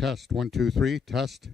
Test, 1, 2, 3, test.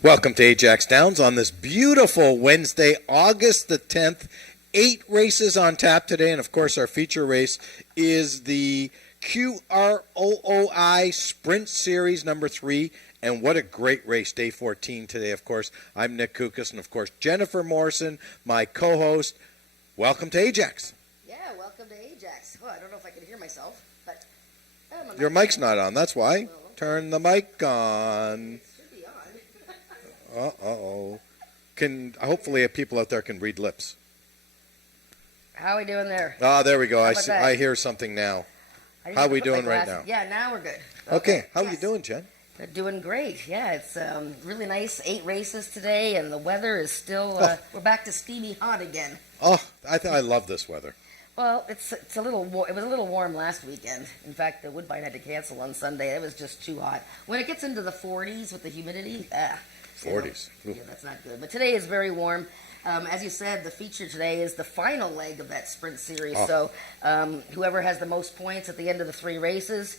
Welcome to AjaxDowns on this beautiful Wednesday, August the 10th. 8 races on tap today, and of course our feature race is the QROOI Sprint Series number 3. And what a great race, day 14 today, of course. I'm Nick Kukas, and of course Jennifer Morrison, my co-host. Welcome to Ajax. Yeah, welcome to Ajax. Well, I don't know if I can hear myself, but... Your mic's not on, that's why. Well, okay. Turn the mic on. It should be on. Uh-oh. Hopefully people out there can read lips. How are we doing there? Ah, there we go. How about that? I hear something now. I How are we didn't put my doing right glasses- now? Yeah, now we're good. Okay, how are you Yes. doing, Jen? We're doing great. Yeah, it's really nice. 8 races today, and the weather is still... We're back to steamy hot again. Oh, I love this weather. Well, it's a little it was a little warm last weekend. In fact, the Woodbine had to cancel on Sunday. It was just too hot. When it gets into the 40s with the humidity, 40s. Yeah, that's not good. But today is very warm. As you said, the feature today is the final leg of that sprint series. Oh. So whoever has the most points at the end of the 3 races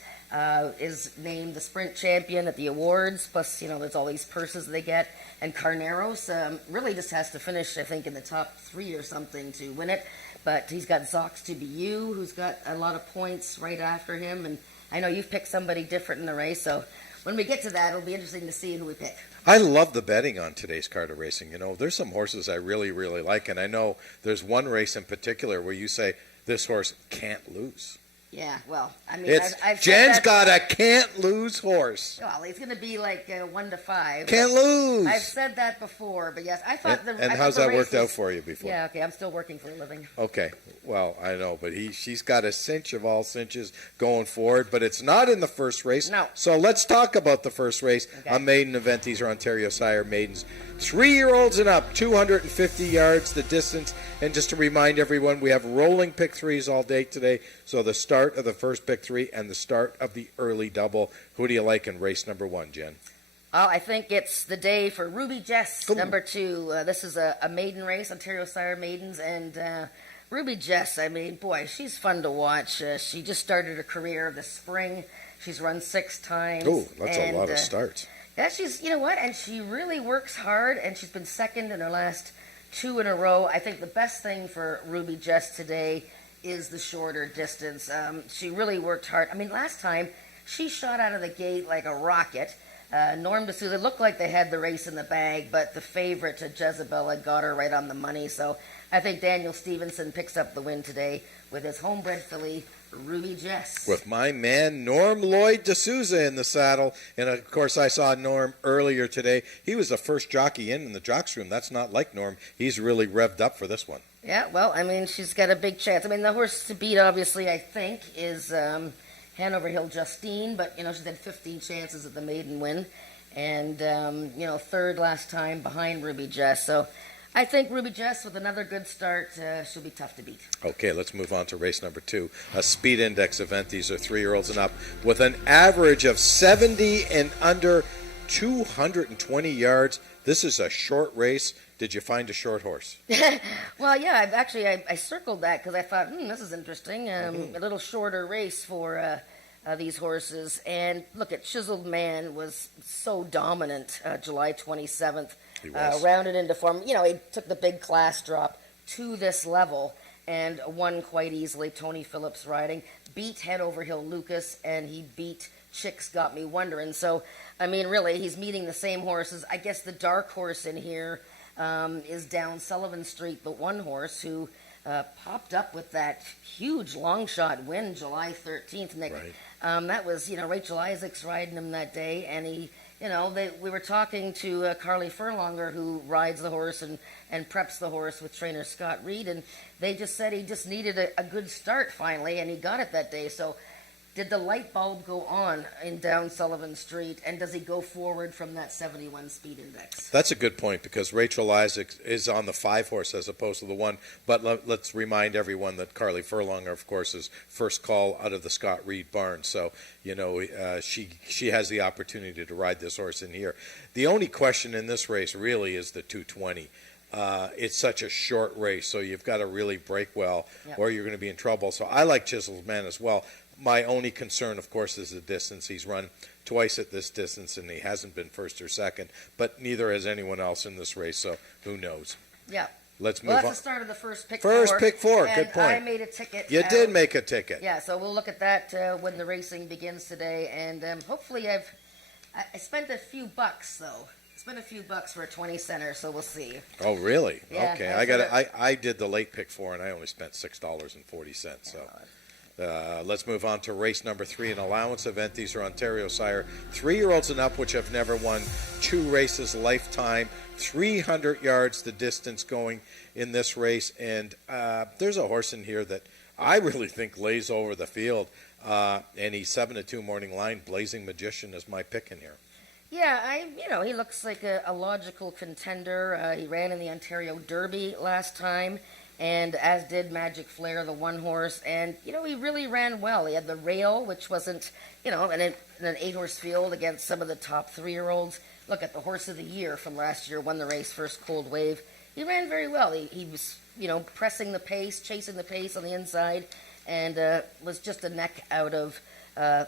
is named the sprint champion at the awards. Plus, there's all these purses they get. And Carneros really just has to finish, I think, in the top 3 or something to win it. But he's got Zox to be you, who's got a lot of points right after him. And I know you've picked somebody different in the race. So when we get to that, it'll be interesting to see who we pick. I love the betting on today's card of racing. There's some horses I really, really like, and I know there's one race in particular where you say this horse can't lose. Yeah, well, I mean, I've Jen's said that, got a can't lose horse. well, he's going to be like 1 to 5. Can't lose. I've said that before, but yes, I thought And how's that worked out for you before? Yeah, okay, I'm still working for a living. Okay, well, I know, but she's got a cinch of all cinches going forward, but it's not in the first race. No. So let's talk about the first race, Okay. a maiden event. These are Ontario Sire Maidens. 3-year-olds and up, 250 yards the distance. And just to remind everyone, we have rolling pick 3s all day today. So the start of the first pick 3 and the start of the early double. Who do you like in race number 1, Jen? Oh, I think it's the day for Ruby Jess, Ooh. number 2. This is a maiden race, Ontario Sire Maidens, and Ruby Jess, I mean, boy, she's fun to watch. She just started her career this spring. She's run 6 times. Oh, that's a lot of starts. Yeah, you know what? And she really works hard, and she's been second in her last 2 in a row. I think the best thing for Ruby Jess today is the shorter distance. She really worked hard. I mean, last time she shot out of the gate like a rocket. Norm D'Souza looked like they had the race in the bag, but the favorite, Jezebel, had got her right on the money. So I think Daniel Stevenson picks up the win today with his homebred filly, Ruby Jess. With my man Norm Lloyd D'Souza in the saddle. And of course I saw Norm earlier today. He was the first jockey in the jocks room. That's not like Norm. He's really revved up for this one. Yeah, well, I mean, she's got a big chance. I mean, the horse to beat, obviously, I think, is Hanover Hill Justine, but, she's had 15 chances at the maiden win. And, third last time behind Ruby Jess. So I think Ruby Jess, with another good start, she'll be tough to beat. Okay, let's move on to race number 2, a speed index event. These are 3-year-olds and up with an average of 70 and under, 220 yards. This is a short race. Did you find a short horse? Well, yeah, I circled that because I thought, this is interesting. A little shorter race for these horses. And look, Chiseled Man was so dominant July 27th. He was. Rounded into form. He took the big class drop to this level and won quite easily. Tony Phillips riding. Beat Head Over Hill Lucas, and he beat Chicks Got Me Wondering. So, I mean, really, he's meeting the same horses. I guess the dark horse in here is down Sullivan Street, the one horse who popped up with that huge long shot win July 13th, Nick. Right. That was, Rachel Isaacs riding him that day, and he, we were talking to Carly Furlonger, who rides the horse and preps the horse with trainer Scott Reed, and they just said he just needed a good start finally, and he got it that day. So did the light bulb go on in down Sullivan Street, and does he go forward from that 71 speed index? That's a good point because Rachel Isaacs is on the 5 horse as opposed to the 1. But let's remind everyone that Carly Furlonger, of course, is first call out of the Scott Reed barn. So, she has the opportunity to ride this horse in here. The only question in this race really is the 220. It's such a short race, so you've got to really break well, Yep. or you're going to be in trouble. So I like Chiseled Man as well. My only concern, of course, is the distance. He's run twice at this distance, and he hasn't been first or second, but neither has anyone else in this race, so who knows? Yeah. Let's move Well, on. that's the start of the first pick First four. pick four, And good point. I made a ticket. You did make a ticket. Yeah, so we'll look at that when the racing begins today, and hopefully I spent a few bucks though. Spent a few bucks for a 20 center, so we'll see. Oh, really? Yeah, Okay, I did the late pick four, and I only spent $6.40. So, let's move on to race number 3, an allowance event. These are Ontario sire 3-year-olds and up, which have never won 2 races lifetime. 300 yards the distance going in this race, and there's a horse in here that I really think lays over the field. And he's 7-2 morning line. Blazing Magician is my pick in here. Yeah, he looks like a logical contender. He ran in the Ontario Derby last time, and as did Magic Flair, the one horse. And, he really ran well. He had the rail, which wasn't, in an 8-horse field against some of the top 3-year-olds. Look at the horse of the year from last year, won the race, First Cold Wave. He ran very well. He was, pressing the pace, chasing the pace on the inside, and was just a neck out of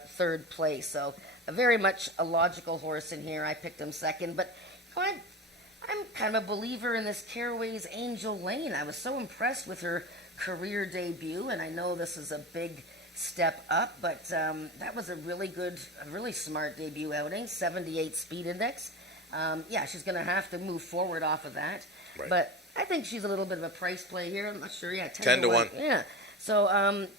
third place. So very much a logical horse in here. I picked him second, but I'm kind of a believer in this Caraway's Angel Lane. I was so impressed with her career debut, and I know this is a big step up, but that was a really smart debut outing. 78 speed index. She's going to have to move forward off of that. Right. But I think she's a little bit of a price play here. I'm not sure. Yeah, 10 to 1. Yeah. So, I'm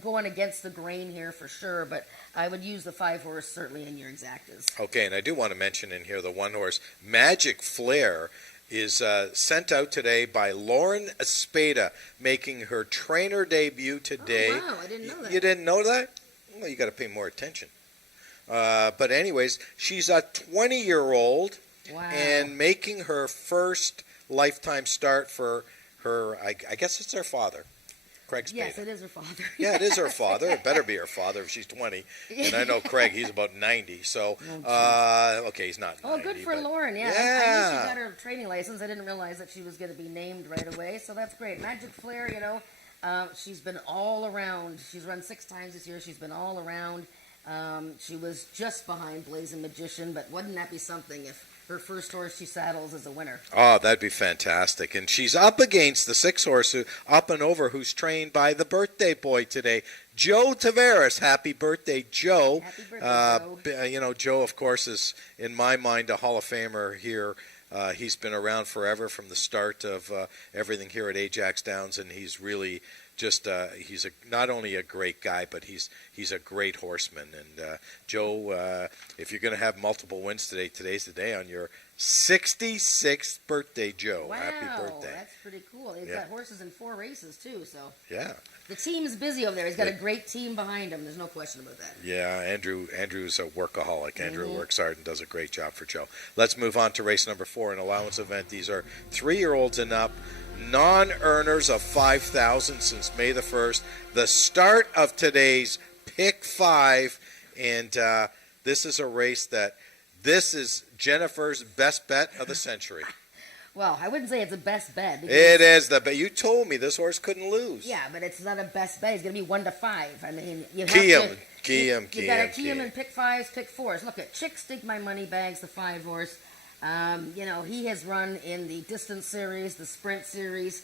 going against the grain here for sure, but I would use the 5-horse certainly in your exactas. Okay, and I do want to mention in here the one horse, Magic Flair, is sent out today by Lauren Espada, making her trainer debut today. Oh, wow, I didn't know that. You didn't know that? Well, you got to pay more attention. But anyways, she's a 20-year-old Wow. and making her first lifetime start for her, I guess it's her father, Craig Spada. Yes, it is her father. Yeah, it is her father. It better be her father if she's 20. And I know Craig, he's about 90. So, okay, he's not 90. Oh, good for but- Lauren. Yeah, I knew she got her training license. I didn't realize that she was going to be named right away. So that's great. Magic Flair, she's been all around. She's run 6 times this year. She's been all around. She was just behind Blazing Magician, but wouldn't that be something if her first horse she saddles is a winner? Oh, that'd be fantastic. And she's up against the 6-horse up and over who's trained by the birthday boy today, Joe Tavares. Happy birthday, Joe. Happy birthday, Joe. Joe, of course, is, in my mind, a Hall of Famer here. He's been around forever from the start of everything here at AjaxDowns, and he's really just he's not only a great guy, but he's a great horseman. And Joe, if you're going to have multiple wins today, today's the day on your 66th birthday, Joe. Wow, Happy birthday. That's pretty cool. He's got horses in 4 races, too, so. Yeah. The team's busy over there. He's got a great team behind him. There's no question about that. Yeah, Andrew's a workaholic. Andrew works hard and does a great job for Joe. Let's move on to race number 4, an allowance event. These are 3-year-olds and up, non-earners of $5,000 since May the 1st. The start of today's Pick 5, and this is a race this is Jennifer's best bet of the century. Well, I wouldn't say it's a best bet. It is the bet. You told me this horse couldn't lose. Yeah, but it's not a best bet. It's going to be 1 to 5. I mean, you have Key to... him. You got to key him in pick 5s, pick 4s. Look at Chick Stick My Money Bags, the 5-horse. He has run in the distance series, the sprint series.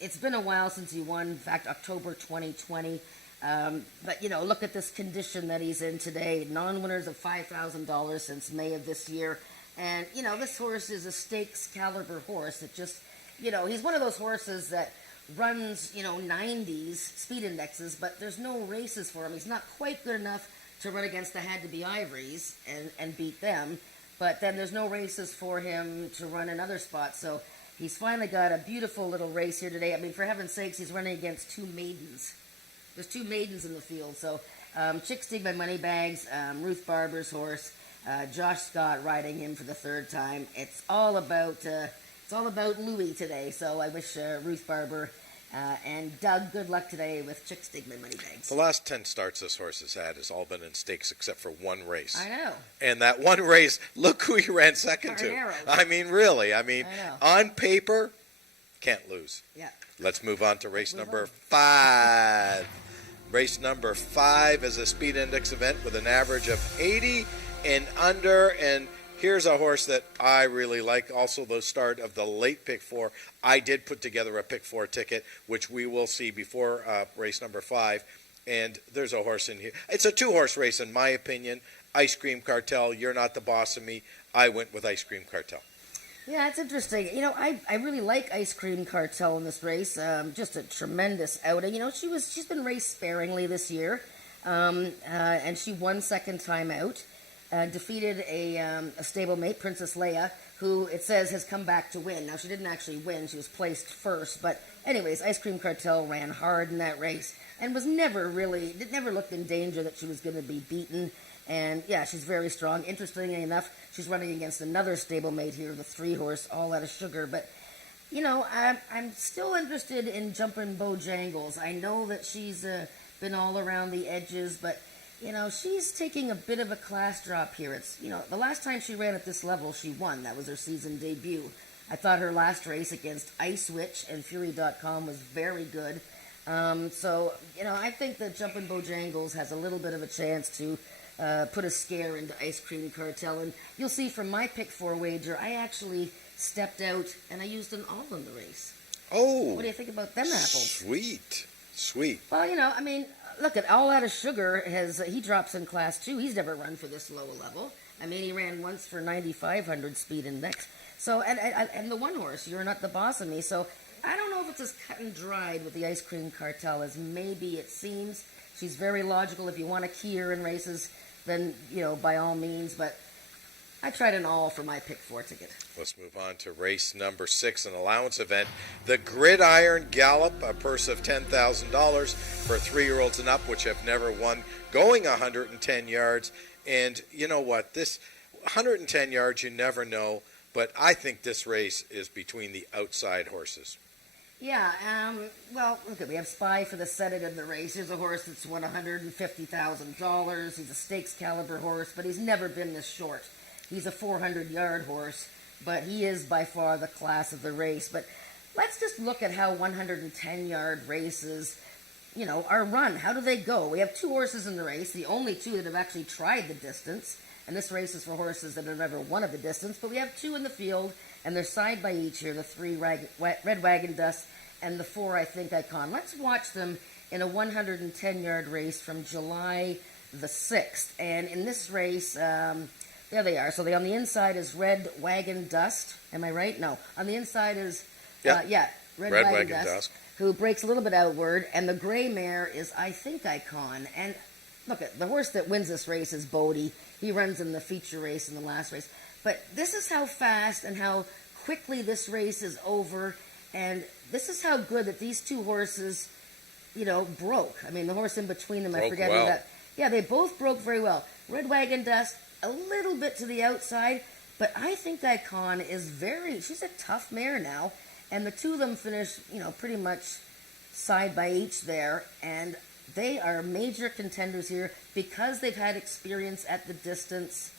It's been a while since he won. In fact, October 2020. But, look at this condition that he's in today. Non-winners of $5,000 since May of this year. And, this horse is a stakes caliber horse. It just, he's one of those horses that runs, 90s speed indexes, but there's no races for him. He's not quite good enough to run against the Had to Be Ivories and beat them. But then there's no races for him to run in other spots. So he's finally got a beautiful little race here today. I mean, for heaven's sakes, he's running against 2 maidens. There's 2 maidens in the field. So Chick Stick My Money Bags, Ruth Barber's horse, Josh Scott riding him for the 3rd time. It's all about Louis today. So I wish Ruth Barber and Doug good luck today with Chick Stick My Money Bags. The last 10 starts this horse has had has all been in stakes except for 1 race. I know. And that 1 race, look who he ran second Carneros. to. I mean, really. I mean, on paper, can't lose. Yeah. Let's move on to race number 5. Race number 5 is a speed index event with an average of 80 and under. And here's a horse that I really like. Also the start of the late pick 4. I did put together a pick 4 ticket, which we will see before race number 5. And there's a horse in here. It's a 2-horse race in my opinion. Ice Cream Cartel, You're Not the Boss of Me. I went with Ice Cream Cartel. Yeah, it's interesting. I really like Ice Cream Cartel in this race. Just a tremendous outing. She's been raced sparingly this year, and she won second time out. Defeated a stablemate, Princess Leia, who it says has come back to win. Now, she didn't actually win. She was placed first. But anyways, Ice Cream Cartel ran hard in that race and never looked in danger that she was going to be beaten. And, yeah, she's very strong. Interestingly enough, she's running against another stablemate here, the 3-horse, All Out of Sugar. But, I'm still interested in Jumpin' Bojangles. I know that she's been all around the edges, but, she's taking a bit of a class drop here. It's, the last time she ran at this level, she won. That was her season debut. I thought her last race against Ice Witch and Fury.com was very good. So, I think that Jumpin' Bojangles has a little bit of a chance to put a scare into Ice Cream Cartel. And you'll see from my pick 4 wager, I actually stepped out and I used an all in the race. Oh. What do you think about them apples? Sweet. Well, look at All Out of Sugar. He drops in class 2. He's never run for this low level. He ran once for 9,500 speed index. So, and the 1-horse, You're Not the Boss of Me. So, I don't know if it's as cut and dried with the Ice Cream Cartel as maybe it seems. She's very logical. If you want to key her in races, then, by all means. But I tried an all for my pick 4 ticket. Let's move on to race number 6, an allowance event. The Gridiron Gallop, a purse of $10,000 for 3-year-olds and up, which have never won, going 110 yards. And you know what? This 110 yards, you never know. But I think this race is between the outside horses. Yeah, well, look, we have Spy for the Senate in the race. Here's a horse that's won $150,000. He's a stakes caliber horse, but he's never been this short. He's a 400-yard horse, but he is by far the class of the race. But let's just look at how 110-yard races, are run. How do they go? We have 2 horses in the race, the only 2 that have actually tried the distance. And this race is for horses that have never won of the distance. But we have 2 in the field, and they're side by each here, the 3 Red Wagon Dust and the 4, I Think Icon. Let's watch them in a 110-yard race from July the 6th. And in this race, there they are. So on the inside is Red Wagon Dust. Am I right? No. On the inside is, Red Wagon Dust, who breaks a little bit outward. And the gray mare is I Think Icon. And look, the horse that wins this race is Bodie. He runs in the feature race in the last race. But this is how fast and how quickly this race is over. And this is how good that these 2 horses, broke. The horse in between them, I forget who that. Yeah, they both broke very well. Red Wagon Dust, a little bit to the outside. But I Think Icon is she's a tough mare now. And the 2 of them finish, pretty much side by each there. And they are major contenders here because they've had experience at the distance.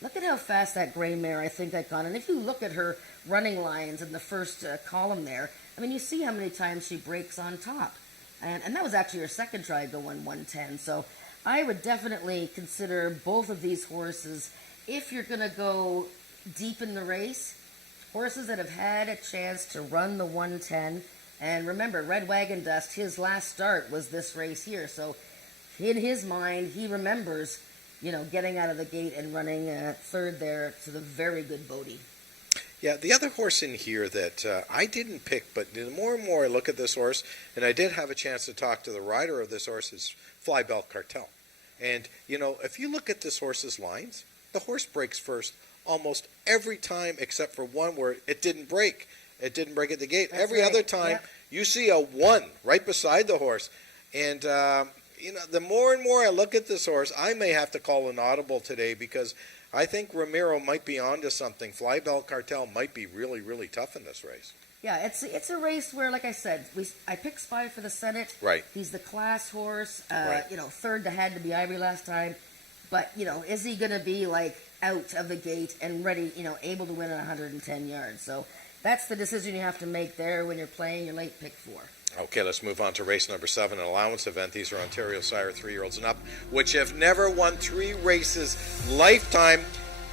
Look at how fast that gray mare, I Think Icon. And if you look at her running lines in the first column there, you see how many times she breaks on top. And that was actually her second try going 110. So I would definitely consider both of these horses, if you're going to go deep in the race, horses that have had a chance to run the 110. And remember, Red Wagon Dust, his last start was this race here. So in his mind, he remembers, getting out of the gate and running third there to the very good Bodie. Yeah, the other horse in here that I didn't pick, but the more and more I look at this horse, and I did have a chance to talk to the rider of this horse, is Flybelt Cartel. And, if you look at this horse's lines, the horse breaks first almost every time except for one where it didn't break. It didn't break at the gate. That's Every right. other time, Yep. You see a 1 right beside the horse. And, the more and more I look at this horse, I may have to call an audible today because I think Ramiro might be onto something. Flybelt Cartel might be really, really tough in this race. Yeah, it's a race where, like I said, I picked Spy for the Senate. Right. He's the class horse. Right. Third to had to be Ivory last time. But, is he going to be, out of the gate and ready, able to win at 110 yards? So that's the decision you have to make there when you're playing your late pick 4. Okay, let's move on to race number 7, an allowance event. These are Ontario Sire 3-year-olds and up, which have never won 3 races lifetime.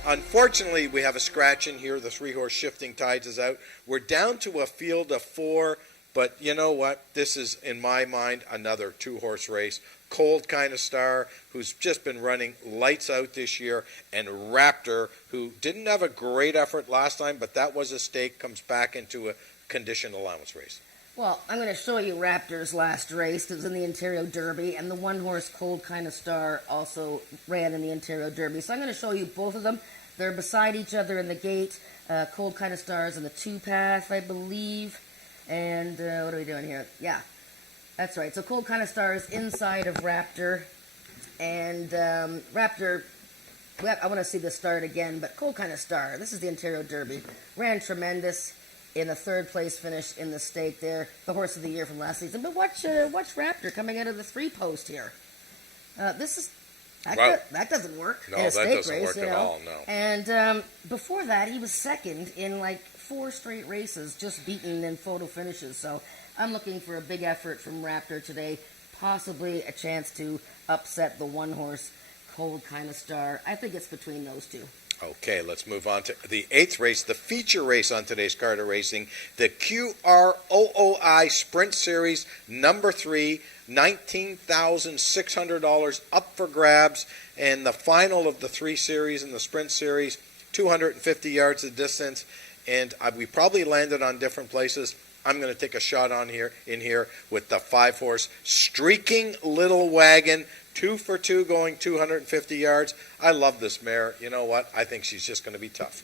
Unfortunately, we have a scratch in here. The 3-horse Shifting Tides is out. We're down to a field of 4, but you know what? This is, in my mind, another 2-horse race. Cold Kind of Star, who's just been running lights out this year, and Raptor, who didn't have a great effort last time, but that was a stake, comes back into a conditioned allowance race. Well, I'm going to show you Raptor's last race. It was in the Ontario Derby, and the 1-horse Cold Kind of Star also ran in the Ontario Derby. So I'm going to show you both of them. They're beside each other in the gate. Cold Kind of Star is in the 2-path, I believe. And what are we doing here? Yeah, that's right. So Cold Kind of Star is inside of Raptor. And Raptor, I want to see the start again, but Cold Kind of Star, this is the Ontario Derby, ran tremendous in a 3rd-place finish in the stake there, the horse of the year from last season. But watch Raptor coming out of the 3-post here. That doesn't work No, in a that stake doesn't race, work you at know. all, no. And before that, he was second in like 4 straight races, just beaten in photo finishes. So I'm looking for a big effort from Raptor today, possibly a chance to upset the 1-horse Cold Kind of Star. I think it's between those two. Okay, let's move on to the 8th race, the feature race on today's card of racing, the QROOI Sprint Series number 3, $19,600 up for grabs, and the final of the 3 series in the Sprint Series, 250 yards of distance, and we probably landed on different places. I'm going to take a shot in here with the 5-horse Streaking Little Wagon, 2 for 2 going 250 yards. I love this mare. You know what? I think she's just going to be tough.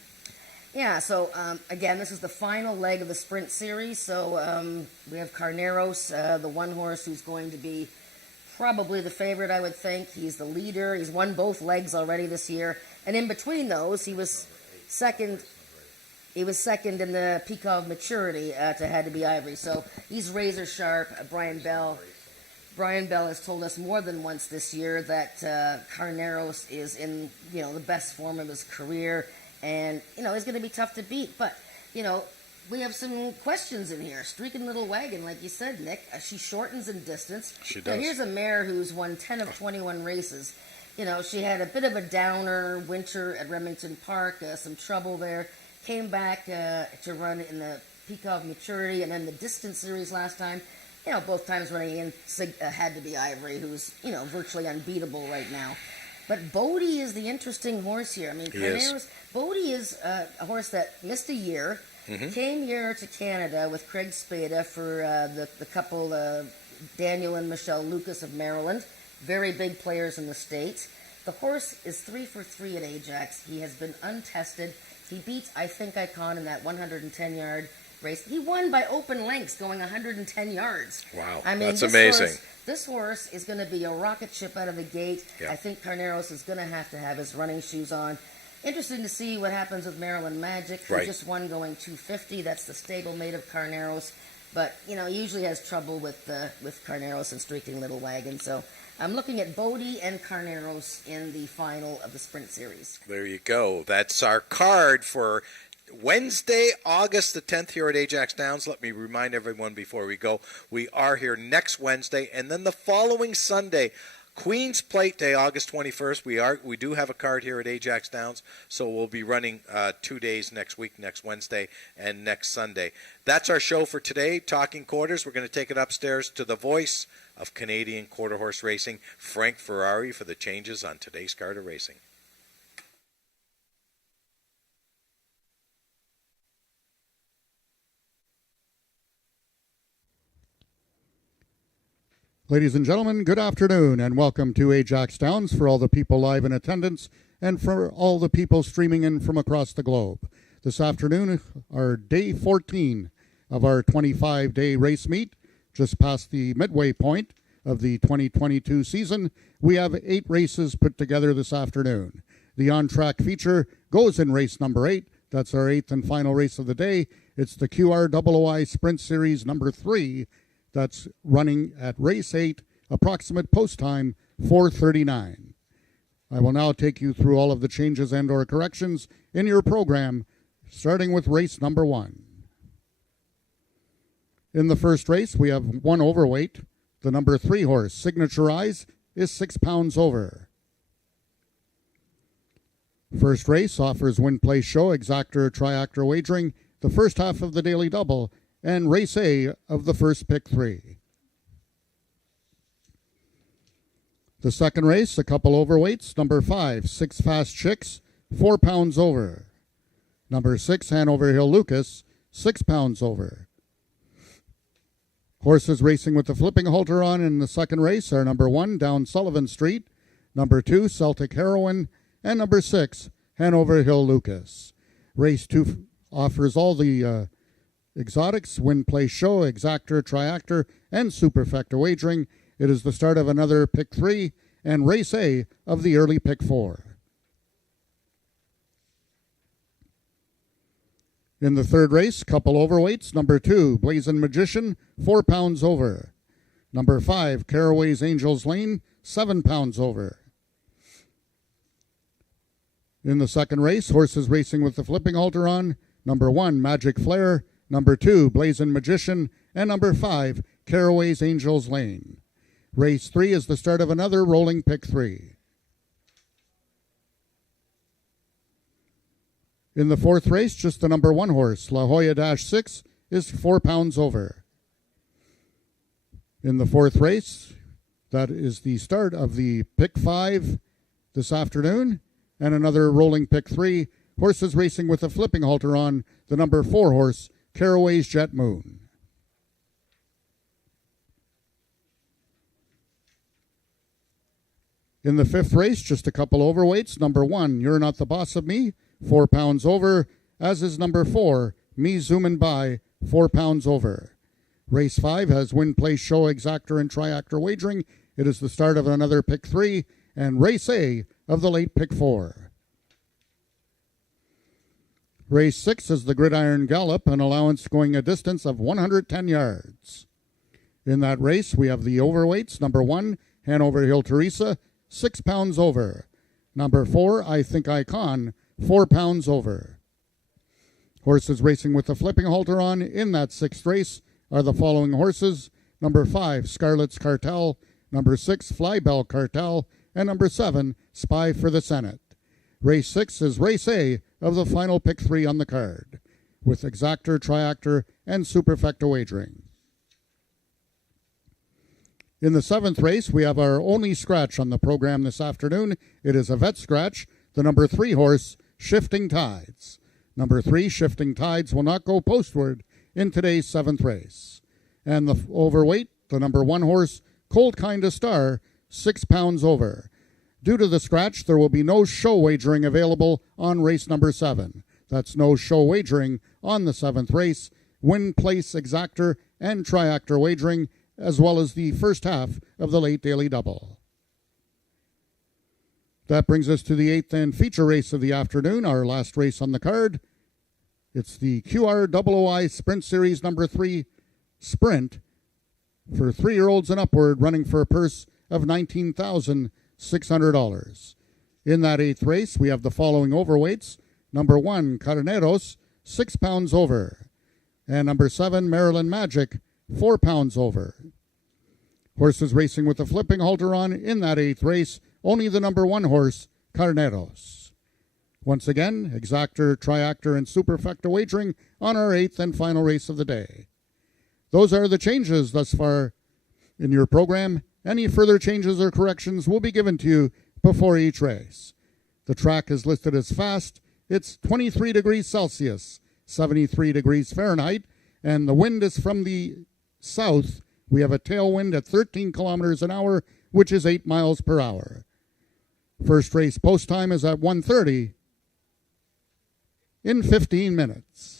Yeah, so again, this is the final leg of the Sprint Series. So we have Carneros, the 1-horse who's going to be probably the favorite, I would think. He's the leader. He's won both legs already this year. And in between those, he was second. He was second in the peak of maturity to Had to Be Ivory. So he's razor sharp. Brian Bell has told us more than once this year that Carneros is in, the best form of his career, and he's going to be tough to beat. But we have some questions in here. Streaking Little Wagon, like you said, Nick, she shortens in distance. She does. Now, here's a mare who's won 10 of 21 races. She had a bit of a downer winter at Remington Park, some trouble there. Came back to run in the peak of maturity and then the distance series last time. Both times running in Had to Be Ivory, who's, virtually unbeatable right now. But Bodie is the interesting horse here. I mean, Bodie is a horse that missed a year, came here to Canada with Craig Spada for the couple, Daniel and Michelle Lucas of Maryland, very big players in the States. The horse is 3 for 3 at Ajax. He has been untested. He beats I Think Icon in that 110-yard race. He won by open lengths going 110 yards. Wow, I mean, that's amazing. This horse is going to be a rocket ship out of the gate. Yeah. I think Carneros is going to have his running shoes on. Interesting to see what happens with Maryland Magic, who just won going 250. That's the stablemate of Carneros. But, he usually has trouble with Carneros and Streaking Little Wagon. So I'm looking at Bodie and Carneros in the final of the Sprint Series. There you go. That's our card for Wednesday, August the 10th here at AjaxDowns. Let me remind everyone before we go, we are here next Wednesday, and then the following Sunday, Queen's Plate Day, August 21st. We do have a card here at AjaxDowns, so we'll be running 2 days next week, next Wednesday and next Sunday. That's our show for today, Talking Quarters. We're going to take it upstairs to the voice of Canadian quarter horse racing, Frank Ferrari, for the changes on today's card of racing. Ladies and gentlemen, good afternoon and welcome to AjaxDowns for all the people live in attendance and for all the people streaming in from across the globe. This afternoon, our day 14 of our 25-day race meet, just past the midway point of the 2022 season. We have 8 races put together this afternoon. The on-track feature goes in race number 8. That's our 8th and final race of the day. It's the QROOI Sprint Series number 3. That's running at race 8, approximate post time 4:39. I will now take you through all of the changes and or corrections in your program, starting with race number 1. In the first race, we have one overweight. The number 3 horse, Signature Eyes, is 6 pounds over. First race offers win, place, show, exactor, triactor wagering, the first half of the daily double, and race A of the first pick 3. The second race, a couple overweights. Number 5, 6 Fast Chicks, 4 pounds over. Number 6, Hanover Hill Lucas, 6 pounds over. Horses racing with the flipping halter on in the second race are number 1, Down Sullivan Street, number 2, Celtic Heroine, and number 6, Hanover Hill Lucas. Race 2 offers all the exotics, win, place, show, exactor, triactor, and superfecta wagering. It is the start of another pick 3 and race A of the early pick 4. In the third race, couple overweights. Number 2, Blazing Magician, 4 pounds over. Number 5, Caraway's Angels Lane, 7 pounds over. In the second race, horses racing with the flipping halter on. Number 1, Magic Flare. Number 2, Blazing Magician. And number 5, Caraway's Angels Lane. Race 3 is the start of another rolling pick 3. In the fourth race, just the number 1 horse, La Jolla-6, is 4 pounds over. In the fourth race, that is the start of the pick 5 this afternoon, and another rolling pick 3. Horses racing with a flipping halter on, the number 4 horse, Caraway's Jet Moon. In the fifth race, just a couple overweights. Number 1, You're Not the Boss of Me, 4 pounds over, as is number 4, Me Zoomin' By, 4 pounds over. Race 5 has win, place, show, exactor, and triactor wagering. It is the start of another pick 3 and race A of the late pick 4. Race 6 is the Gridiron Gallop, an allowance going a distance of 110 yards. In that race, we have the overweights. Number 1, Hanover Hill Teresa, 6 pounds over. Number 4, I Think I Con, 4 pounds over. Horses racing with the flipping halter on in that sixth race are the following horses. Number 5, Scarlet's Cartel. Number 6, Flybell Cartel. And number 7, Spy for the Senate. Race 6 is race A of the final pick 3 on the card, with exactor, triactor, and superfecta wagering. In the seventh race, we have our only scratch on the program this afternoon. It is a vet scratch, the number 3 horse, Shifting Tides. Number 3, Shifting Tides, will not go postward in today's seventh race. And the overweight, the number 1 horse, Cold Kinda Star, 6 pounds over. Due to the scratch, there will be no show wagering available on race number 7. That's no show wagering on the seventh race, win, place, exactor, and triactor wagering, as well as the first half of the late daily double. That brings us to the 8th and feature race of the afternoon, our last race on the card. It's the QROOI Sprint Series number 3 Sprint for 3-year-olds and upward, running for a purse of $19,600. In that 8th race, we have the following overweights. Number 1, Carneros, 6 pounds over. And number 7, Maryland Magic, 4 pounds over. Horses racing with the flipping halter on in that 8th race, only the number 1 horse, Carneros. Once again, exactor, triactor, and superfecta wagering on our 8th and final race of the day. Those are the changes thus far in your program. Any further changes or corrections will be given to you before each race. The track is listed as fast. It's 23 degrees Celsius, 73 degrees Fahrenheit, and the wind is from the south. We have a tailwind at 13 kilometers an hour, which is 8 miles per hour. First race post time is at 1:30 in 15 minutes.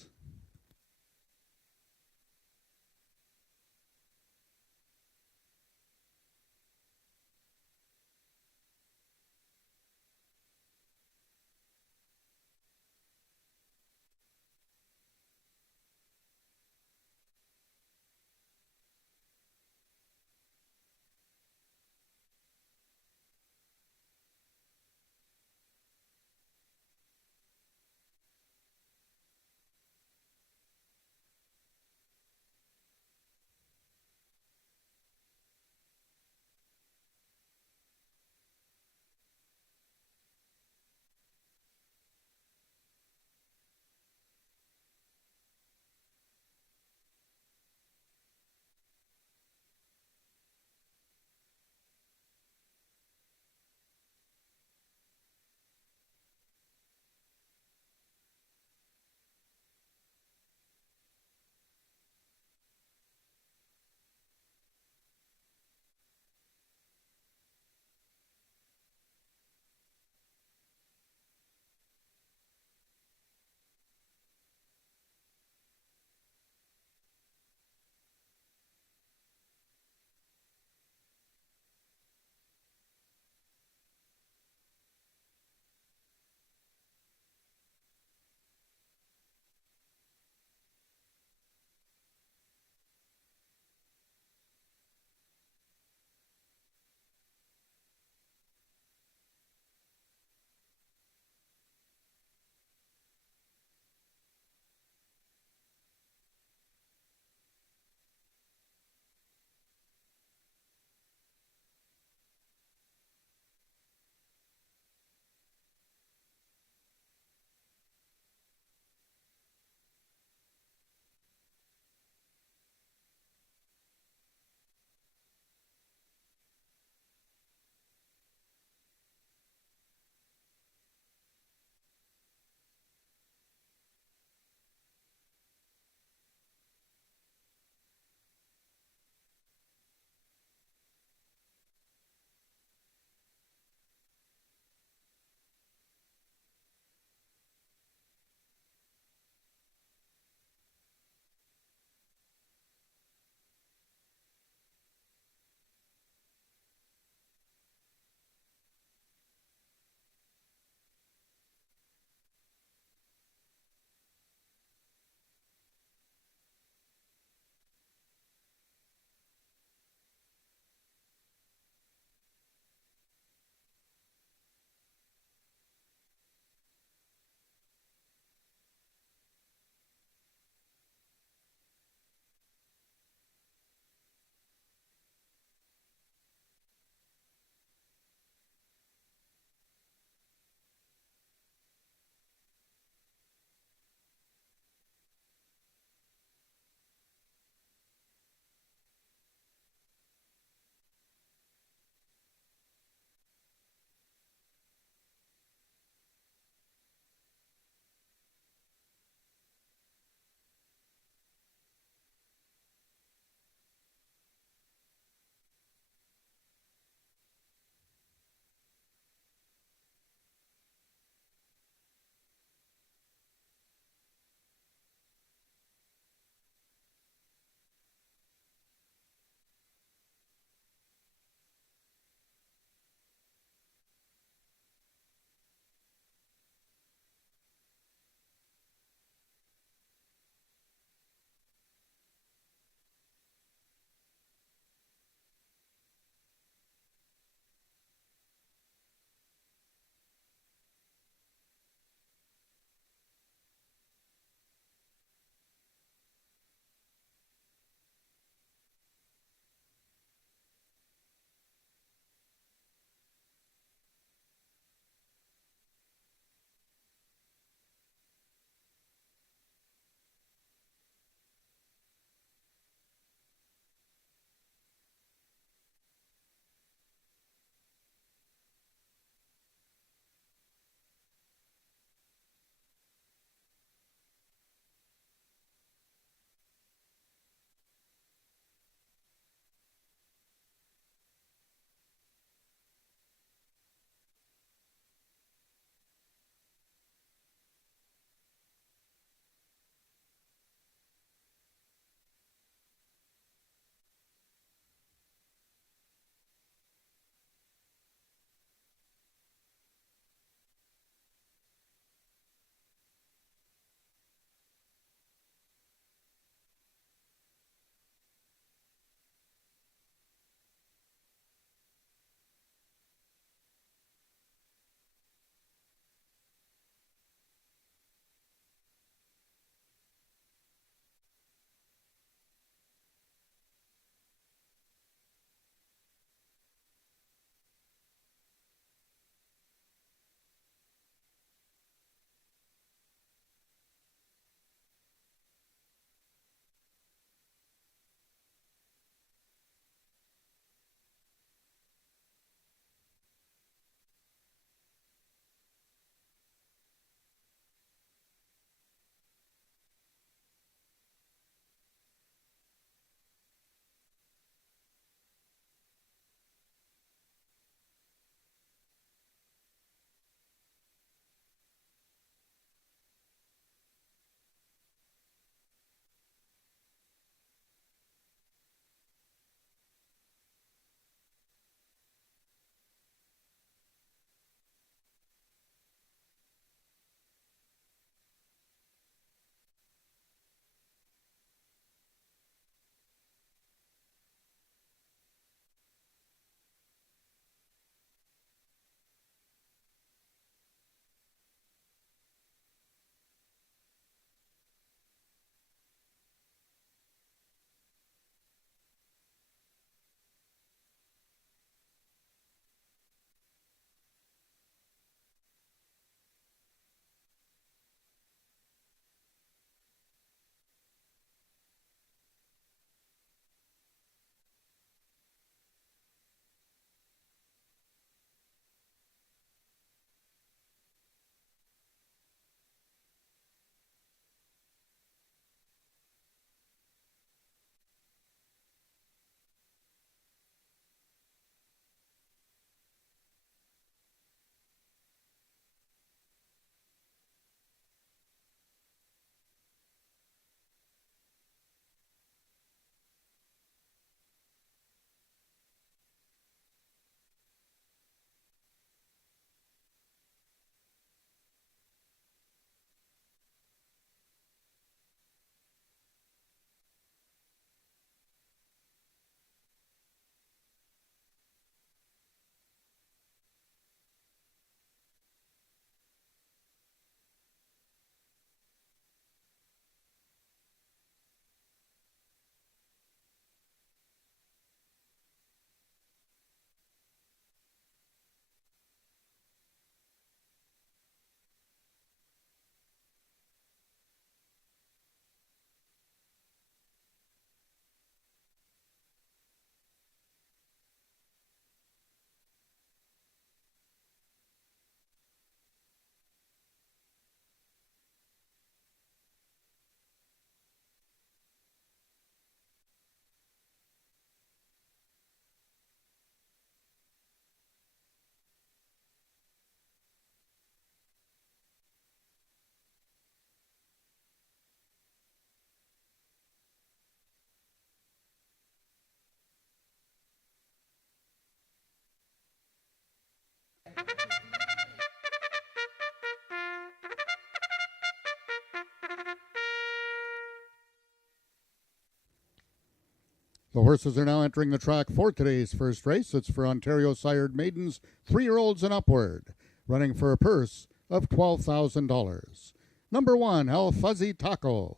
The horses are now entering the track for today's first race. It's for Ontario sired maidens, 3-year-olds and upward, running for a purse of $12,000. Number 1, El Fuzzy Taco,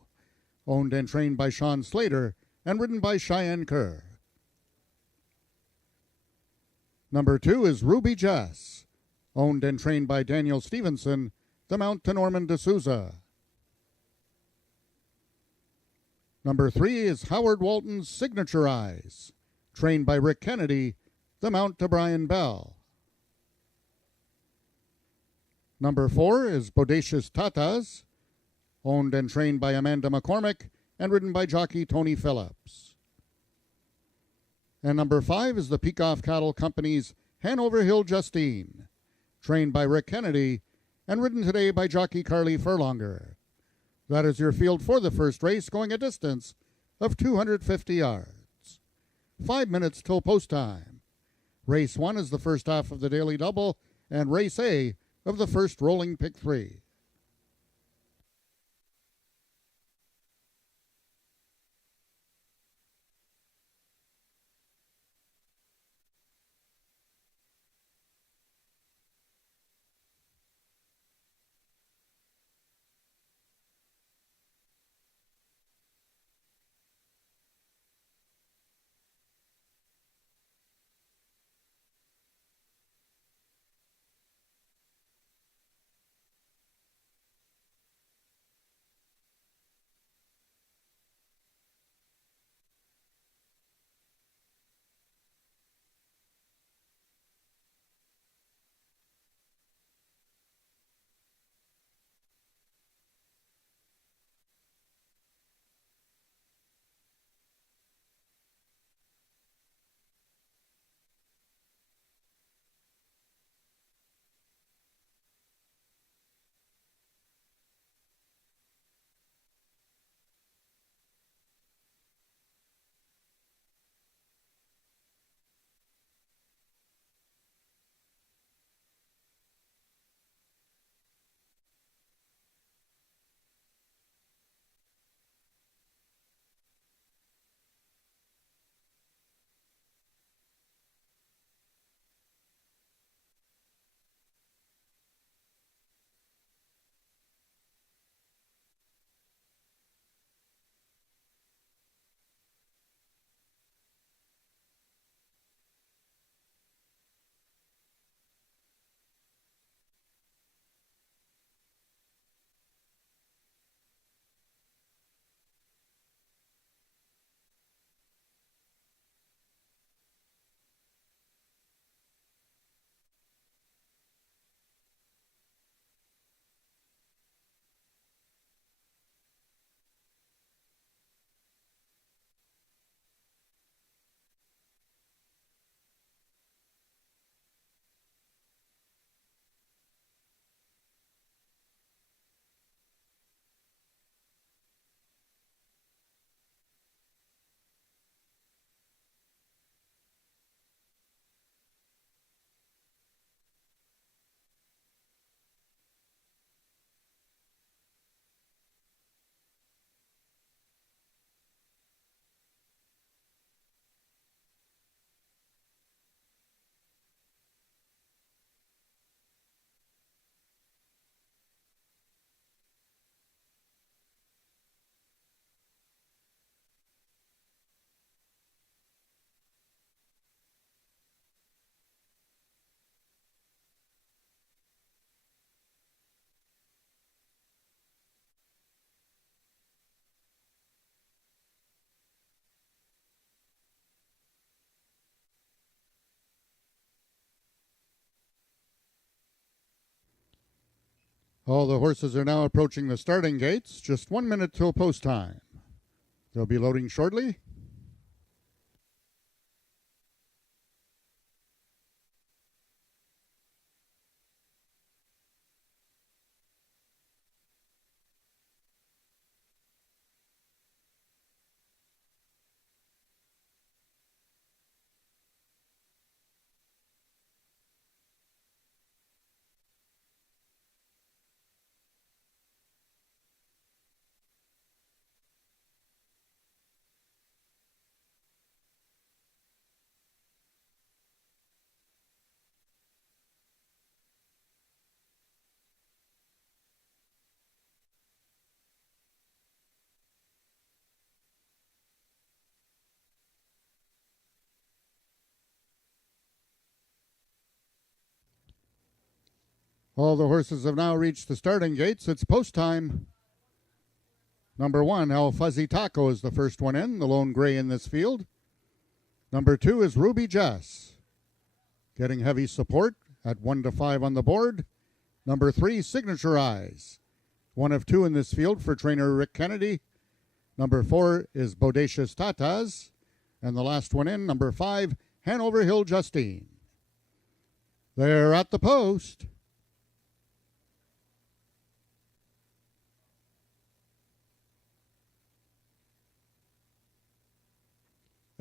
owned and trained by Sean Slater and ridden by Cheyenne Kerr. Number 2 is Ruby Jess, owned and trained by Daniel Stevenson, the mount to Norman D'Souza. Number 3 is Howard Walton's Signature Eyes, trained by Rick Kennedy, the mount to Brian Bell. Number 4 is Bodacious Tatas, owned and trained by Amanda McCormick and ridden by jockey Tony Phillips. And number 5 is the Peacock Cattle Company's Hanover Hill Justine, trained by Rick Kennedy and ridden today by jockey Carly Furlonger. That is your field for the first race, going a distance of 250 yards. 5 minutes till post time. Race 1 is the first half of the daily double, and race A of the first rolling pick 3. All the horses are now approaching the starting gates, just 1 minute till post time. They'll be loading shortly. All the horses have now reached the starting gates. It's post time. Number 1, El Fuzzy Taco is the first one in, the lone gray in this field. Number 2 is Ruby Jess, getting heavy support at 1 to 5 on the board. Number 3, Signature Eyes, one of 2 in this field for trainer Rick Kennedy. Number 4 is Bodacious Tatas, and the last one in, number 5, Hanover Hill Justine. They're at the post.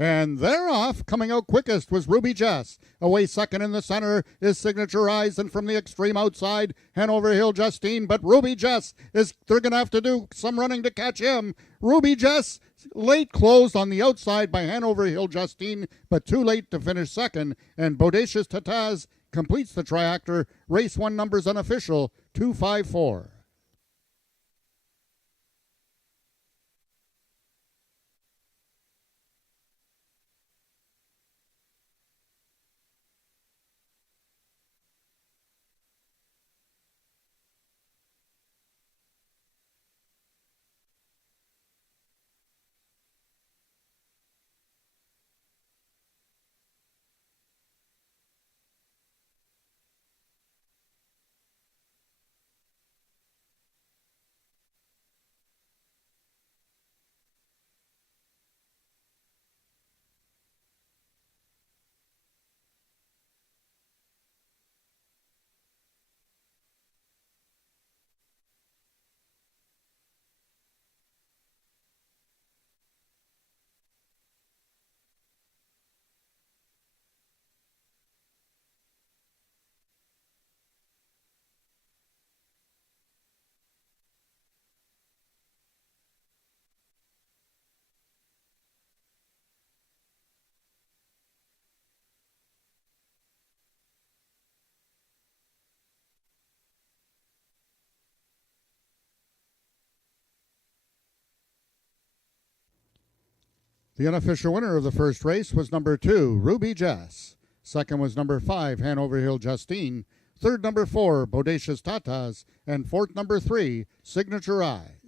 And they're off. Coming out quickest was Ruby Jess. Away second in the center is Signature Eyes, and from the extreme outside, Hanover Hill Justine. But Ruby Jess they're going to have to do some running to catch him. Ruby Jess, late closed on the outside by Hanover Hill Justine, but too late to finish second. And Bodacious Tataz completes the triactor. Race 1 numbers unofficial, 254. The unofficial winner of the first race was number 2, Ruby Jess. Second was number 5, Hanover Hill Justine. Third, number 4, Bodacious Tatas. And fourth, number 3, Signature Eyes.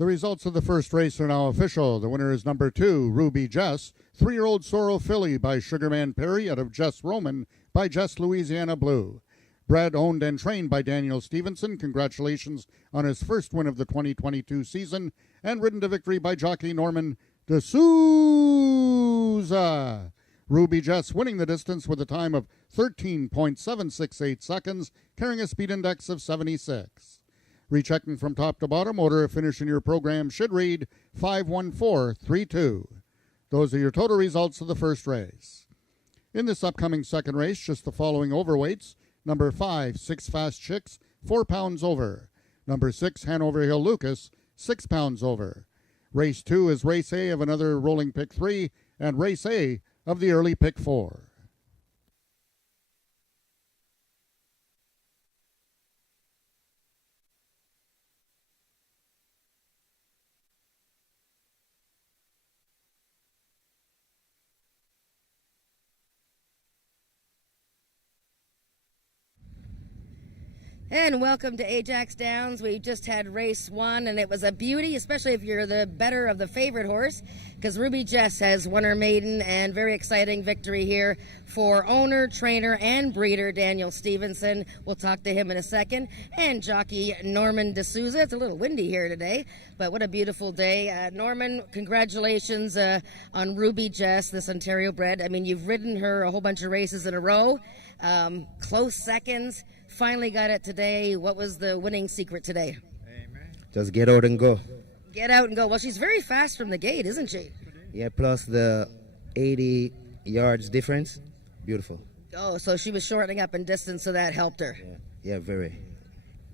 The results of the first race are now official. The winner is number 2, Ruby Jess, 3-year-old Sorrel Filly by Sugarman Perry out of Jess Roman by Jess Louisiana Blue. Bred, owned, and trained by Daniel Stevenson. Congratulations on his first win of the 2022 season, and ridden to victory by jockey Norman D'Souza. Ruby Jess winning the distance with a time of 13.768 seconds, carrying a speed index of 76. Rechecking from top to bottom, order of finish in your program should read 51432. Those are your total results of the first race. In this upcoming second race, just the following overweights. Number 5, 6 Fast Chicks, 4 pounds over. Number 6, Hanover Hill Lucas, 6 pounds over. Race 2 is Race A of another rolling pick 3, and Race A of the early pick 4. And welcome to AjaxDowns. We just had race 1, and it was a beauty, especially if you're the better of the favorite horse, because Ruby Jess has won her maiden, and very exciting victory here for owner, trainer, and breeder Daniel Stevenson. We'll talk to him in a second. And jockey Norman D'Souza. It's a little windy here today, but what a beautiful day. Norman, congratulations on Ruby Jess, this Ontario bred. I mean, you've ridden her a whole bunch of races in a row, close seconds. Finally got it today. What was the winning secret today? Amen. Just get out and go. Get out and go. Well, she's very fast from the gate, isn't she? Yeah, plus the 80 yards difference. Beautiful. Oh, so she was shortening up in distance, so that helped her. Yeah, very.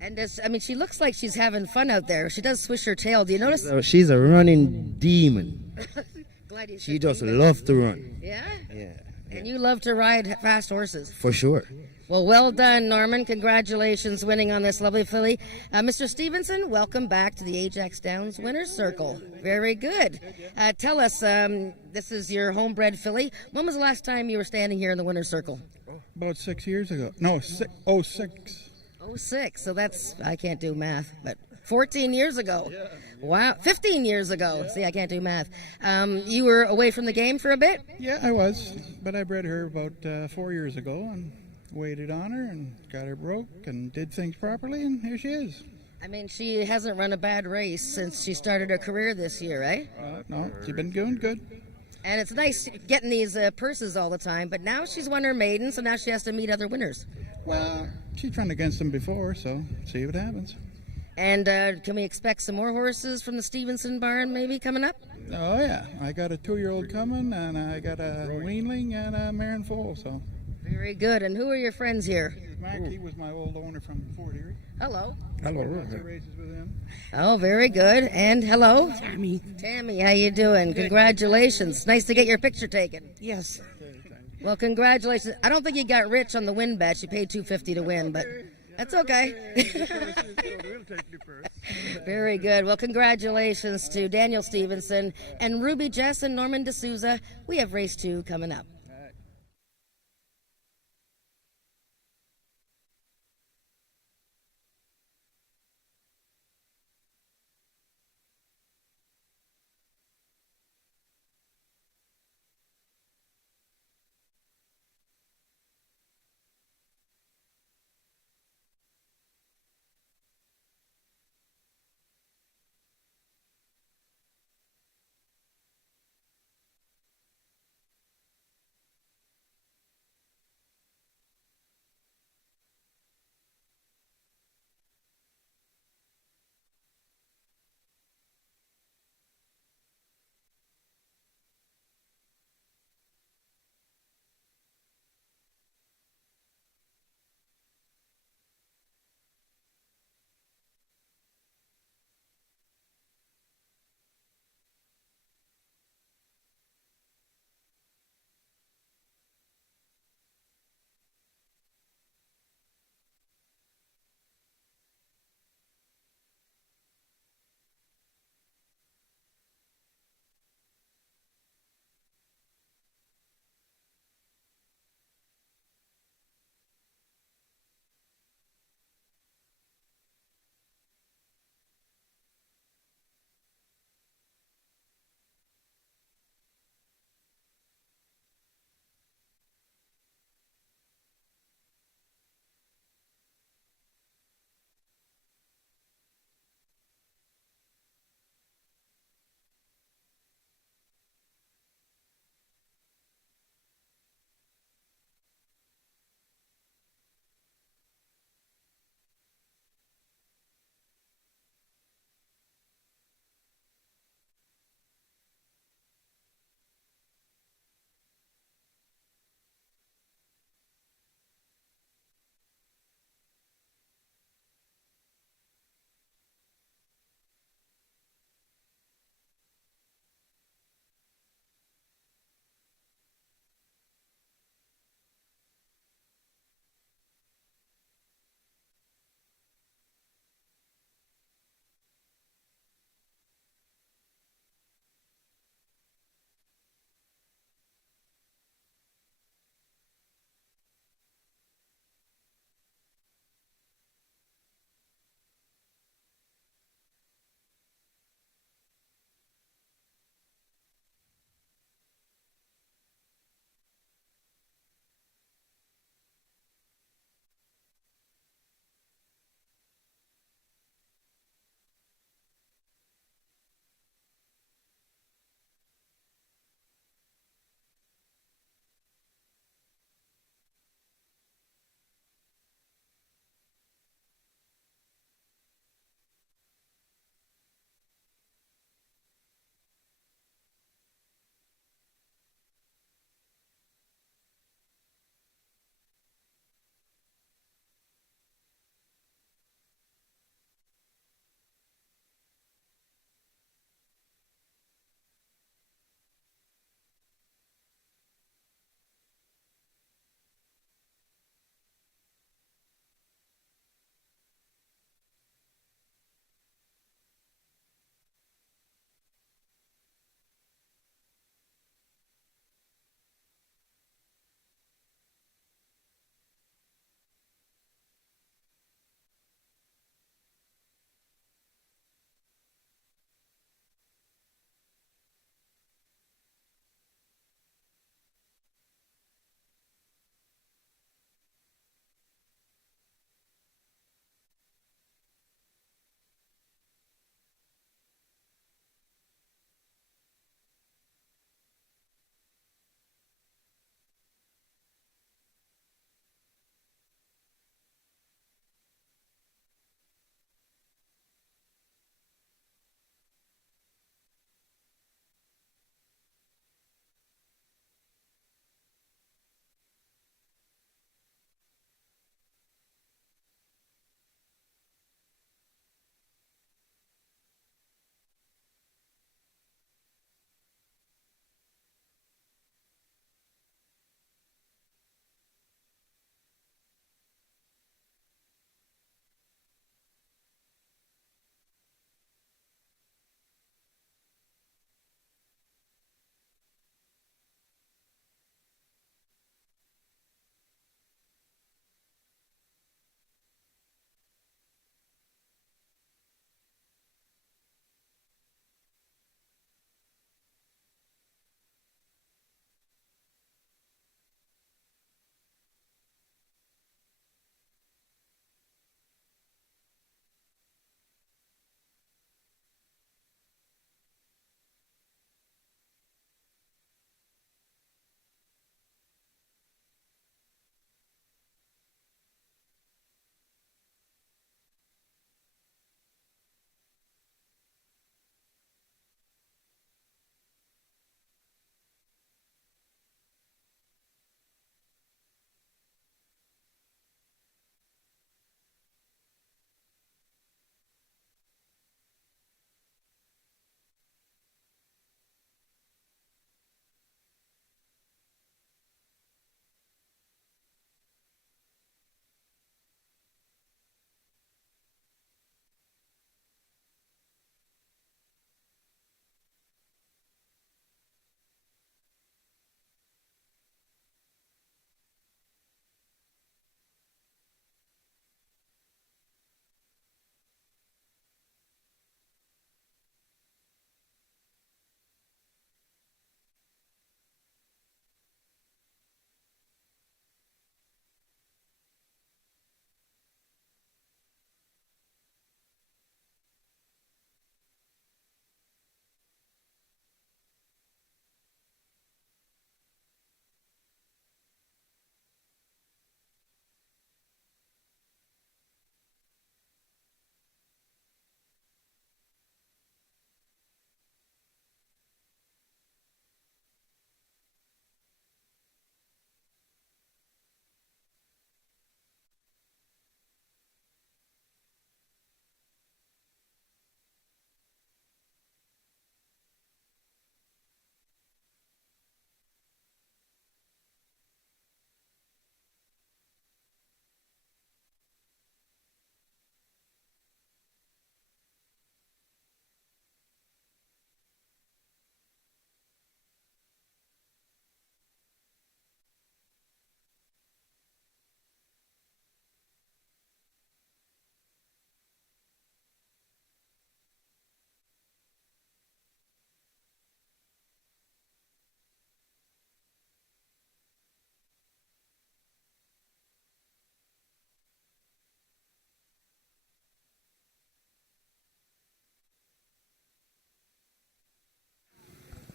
And she looks like she's having fun out there. She does swish her tail. Do you notice? She's a running demon. Glad you She just loves to run. Yeah? Yeah. And you love to ride fast horses. For sure. Well done, Norman. Congratulations winning on this lovely filly. Mr. Stevenson, welcome back to the AjaxDowns Winner's Circle. Very good. Tell us, this is your homebred filly. When was the last time you were standing here in the Winner's Circle? About 6 years ago. No, 06. 06, so that's, I can't do math, but 14 years ago. Yeah. Wow, 15 years ago. Yeah. See, I can't do math. You were away from the game for a bit? Yeah, I was, but I bred her about 4 years ago and waited on her and got her broke and did things properly, and here she is. I mean, she hasn't run a bad race since she started her career this year, right? No, she's been doing good. And it's nice getting these purses all the time, but now she's won her maiden, so now she has to meet other winners. Well, she's run against them before, so see what happens. And can we expect some more horses from the Stevenson barn maybe coming up? Oh, yeah. I got a 2-year-old coming, and I got a weanling and a mare and foal, so. Very good. And who are your friends here? Mac, he was my old owner from Fort Erie. Hello. Hello. Lots of races with him. Oh, very good. And hello? Tammy. Tammy, how you doing? Congratulations. Nice to get your picture taken. Yes. Well, congratulations. I don't think you got rich on the win bet. You paid $250 to win, but that's okay. Very good. Well, congratulations to Daniel Stevenson and Ruby Jess and Norman D'Souza. We have race 2 coming up.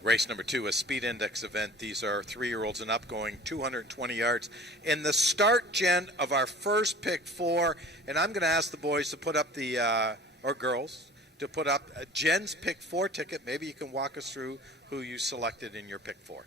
Race number 2, a speed index event. These are 3-year-olds and up, going 220 yards. In the start, Jen, of our first pick 4, and I'm going to ask the boys to put up or girls, to put up Jen's pick 4 ticket. Maybe you can walk us through who you selected in your pick 4.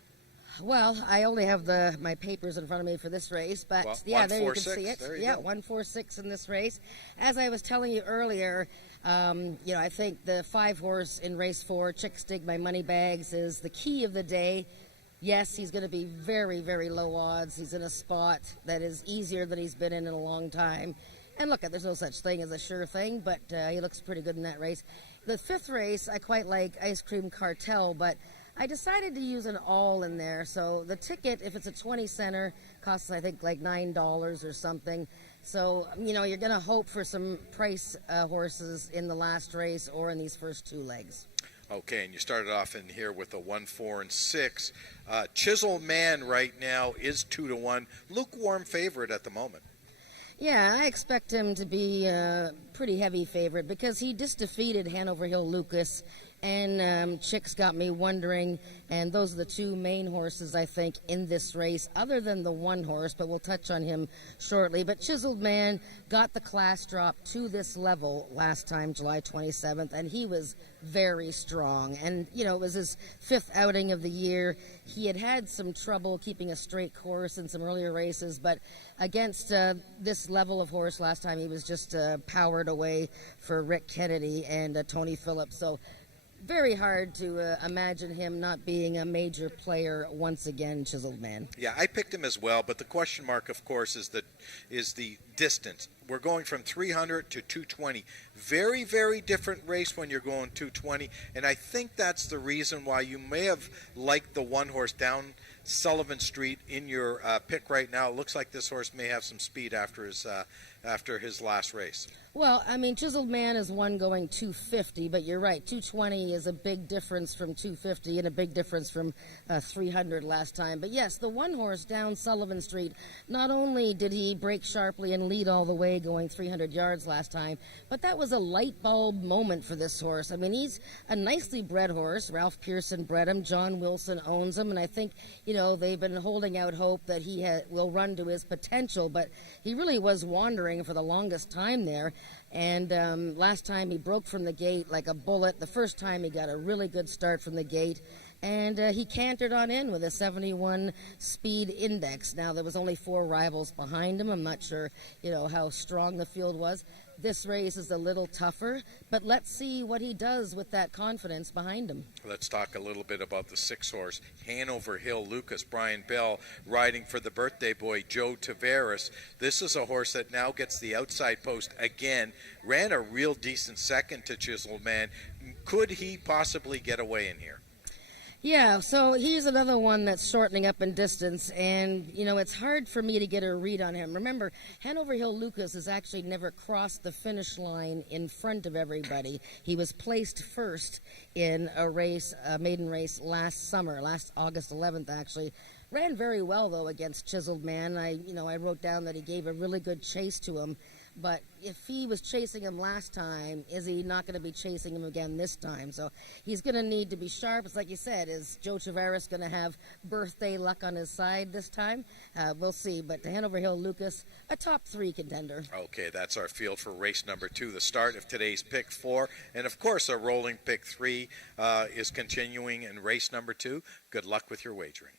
Well, I only have my papers in front of me for this race, but Well, yeah, there you can 146, see it. there you Yeah, go. 146 in this race. As I was telling you earlier, I think the 5-horse in race 4, Chicks Dig My Money Bags, is the key of the day. Yes, he's going to be very, very low odds. He's in a spot that is easier than he's been in a long time. And look, there's no such thing as a sure thing, but he looks pretty good in that race. The 5th race, I quite like Ice Cream Cartel, but I decided to use an all in there. So the ticket, if it's a 20 center, costs, I think, like $9 or something. So, you're going to hope for some price horses in the last race or in these first 2 legs. Okay, and you started off in here with a 1, 4, and 6. Chisel Man right now is 2-1. Lukewarm favorite at the moment. Yeah, I expect him to be a pretty heavy favorite because he just defeated Hanover Hill Lucas, and Chicks Got Me Wondering, and those are the 2 main horses, I think, in this race, other than the 1 horse, but we'll touch on him shortly. But Chiseled Man got the class drop to this level last time, July 27th, and he was very strong. And, it was his 5th outing of the year. He had some trouble keeping a straight course in some earlier races, but against this level of horse last time, he was just powered away for Rick Kennedy and Tony Phillips. So very hard to imagine him not being a major player once again, Chiseled Man. Yeah, I picked him as well, but the question mark, of course, is the distance. We're going from 300 to 220. Very, very different race when you're going 220, and I think that's the reason why you may have liked the 1 horse down Sullivan Street in your pick right now. It looks like this horse may have some speed after his last race. Well, Chiseled Man is one going 250, but you're right, 220 is a big difference from 250 and a big difference from 300 last time. But yes, the 1 horse down Sullivan Street, not only did he break sharply and lead all the way going 300 yards last time, but that was a light bulb moment for this horse. He's a nicely bred horse. Ralph Pearson bred him. John Wilson owns him, and I think, they've been holding out hope that he will run to his potential, but he really was wandering for the longest time there. And last time he broke from the gate like a bullet. The first time he got a really good start from the gate. And he cantered on in with a 71 speed index. Now, there was only 4 rivals behind him. I'm not sure, how strong the field was. This race is a little tougher, but let's see what he does with that confidence behind him. Let's talk a little bit about the 6 horse, Hanover Hill Lucas, Brian Bell, riding for the birthday boy, Joe Tavares. This is a horse that now gets the outside post again. Ran a real decent second to Chiseled Man. Could he possibly get away in here? Yeah, so he's another one that's shortening up in distance, and, it's hard for me to get a read on him. Remember, Hanover Hill Lucas has actually never crossed the finish line in front of everybody. He was placed first in a maiden race last summer, last August 11th, actually. Ran very well, though, against Chiseled Man. I wrote down that he gave a really good chase to him. But if he was chasing him last time, is he not going to be chasing him again this time? So he's going to need to be sharp. It's like you said, is Joe Tavares going to have birthday luck on his side this time? We'll see. But the Hanover Hill Lucas, a top 3 contender. Okay, that's our field for race number 2, the start of today's pick 4. And, of course, a rolling pick 3 is continuing in race number 2. Good luck with your wagering.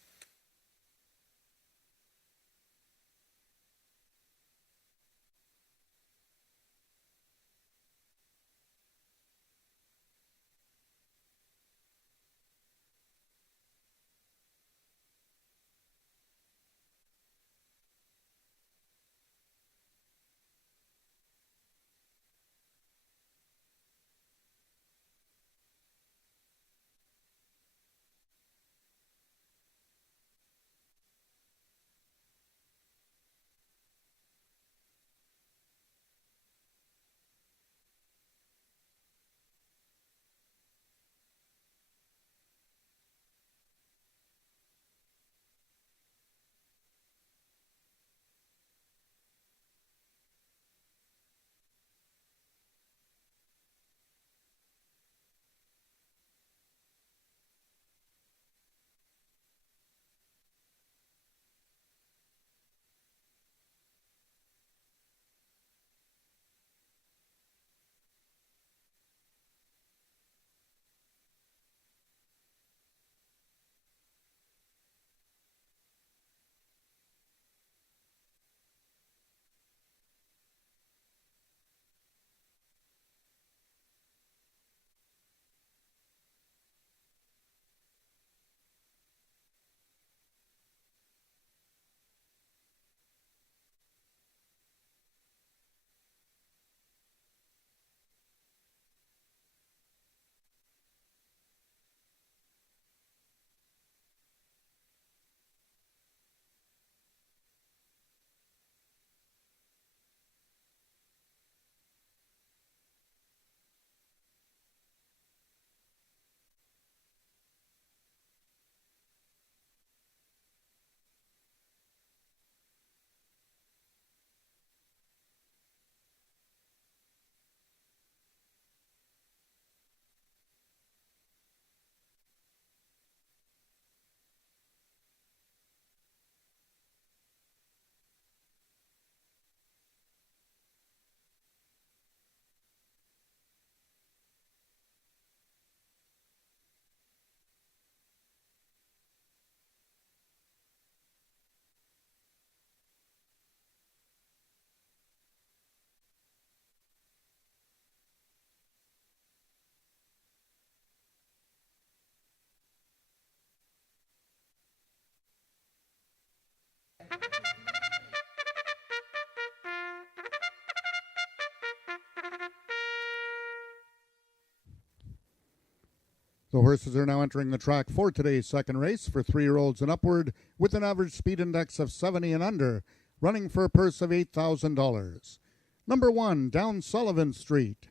The horses are now entering the track for today's second race for 3-year-olds and upward with an average speed index of 70 and under, running for a purse of $8,000. Number 1, Down Sullivan Street,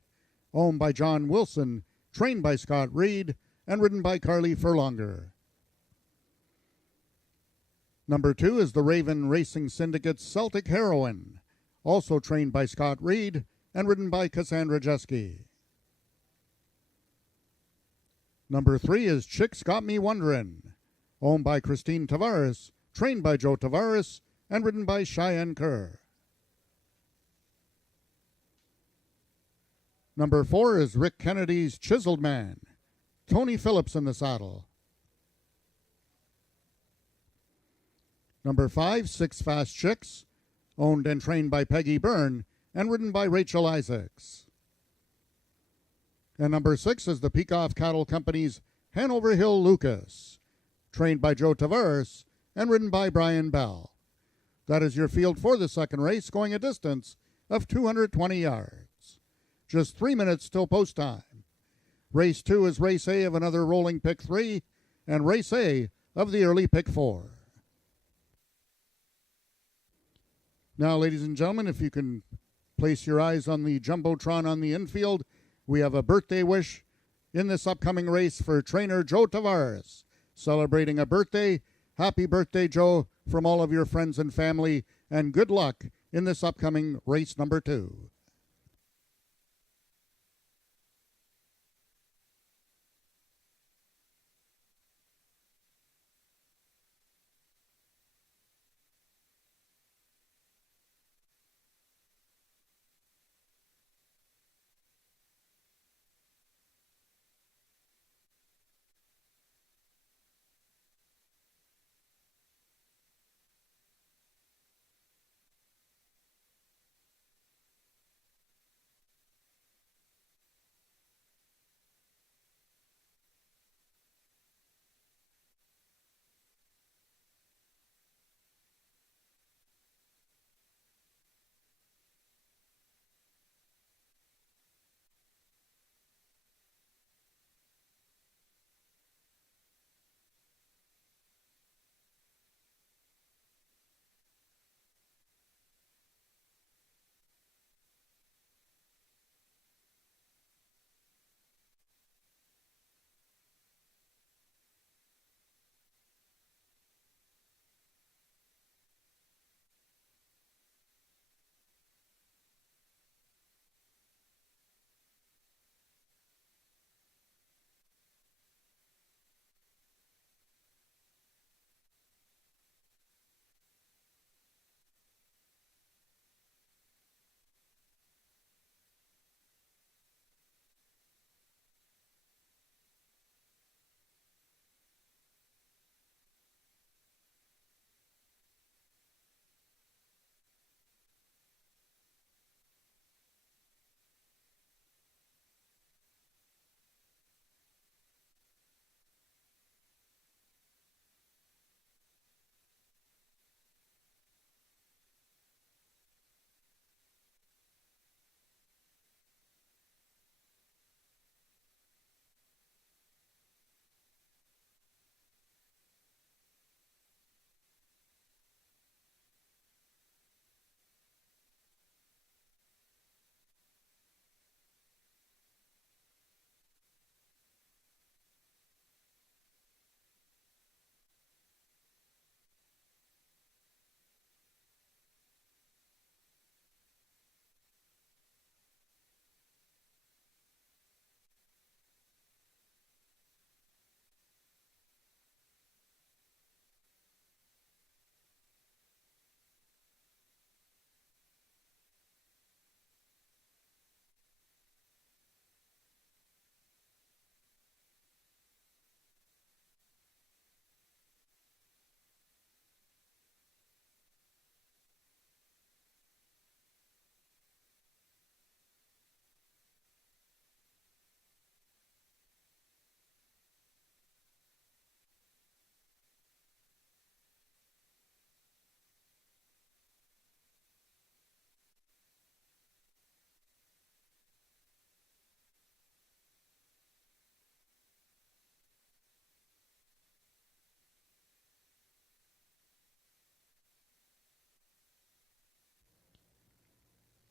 owned by John Wilson, trained by Scott Reed, and ridden by Carly Furlonger. Number 2 is the Raven Racing Syndicate's Celtic Heroine, also trained by Scott Reed and ridden by Cassandra Jeske. Number 3 is Chicks Got Me Wonderin', owned by Christine Tavares, trained by Joe Tavares, and ridden by Cheyenne Kerr. Number 4 is Rick Kennedy's Chiseled Man, Tony Phillips in the saddle. Number 5, Six Fast Chicks, owned and trained by Peggy Byrne, and ridden by Rachel Isaacs. And number 6 is the Peacock Cattle Company's Hanover Hill Lucas, trained by Joe Tavares and ridden by Brian Bell. That is your field for the second race, going a distance of 220 yards. Just 3 minutes till post time. Race 2 is Race A of another rolling pick 3, and Race A of the early pick 4. Now, ladies and gentlemen, if you can place your eyes on the Jumbotron on the infield, we have a birthday wish in this upcoming race for trainer Joe Tavares. Celebrating a birthday. Happy birthday, Joe, from all of your friends and family, and good luck in this upcoming race number 2.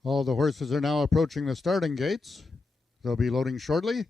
All the horses are now approaching the starting gates. They'll be loading shortly.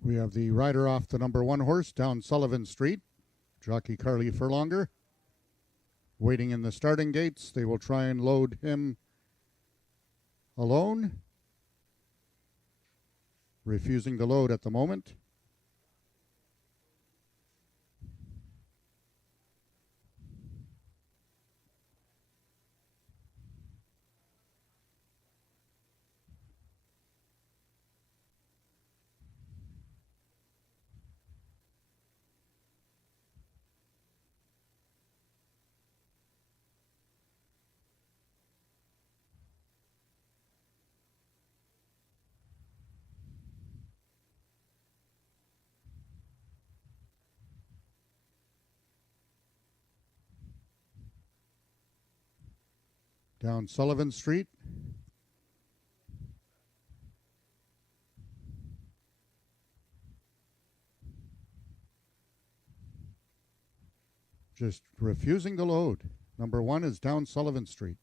We have the rider off the number 1 horse down Sullivan Street, jockey Carly Furlonger. Waiting in the starting gates. They will try and load him alone. Refusing to load at the moment. Down Sullivan Street. Just refusing to load. Number 1 is down Sullivan Street.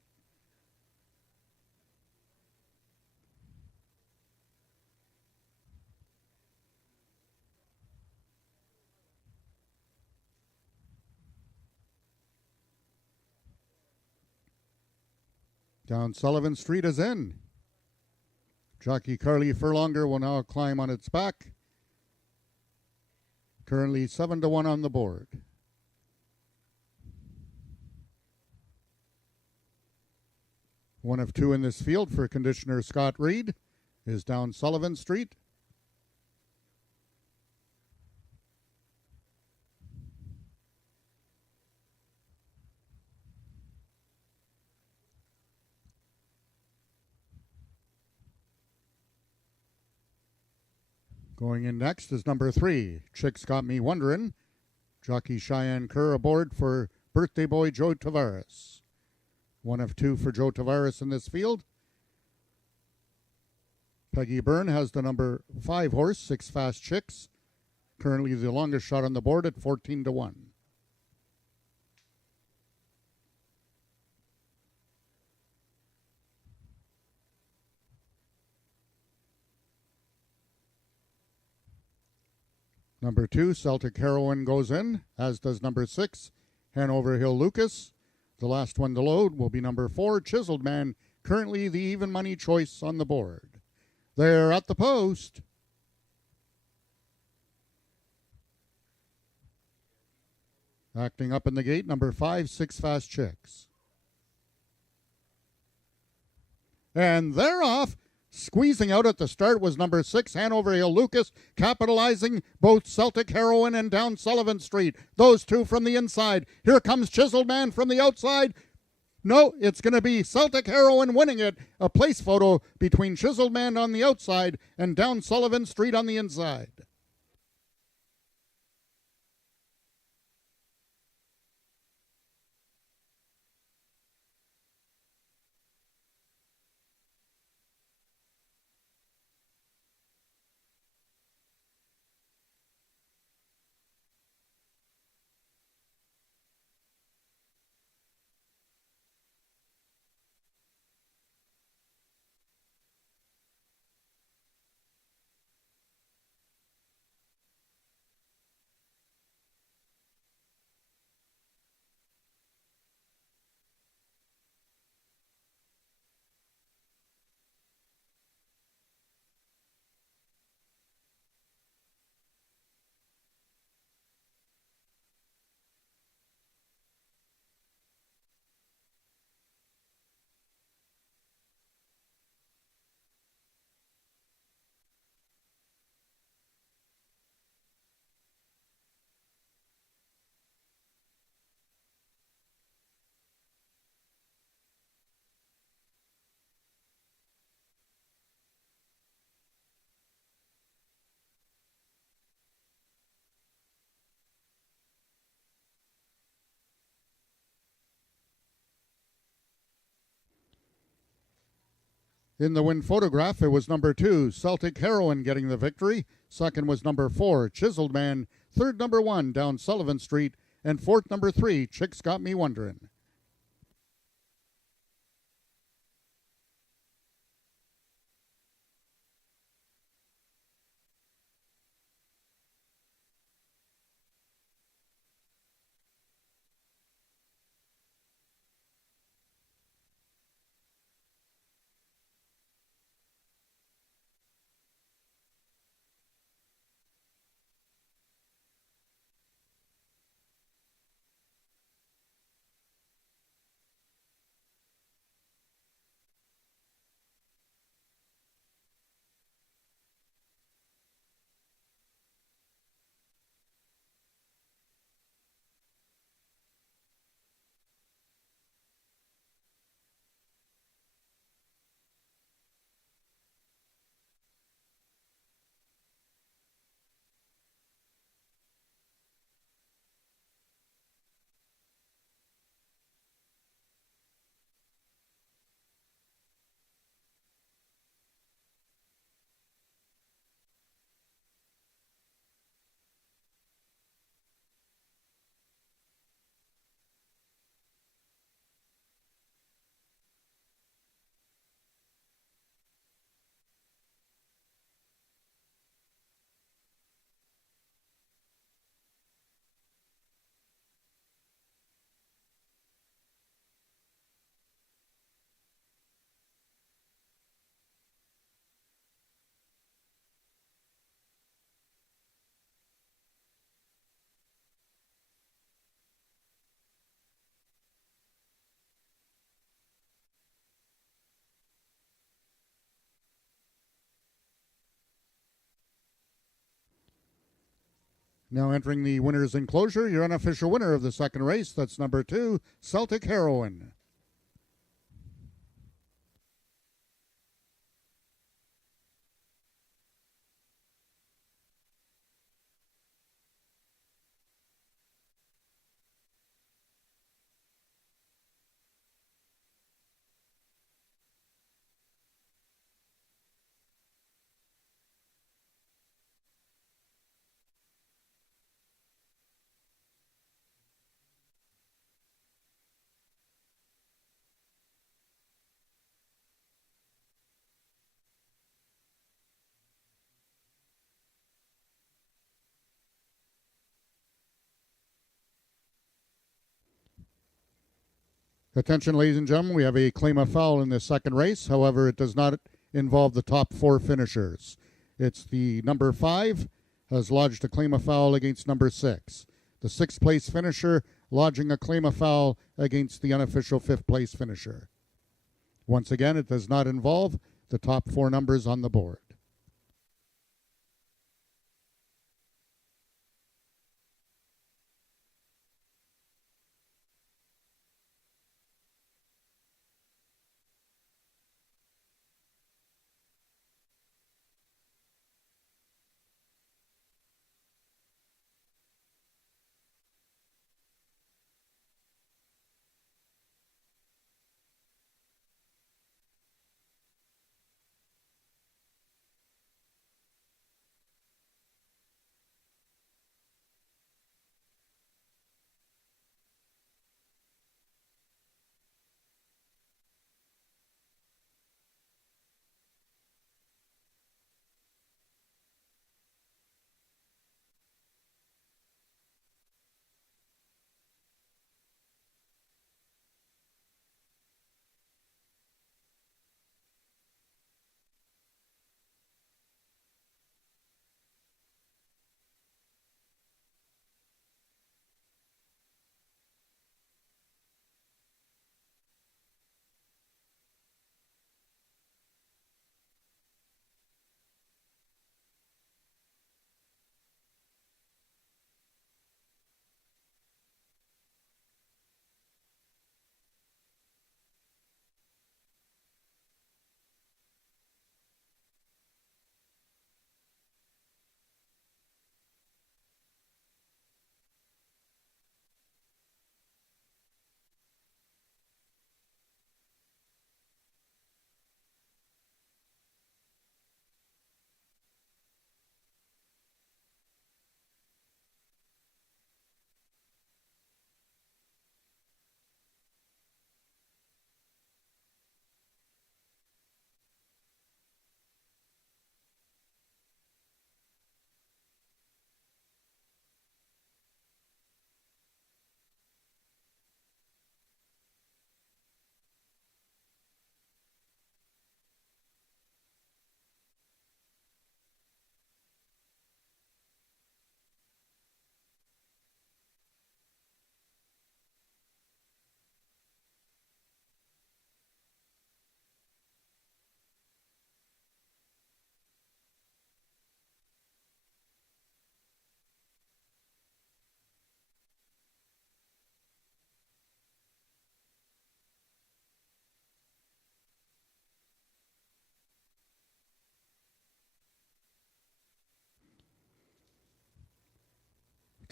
Down Sullivan Street is in. Jockey Carly Furlonger will now climb on its back. Currently 7-1 on the board. One of 2 in this field for conditioner Scott Reed is down Sullivan Street. Going in next is number 3, Chicks Got Me Wonderin'. Jockey Cheyenne Kerr aboard for birthday boy Joe Tavares. One of 2 for Joe Tavares in this field. Peggy Byrne has the number 5 horse, 6 Fast Chicks. Currently the longest shot on the board at 14-1. Number 2, Celtic Heroine, goes in, as does number 6, Hanover Hill Lucas. The last one to load will be number 4, Chiseled Man, currently the even money choice on the board. They're at the post. Acting up in the gate, number 5, 6 Fast Chicks. And they're off. Squeezing out at the start was number 6, Hanover Hill Lucas, capitalizing both Celtic Heroine and down Sullivan Street. Those 2 from the inside. Here comes Chiseled Man from the outside. No, it's going to be Celtic Heroine winning it. A place photo between Chiseled Man on the outside and down Sullivan Street on the inside. In the win photograph, it was number 2, Celtic Heroine, getting the victory. Second was number 4, Chiseled Man. Third, number 1, Down Sullivan Street. And fourth, number 3, Chicks Got Me Wonderin'. Now entering the winner's enclosure, your unofficial winner of the second race, that's number 2, Celtic Heroine. Attention, ladies and gentlemen, we have a claim of foul in the second race. However, it does not involve the top 4 finishers. It's the number 5 has lodged a claim of foul against number 6. The 6th place finisher lodging a claim of foul against the unofficial 5th place finisher. Once again, it does not involve the top 4 numbers on the board.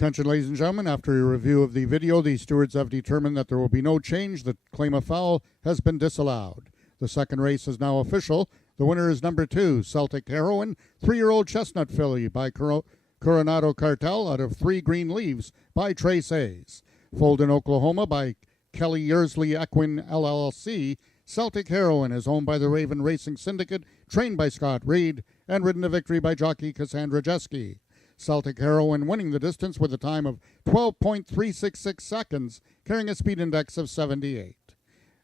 Attention, ladies and gentlemen, after a review of the video, the stewards have determined that there will be no change. The claim of foul has been disallowed. The second race is now official. The winner is number 2, Celtic Heroine, 3-year-old chestnut filly by Coronado Cartel out of 3 Green Leaves by Trace Hayes. Foaled in Oklahoma by Kelly Yersley Equine LLC, Celtic Heroine is owned by the Raven Racing Syndicate, trained by Scott Reed, and ridden to victory by jockey Cassandra Jeske. Celtic Heroine winning the distance with a time of 12.366 seconds, carrying a speed index of 78.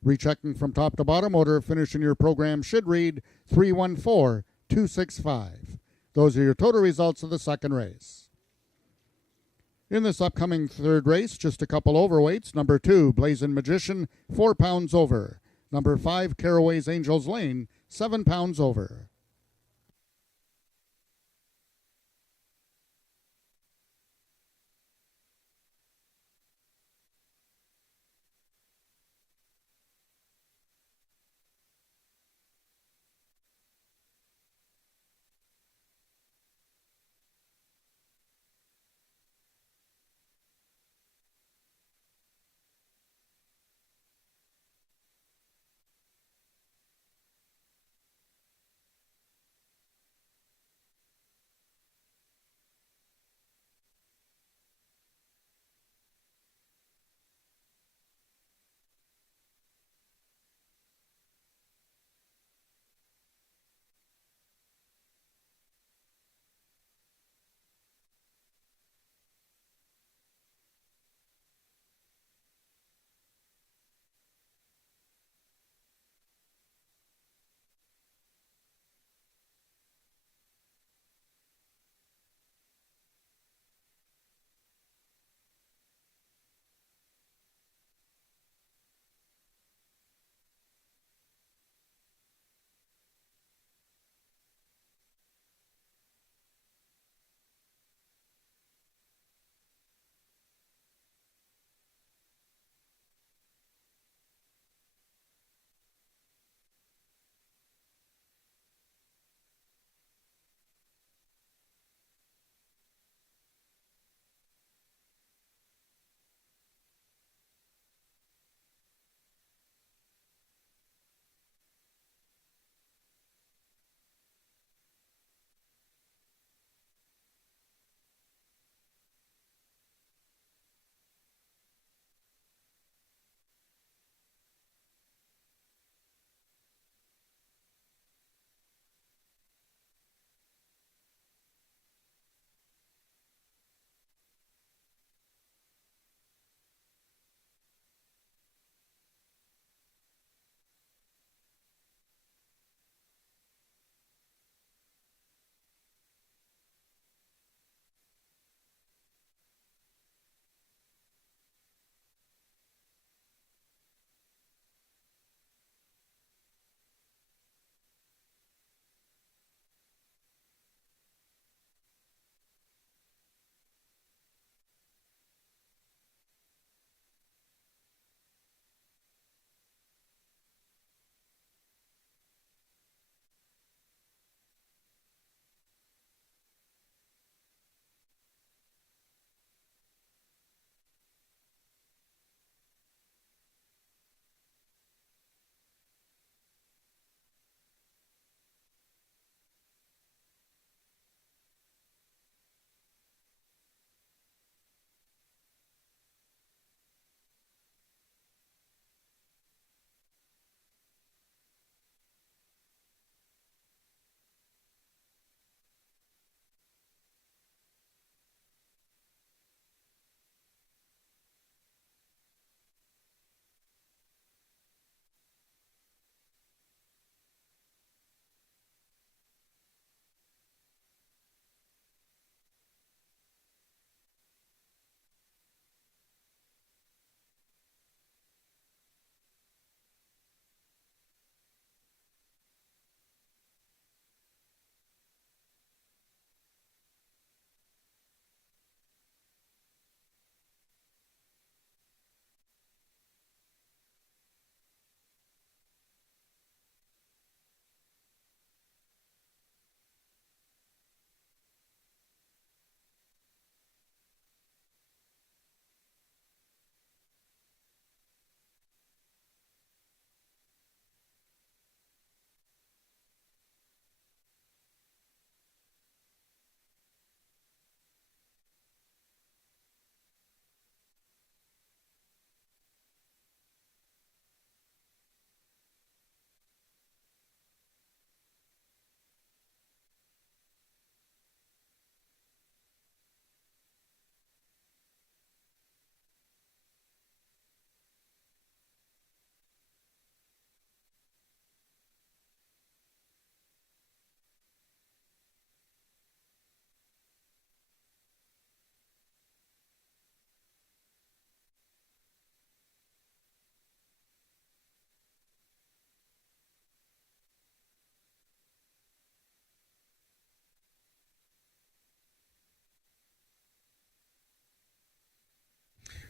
Rechecking from top to bottom, order of finish in your program should read 314-265. Those are your total results of the second race. In this upcoming third race, just a couple overweights. Number 2, Blazing Magician, 4 pounds over. Number 5, Caraway's Angels Lane, 7 pounds over.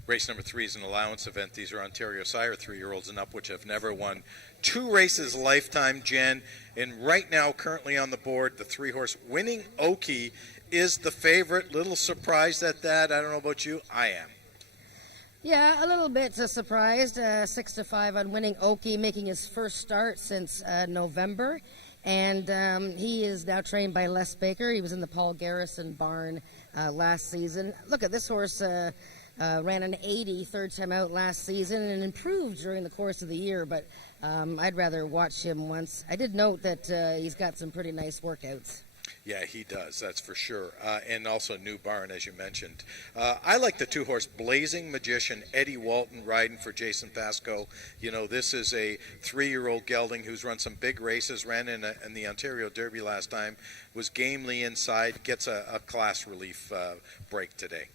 Race number 3 is an allowance event. These are Ontario Sire 3-year-olds and up, which have never won 2 races lifetime, Jen. And right now, currently on the board, the 3-horse Winning Okie is the favorite. Little surprised at that. I don't know about you. I am. Yeah, a little bit surprised. 6-5 on Winning Okie, making his first start since November. And he is now trained by Les Baker. He was in the Paul Garrison barn last season. Look at this horse. Ran an 80 third time out last season and improved during the course of the year, but I'd rather watch him once. I did note that he's got some pretty nice workouts. Yeah, he does, that's for sure. And also new barn, as you mentioned. I like the 2-horse Blazing Magician, Eddie Walton, riding for Jason Pascoe. You know, this is a 3-year-old gelding who's run some big races, ran in the Ontario Derby last time, was gamely inside, gets a class relief break today.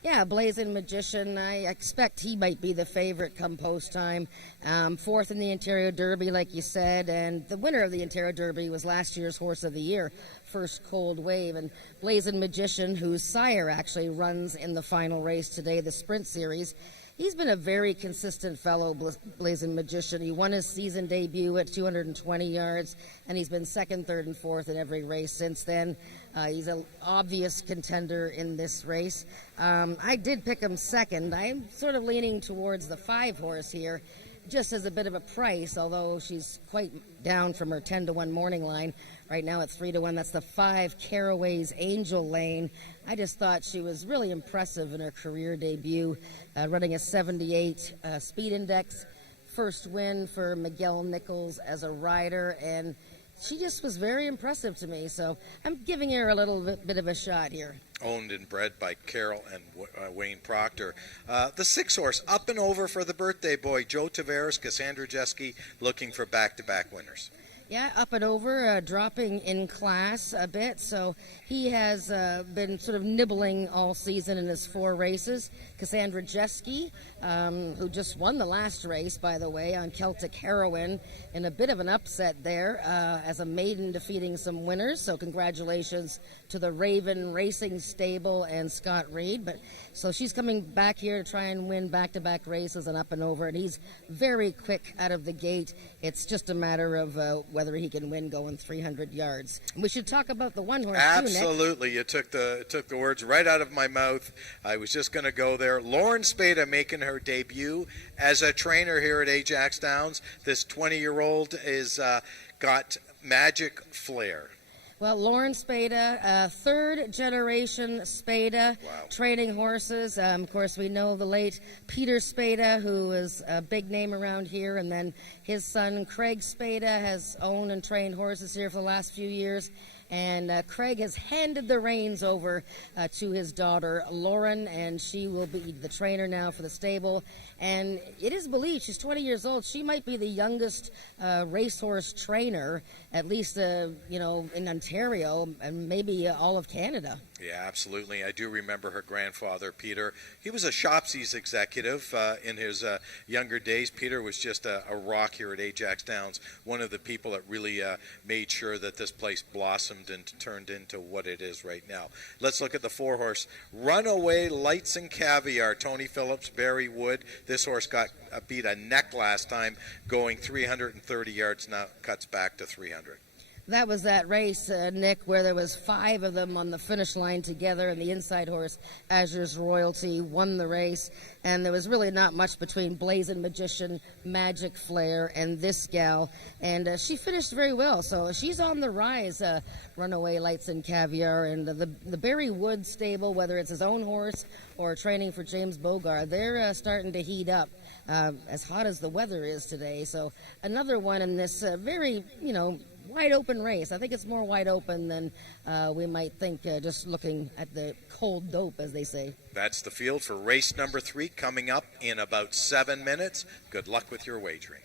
Yeah, Blazing Magician, I expect he might be the favorite come post time. 4th in the Ontario Derby, like you said, and the winner of the Ontario Derby was last year's Horse of the Year, First Cold Wave. And Blazing Magician, whose sire actually runs in the final race today, the Sprint Series, he's been a very consistent fellow, Blazing Magician. He won his season debut at 220 yards, and he's been 2nd, 3rd, and 4th in every race since then. He's an obvious contender in this race. I did pick him 2nd. I'm sort of leaning towards the 5-horse here, just as a bit of a price, although she's quite down from her 10-1 morning line. Right now at 3-1, that's the 5 Caraway's Angel Lane. I just thought she was really impressive in her career debut, running a 78 speed index. First win for Miguel Nichols as a rider, and she just was very impressive to me, so I'm giving her a little bit of a shot here. Owned and bred by Carol and Wayne Proctor. The 6-horse, Up and Over for the birthday boy, Joe Tavares, Cassandra Jeske, looking for back-to-back winners. Yeah, Up and Over, dropping in class a bit, so he has been sort of nibbling all season in his 4 races. Cassandra Jeske, who just won the last race, by the way, on Celtic Heroine, in a bit of an upset there, as a maiden defeating some winners, so congratulations to the Raven Racing Stable and Scott Reed. But so she's coming back here to try and win back-to-back races and Up and Over, and he's very quick out of the gate. It's just a matter of whether he can win going 300 yards. We should talk about the 1-horse Absolutely. You took the words right out of my mouth. I was just going to go there. Lauren Spada making her debut as a trainer here at AjaxDowns. This 20-year-old is got magic flair. Well, Lauren Spada, 3rd generation Spada, Wow. training horses. Of course, we know the late Peter Spada, who is a big name around here, and then his son Craig Spada has owned and trained horses here for the last few years. And Craig has handed the reins over to his daughter, Lauren, and she will be the trainer now for the stable. And it is believed, she's 20 years old, she might be the youngest racehorse trainer, at least, in Ontario, and maybe all of Canada. Yeah, absolutely. I do remember her grandfather, Peter. He was a Shopsies executive in his younger days. Peter was just a rock here at AjaxDowns, one of the people that really made sure that this place blossomed and turned into what it is right now. Let's look at the 4-horse. Runaway Lights and Caviar, Tony Phillips, Barry Wood. This horse got beat a neck last time, going 330 yards, now cuts back to 300. That was that race, Nick, where there was 5 of them on the finish line together, and the inside horse, Azure's Royalty, won the race. And there was really not much between Blazing Magician, Magic Flare, and this gal. And she finished very well, so she's on the rise, Runaway Lights and Caviar. And the Barry Wood stable, whether it's his own horse or training for James Bogard, they're starting to heat up, as hot as the weather is today. So another one in this very, wide open race. I think it's more wide open than we might think, just looking at the cold dope, as they say. That's the field for race number 3 coming up in about 7 minutes. Good luck with your wagering.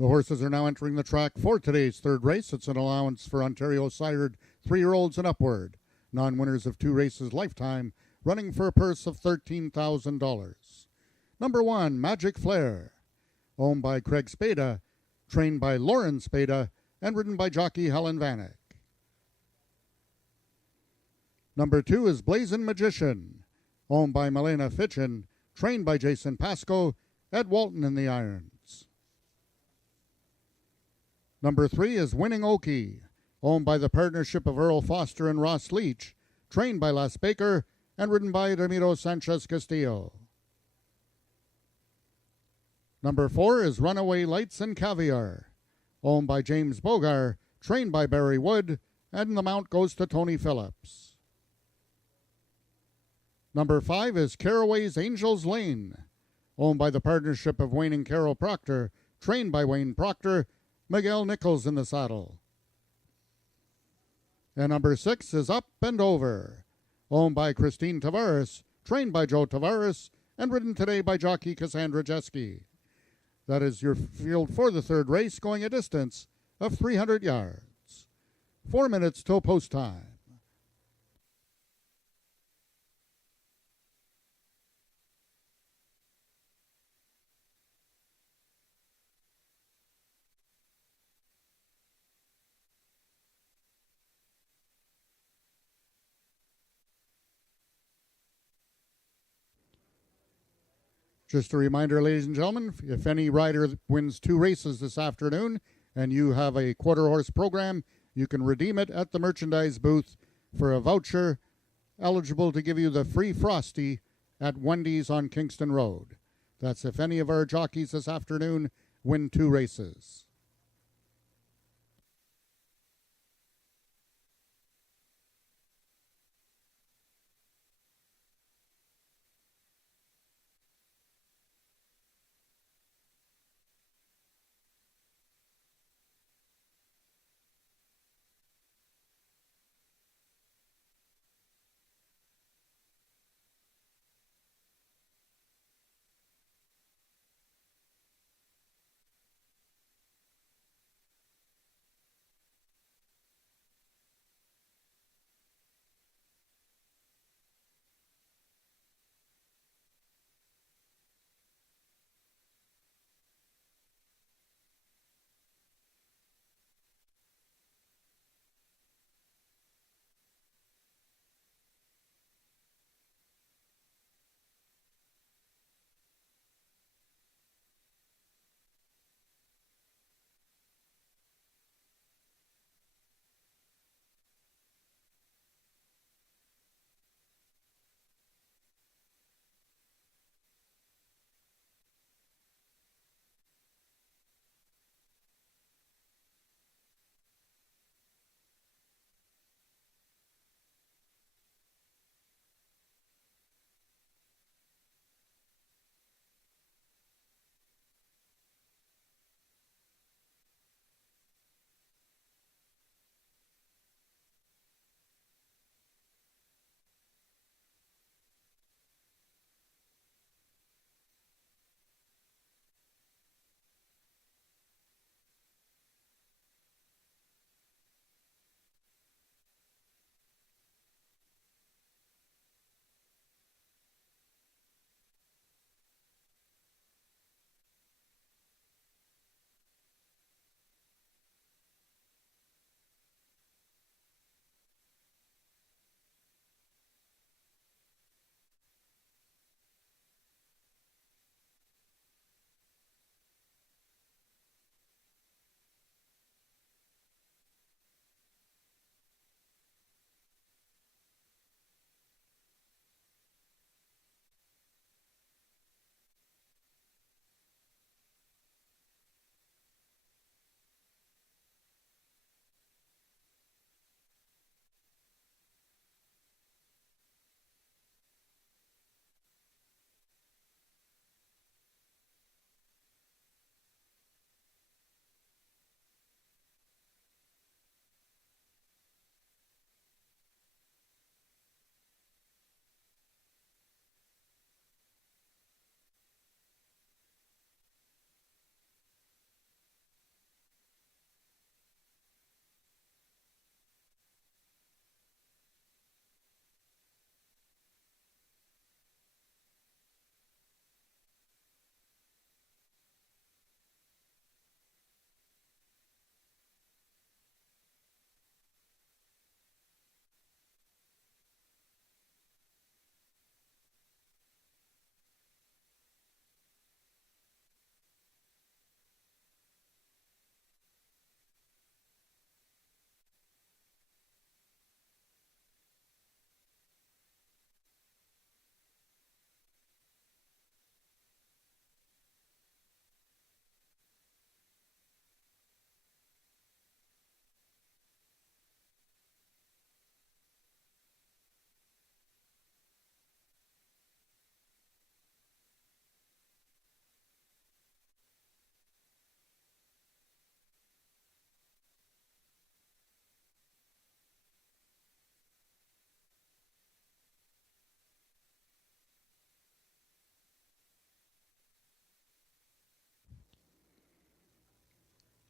The horses are now entering the track for today's third race. It's an allowance for Ontario sired 3-year-olds and upward. Non-winners of 2 races lifetime, running for a purse of $13,000. Number 1, Magic Flare, owned by Craig Spada, trained by Lauren Spada, and ridden by jockey Helen Vanek. Number 2 is Blazin' Magician, owned by Milena Fitchin, trained by Jason Pascoe, Ed Walton in the irons. Number 3 is Winning Okie, owned by the partnership of Earl Foster and Ross Leach, trained by Les Baker, and ridden by Ramiro Sanchez Castillo. Number 4 is Runaway Lights and Caviar, owned by James Bogar, trained by Barry Wood, and the mount goes to Tony Phillips. Number 5 is Caraway's Angels Lane, owned by the partnership of Wayne and Carol Proctor, trained by Wayne Proctor, Miguel Nichols in the saddle. And number 6 is Up and Over, owned by Christine Tavares, trained by Joe Tavares, and ridden today by jockey Cassandra Jeske. That is your field for the third race, going a distance of 300 yards. 4 minutes till post time. Just a reminder, ladies and gentlemen, if any rider wins 2 races this afternoon and you have a quarter horse program, you can redeem it at the merchandise booth for a voucher eligible to give you the free Frosty at Wendy's on Kingston Road. That's if any of our jockeys this afternoon win 2 races.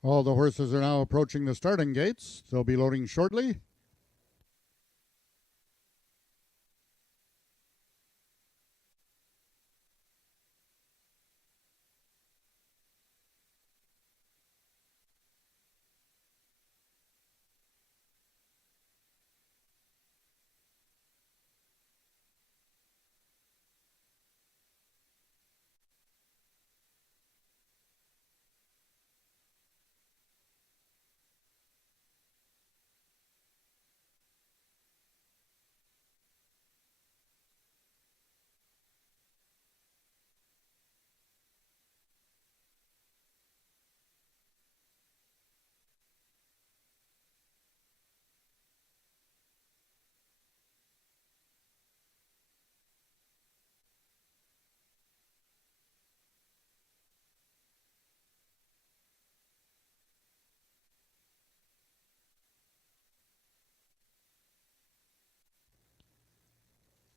All the horses are now approaching the starting gates. They'll be loading shortly.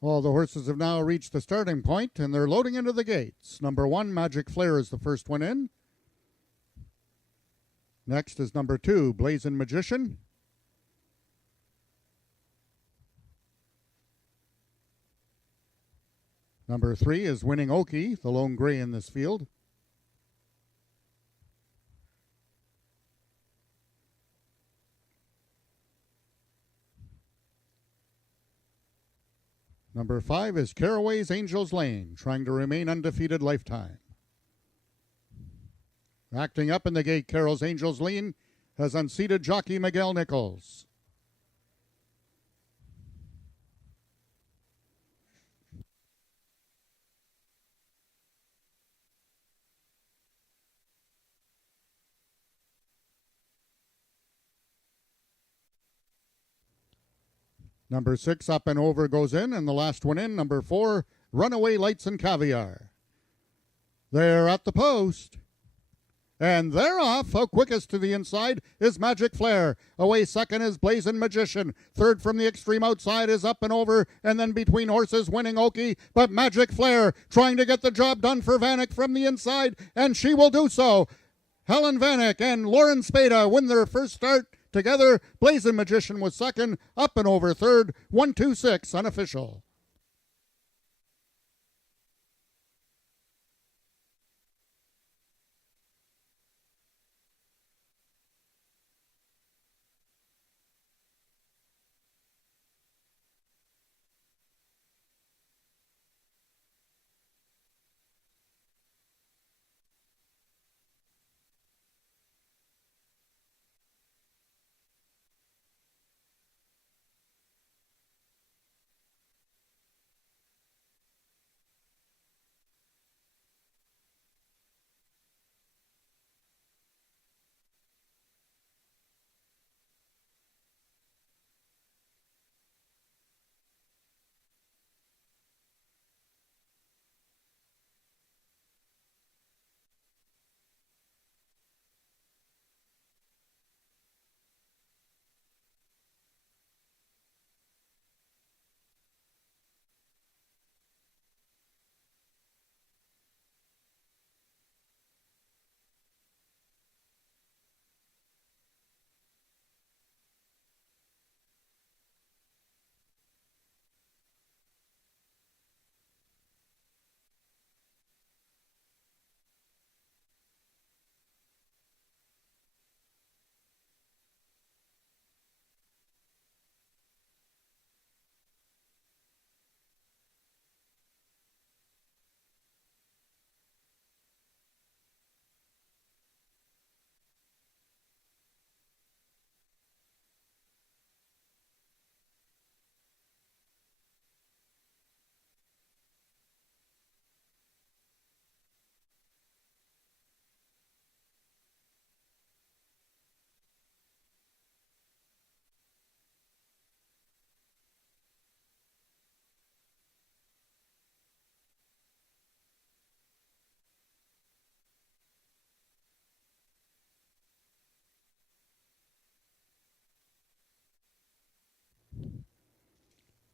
All the horses have now reached the starting point, and they're loading into the gates. Number 1, Magic Flare, is the first one in. Next is number 2, Blazing Magician. Number 3 is Winning Okie, the lone gray in this field. Number 5 is Caraway's Angel's Lane, trying to remain undefeated lifetime. Acting up in the gate, Carol's Angel's Lane has unseated jockey Miguel Nichols. Number 6, Up and Over, goes in, and the last one in, number 4, Runaway Lights and Caviar. They're at the post. And they're off. How quickest to the inside is Magic Flare. Away second is Blazing Magician. Third from the extreme outside is Up and Over, and then between horses, Winning Okie. But Magic Flare trying to get the job done for Vanek from the inside, and she will do so. Helen Vanek and Lauren Spada win their first start together. Blazing Magician was second, Up and Over third, 1-2-6 unofficial.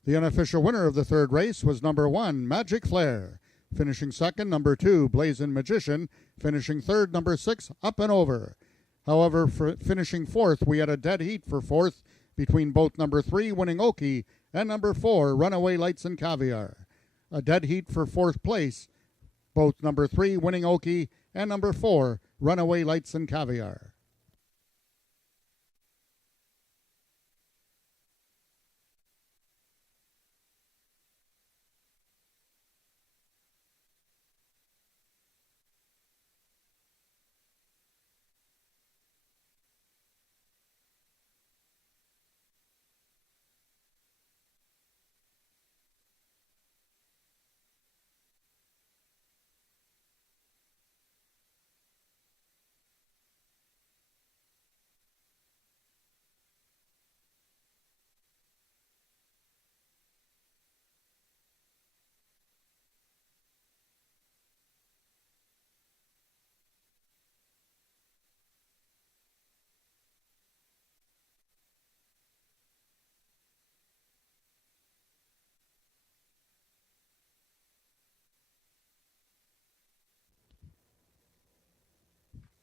The unofficial winner of the third race was number 1, Magic Flare. Finishing second, number 2, Blazing Magician. Finishing third, number 6, Up and Over. However, for finishing fourth, we had a dead heat for fourth between both number 3, Winning Oki, and number 4, Runaway Lights and Caviar. A dead heat for fourth place, both number 3, Winning Oki, and number 4, Runaway Lights and Caviar.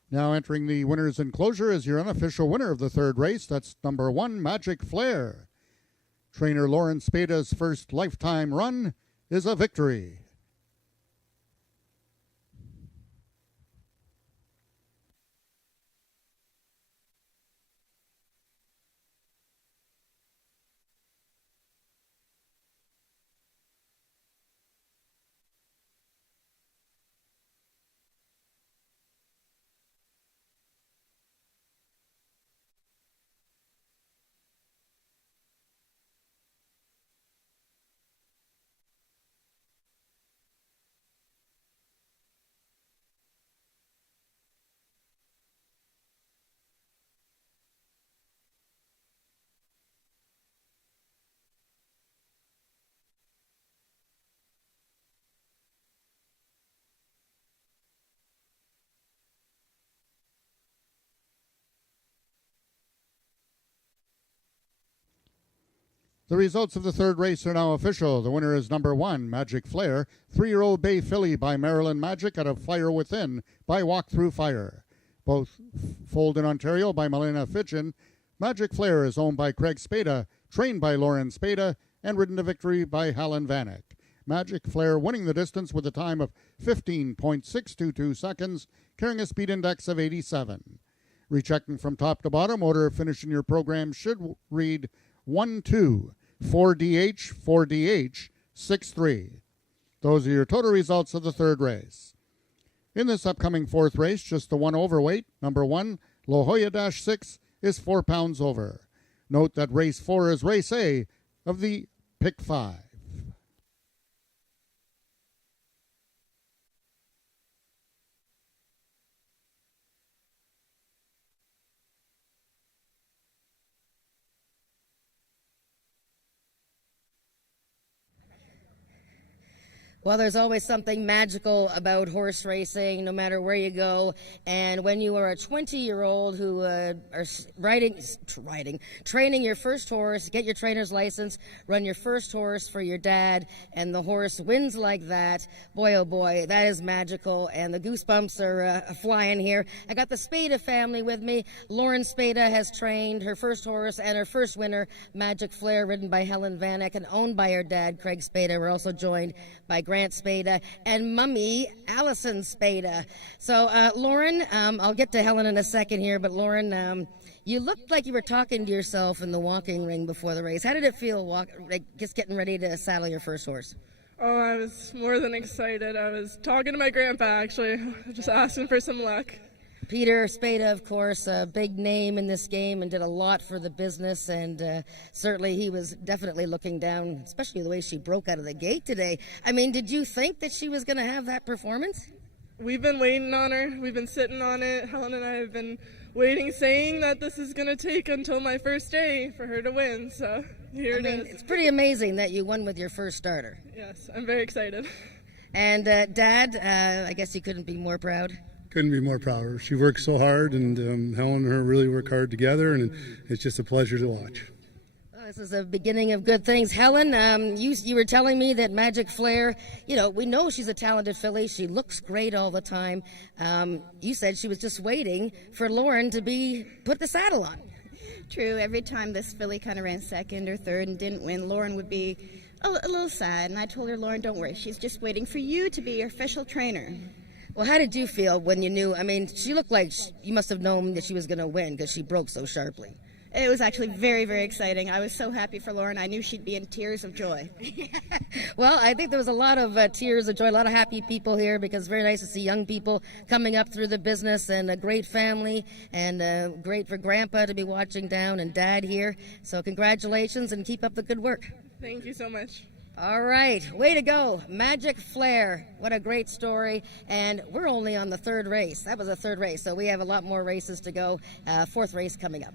Now entering the winner's enclosure is your unofficial winner of the third race. That's number 1, Magic Flare. Trainer Lauren Spada's first lifetime run is a victory. The results of the third race are now official. The winner is number 1, Magic Flare, 3-year-old Bay Filly by Maryland Magic out of Fire Within by Walk Through Fire. Both foaled in Ontario by Melina Fitchin. Magic Flare is owned by Craig Spada, trained by Lauren Spada, and ridden to victory by Helen Vanek. Magic Flare winning the distance with a time of 15.622 seconds, carrying a speed index of 87. Rechecking from top to bottom, order of finish in your program should read 1-2, 4DH, 4DH, 6-3. Those are your total results of the third race. In this upcoming fourth race, just the one overweight, number 1, La Jolla-6, is 4 pounds over. Note that race 4 is race A of the Pick 5. Well, there's always something magical about horse racing, no matter where you go. And when you are a 20-year-old who are training your first horse, get your trainer's license, run your first horse for your dad, and the horse wins like that, boy, oh boy, that is magical. And the goosebumps are flying here. I got the Spada family with me. Lauren Spada has trained her first horse and her first winner, Magic Flare, ridden by Helen Vanek and owned by her dad, Craig Spada. We're also joined by Grant Spada and Mummy Allison Spada. So, Lauren, I'll get to Helen in a second here, but Lauren, you looked like you were talking to yourself in the walking ring before the race. How did it feel, just getting ready to saddle your first horse? Oh, I was more than excited. I was talking to my grandpa, actually, just asking for some luck. Peter Spada, of course, a big name in this game and did a lot for the business, and certainly he was definitely looking down, especially the way she broke out of the gate today. I mean, did you think that she was going to have that performance? We've been waiting on her. We've been sitting on it. Helen and I have been waiting, saying that this is going to take until my first day for her to win, so here it is. It's pretty amazing that you won with your first starter. Yes, I'm very excited. And Dad, I guess you couldn't be more proud? Couldn't be more proud of her. She works so hard, and Helen and her really work hard together, and it's just a pleasure to watch. This is the beginning of good things. Helen, you were telling me that Magic Flair, we know she's a talented filly. She looks great all the time. You said she was just waiting for Lauren to put the saddle on. True. Every time this filly kind of ran second or third and didn't win, Lauren would be a little sad. And I told her, Lauren, don't worry. She's just waiting for you to be your official trainer. Well, how did you feel when you knew? I mean, she looked like you must have known that she was going to win because she broke so sharply. It was actually very, very exciting. I was so happy for Lauren. I knew she'd be in tears of joy. Well, I think there was a lot of tears of joy, a lot of happy people here because it's very nice to see young people coming up through the business and a great family and great for Grandpa to be watching down and Dad here. So congratulations and keep up the good work. Thank you so much. All right, way to go. Magic Flair. What a great story. And we're only on the third race. That was the third race, so we have a lot more races to go. Fourth race coming up.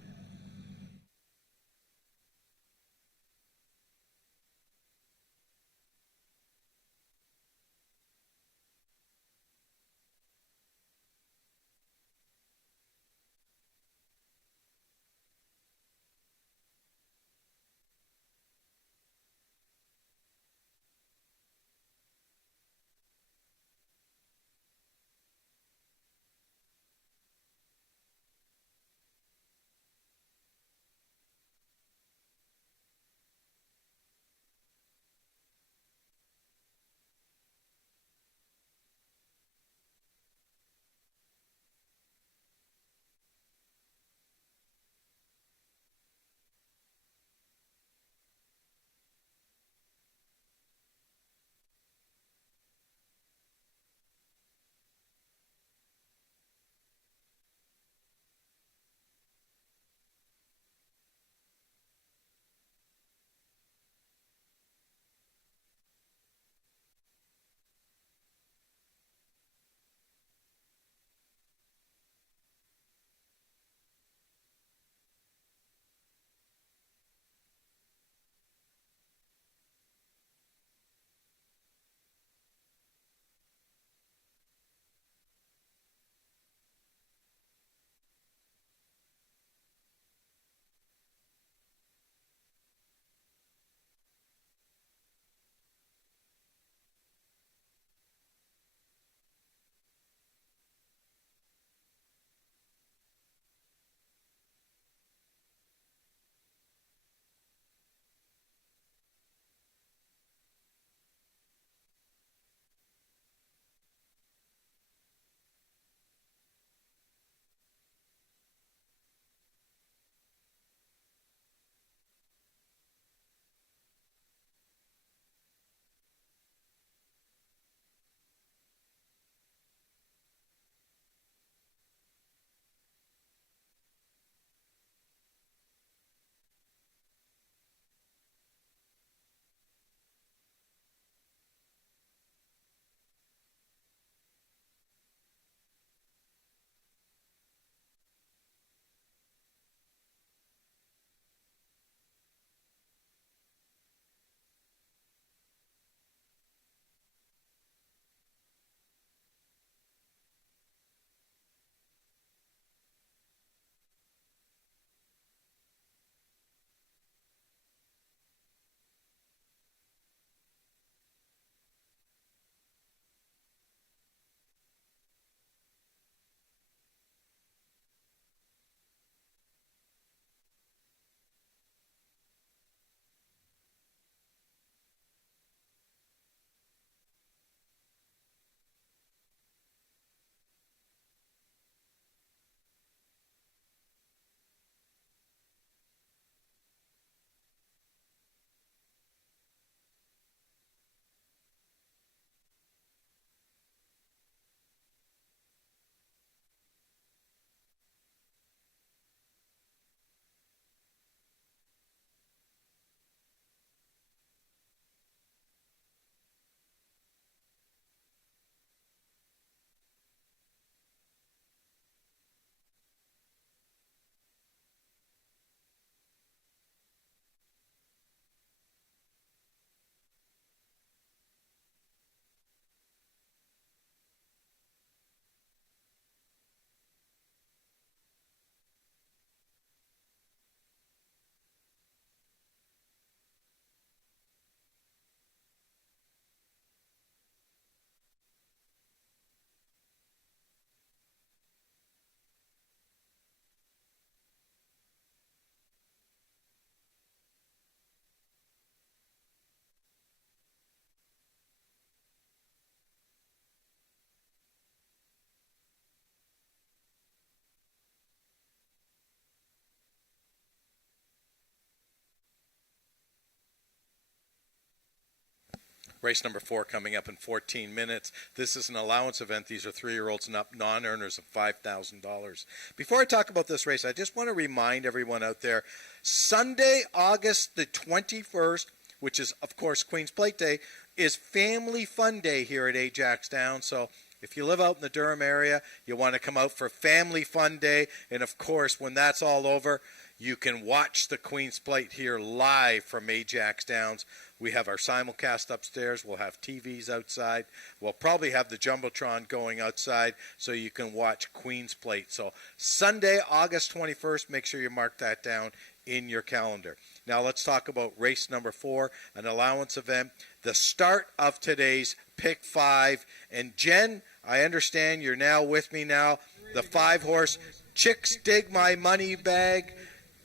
Race number 4 coming up in 14 minutes. This is an allowance event. These are 3-year-olds and up, non-earners of $5,000. Before I talk about this race, I just want to remind everyone out there, Sunday, August the 21st, which is, of course, Queen's Plate Day, is Family Fun Day here at AjaxDowns. So if you live out in the Durham area, you want to come out for Family Fun Day. And, of course, when that's all over, you can watch the Queen's Plate here live from AjaxDowns. We have our simulcast upstairs. We'll have TVs outside. We'll probably have the Jumbotron going outside so you can watch Queen's Plate. So Sunday, August 21st, make sure you mark that down in your calendar. Now let's talk about race number 4, an allowance event, the start of today's Pick 5. And Jen, I understand you're now with me now. The 5-horse Chicks Dig My Money Bag.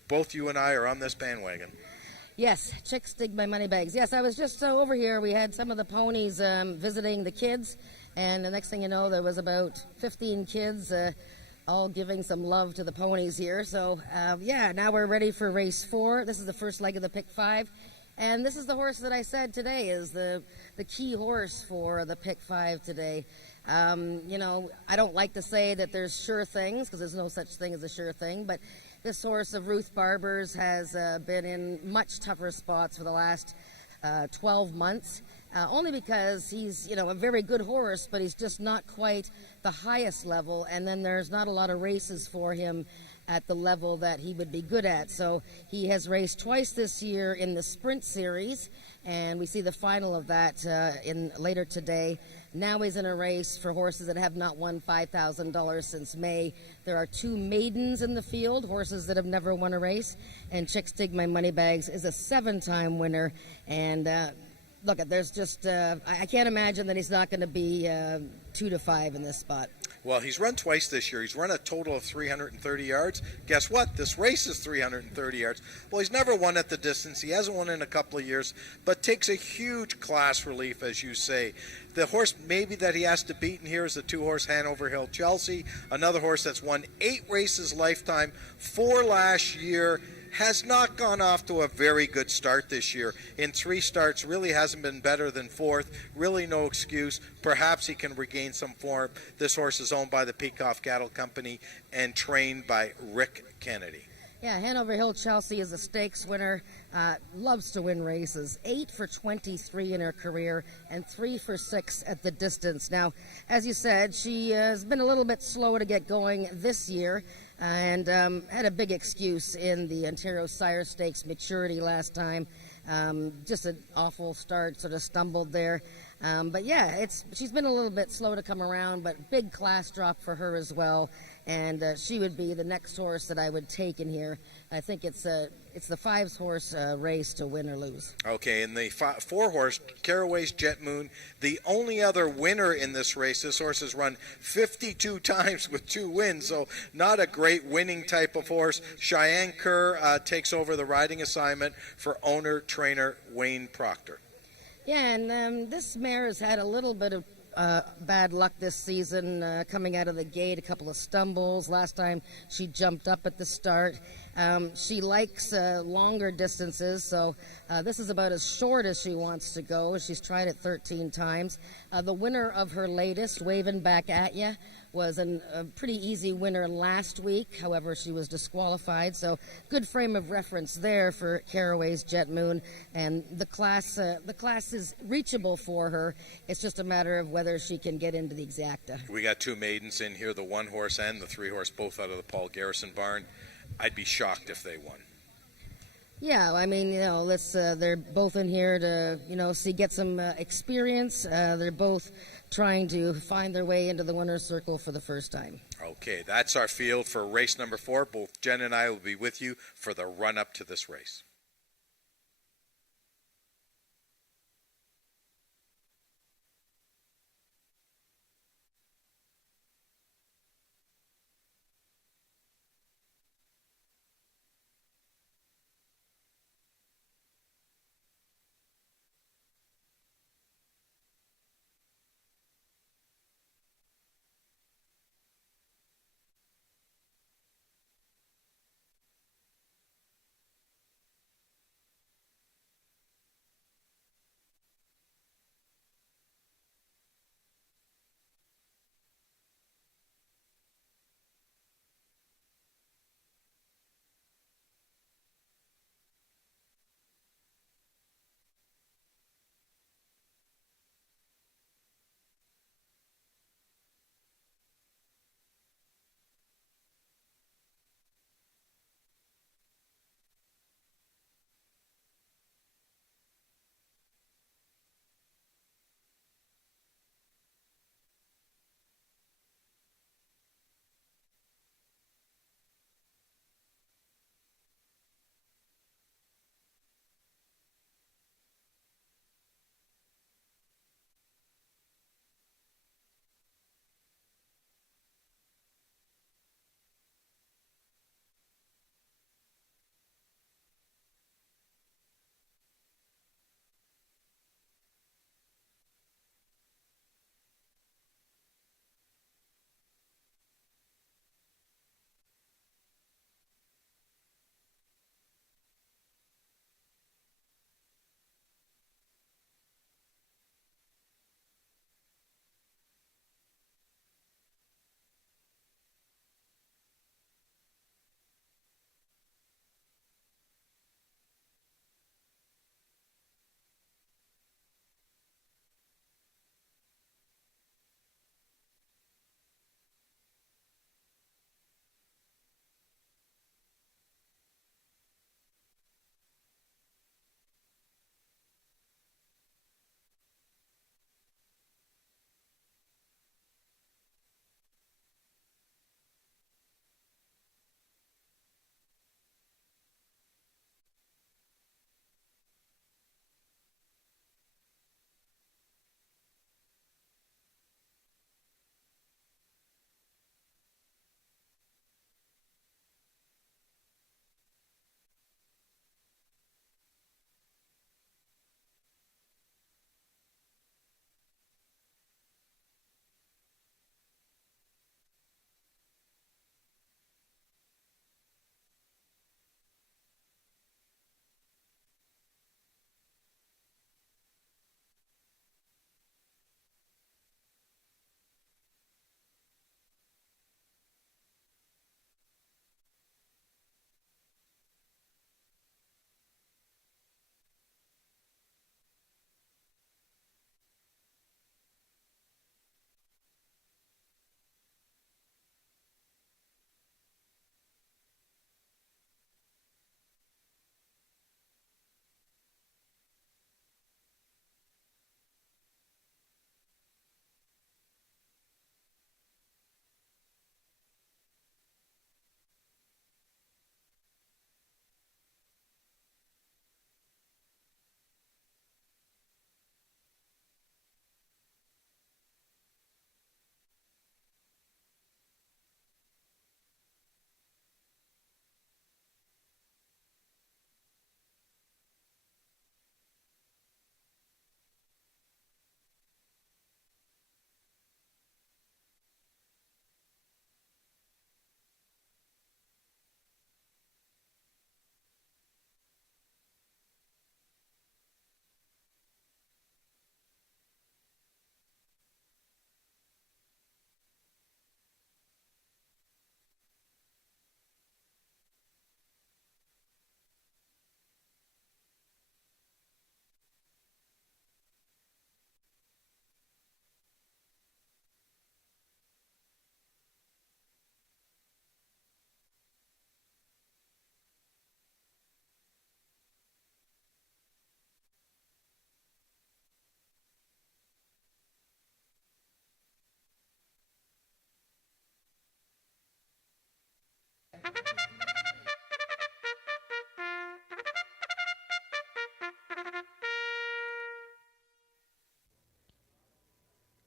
Both you and I are on this bandwagon. Yes, Chicks Dig My Money Bags. Yes, I was just over here. We had some of the ponies visiting the kids, and the next thing you know, there was about 15 kids all giving some love to the ponies here. So, yeah, now we're ready for race 4. This is the first leg of the Pick 5. And this is the horse that I said today is the key horse for the Pick 5 today. You know, I don't like to say that there's sure things, because there's no such thing as a sure thing, but this horse of Ruth Barber's has been in much tougher spots for the last 12 months, only because he's, you know, a very good horse, but he's just not quite the highest level, and then there's not a lot of races for him at the level that he would be good at. So he has raced twice this year in the Sprint Series, and we see the final of that in later today. Now he's in a race for horses that have not won $5,000 since May. There are 2 maidens in the field, horses that have never won a race, and Chicks Dig My Money Bags is a 7-time winner. And look, there's just I can't imagine that he's not going to be 2 to 5 in this spot. Well, he's run twice this year. He's run a total of 330 yards. Guess what? This race is 330 yards. Well, he's never won at the distance. He hasn't won in a couple of years, but takes a huge class relief, as you say. The horse maybe that he has to beat in here is the 2-horse Hanover Hill Chelsea, another horse that's won 8 races lifetime, 4 last year. Has not gone off to a very good start this year. In 3 starts, really hasn't been better than 4th. Really no excuse. Perhaps he can regain some form. This horse is owned by the Peacock Cattle Company and trained by Rick Kennedy. Yeah, Hanover Hill Chelsea is a stakes winner, loves to win races. 8 for 23 in her career and 3 for 6 at the distance. Now, as you said, she has been a little bit slow to get going this year, and had a big excuse in the Ontario Sire Stakes maturity last time. Just an awful start, sort of stumbled there. But yeah, she's been a little bit slow to come around, but big class drop for her as well. And she would be the next horse that I would take in here. I think it's the 5-horse race to win or lose. Okay, and the 4-horse Caraway's Jet Moon, the only other winner in this race. This horse has run 52 times with 2 wins, so not a great winning type of horse. Cheyenne Kerr takes over the riding assignment for owner-trainer Wayne Proctor. Yeah, and this mare has had a little bit of bad luck this season, coming out of the gate, a couple of stumbles. Last time she jumped up at the start. She likes longer distances, so this is about as short as she wants to go. She's tried it 13 times. The winner of her latest, Waving Back At Ya, was a pretty easy winner last week. However, she was disqualified, so good frame of reference there for Caraway's Jet Moon. And the class is reachable for her. It's just a matter of whether she can get into the exacta. We got 2 maidens in here, the 1-horse and the 3-horse, both out of the Paul Garrison barn. I'd be shocked if they won. Yeah, I mean, you know, they're both in here to, you know, get some experience. They're both trying to find their way into the winner's circle for the first time. Okay, that's our field for race number 4. Both Jen and I will be with you for the run-up to this race.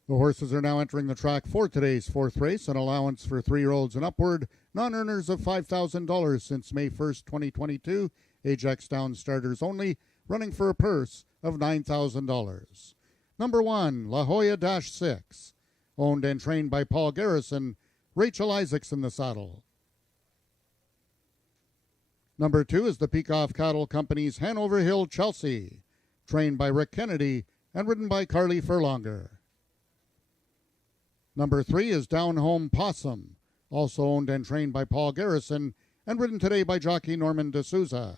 The horses are now entering the track for today's fourth race, an allowance for 3-year-olds and upward, non-earners of $5,000 since May 1st, 2022, AjaxDowns starters only, running for a purse of $9,000. Number 1, La Jolla-6, owned and trained by Paul Garrison, Rachel Isaacs in the saddle. Number 2 is the Peacock Cattle Company's Hanover Hill Chelsea, trained by Rick Kennedy and ridden by Carly Furlonger. Number 3 is Down Home Possum, also owned and trained by Paul Garrison and ridden today by jockey Norman D'Souza.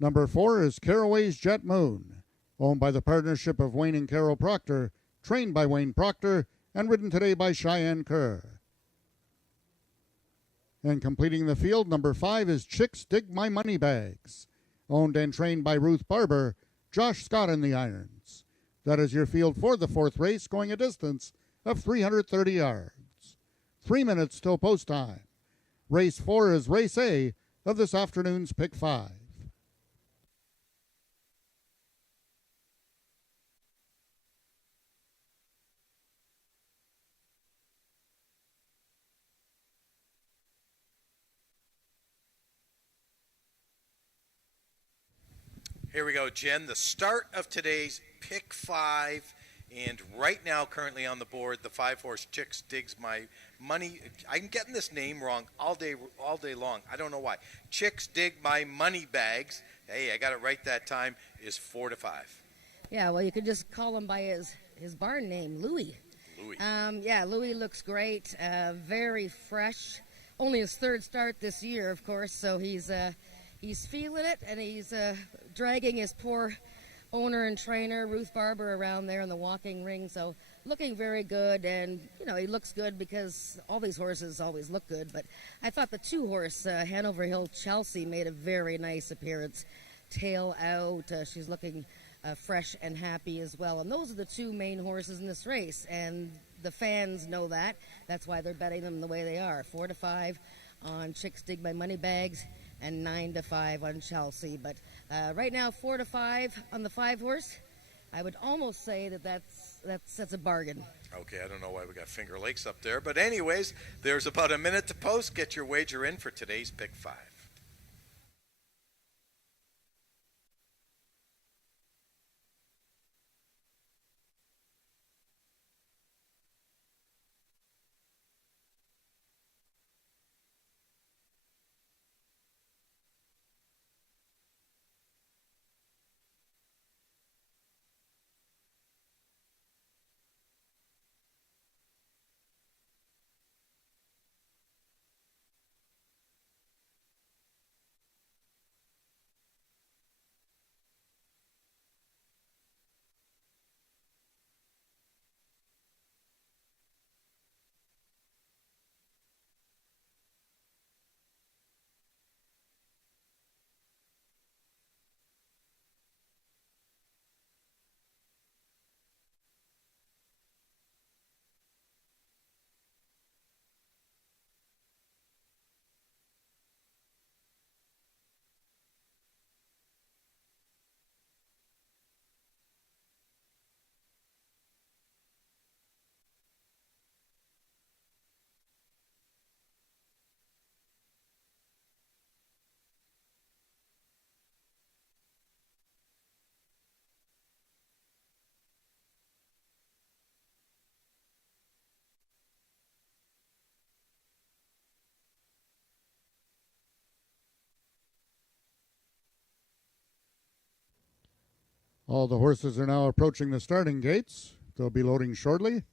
Number 4 is Caraway's Jet Moon, owned by the partnership of Wayne and Carol Proctor, trained by Wayne Proctor and ridden today by Cheyenne Kerr. And completing the field, number 5 is Chicks Dig My Money Bags, owned and trained by Ruth Barber, Josh Scott in the irons. That is your field for the fourth race, going a distance of 330 yards. 3 minutes till post time. Race 4 is Race A of this afternoon's Pick 5. Here we go, Jen. The start of today's Pick 5, and right now, currently on the board, the 5-horse Chicks Digs My Money. I'm getting this name wrong all day long. I don't know why. Chicks Dig My Money Bags. Hey, I got it right that time. Is 4 to 5. Yeah, well, you could just call him by his barn name, Louie. Louie. Louie looks great. Very fresh. Only his third start this year, of course, so he's feeling it, and he's dragging his poor owner and trainer, Ruth Barber, around there in the walking ring. So looking very good, and, he looks good because all these horses always look good. But I thought the 2-horse Hanover Hill Chelsea made a very nice appearance. Tail out. She's looking fresh and happy as well. And those are the 2 main horses in this race, and the fans know that. That's why they're betting them the way they are. 4 to 5 on Chicks Dig My Money Bags, and 9 to 5 on Chelsea. But right now, 4 to 5 on the 5-horse. I would almost say that's a bargain. Okay, I don't know why we got Finger Lakes up there, but anyways, there's about a minute to post. Get your wager in for today's Pick 5. All the horses are now approaching the starting gates. They'll be loading shortly.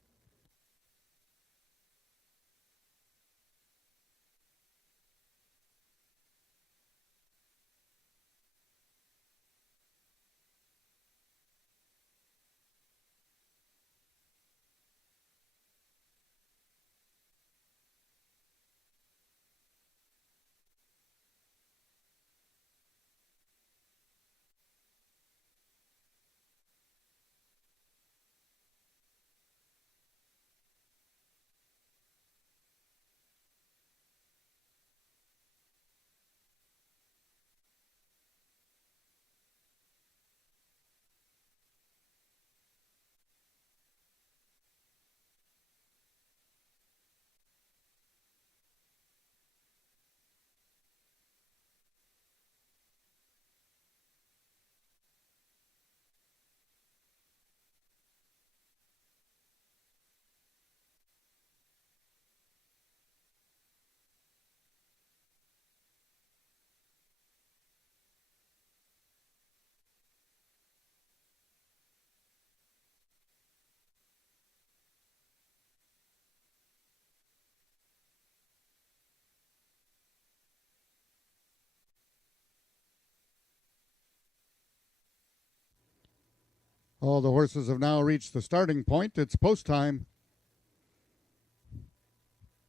All the horses have now reached the starting point. It's post time.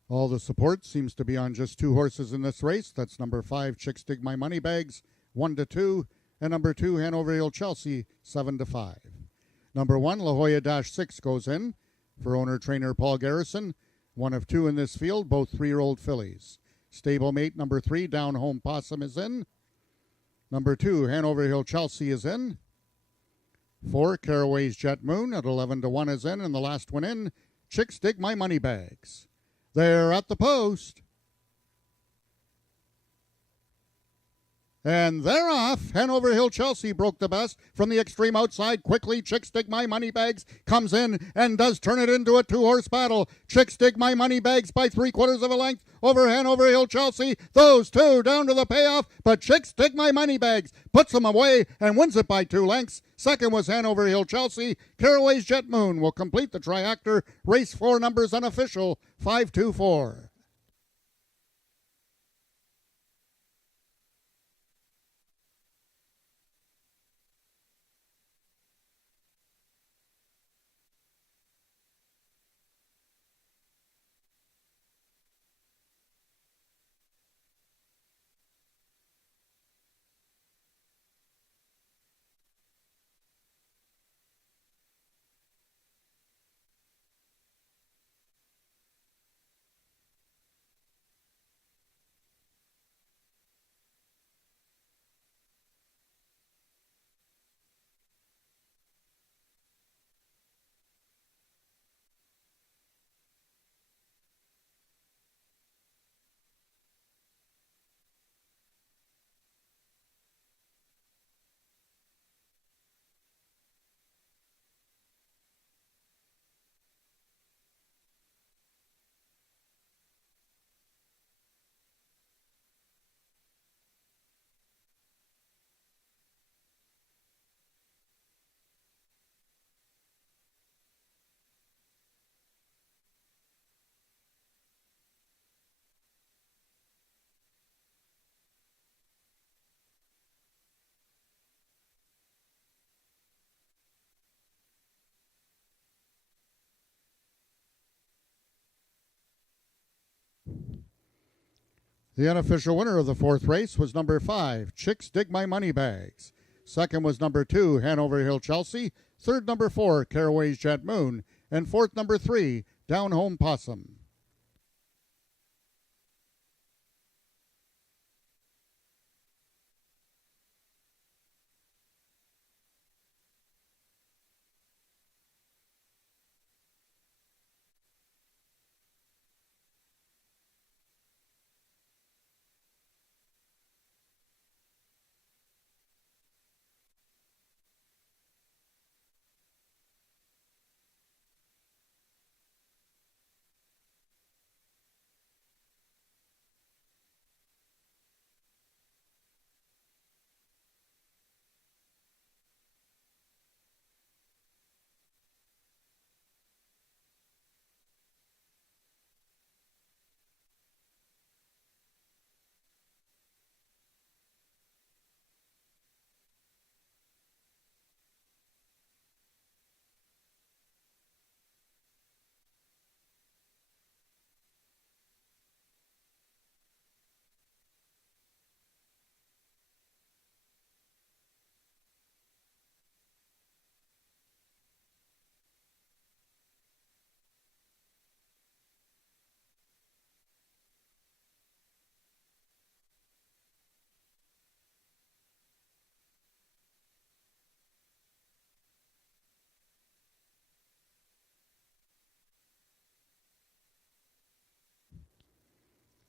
All the support seems to be on just 2 horses in this race. That's number 5, Chicks Dig My Money Bags, 1-2, and number 2, Hanover Hill Chelsea, 7-5. Number 1, La Jolla -6 goes in for owner-trainer Paul Garrison. 1 of 2 in this field, both 3-year-old fillies. Stablemate number 3, Down Home Possum, is in. Number 2, Hanover Hill Chelsea is in. 4, Caraway's Jet Moon at 11-1 is in, and the last one in, Chicks Dig My Money Bags. They're at the post. And they're off. Hanover Hill Chelsea broke the best from the extreme outside. Quickly, Chicks Dig My Money Bags comes in and does turn it into a 2-horse battle. Chicks Dig My Money Bags by 3/4 of a length over Hanover Hill Chelsea. Those 2 down to the payoff, but Chicks Dig My Money Bags puts them away and wins it by 2 lengths. Second was Hanover Hill Chelsea. Caraway's Jet Moon will complete the triactor. Race 4 numbers unofficial, 5-2-4. The unofficial winner of the 4th race was number 5, Chicks Dig My Money Bags. Second was number 2, Hanover Hill Chelsea. Third, number 4, Caraway's Jet Moon. And fourth, number 3, Down Home Possum.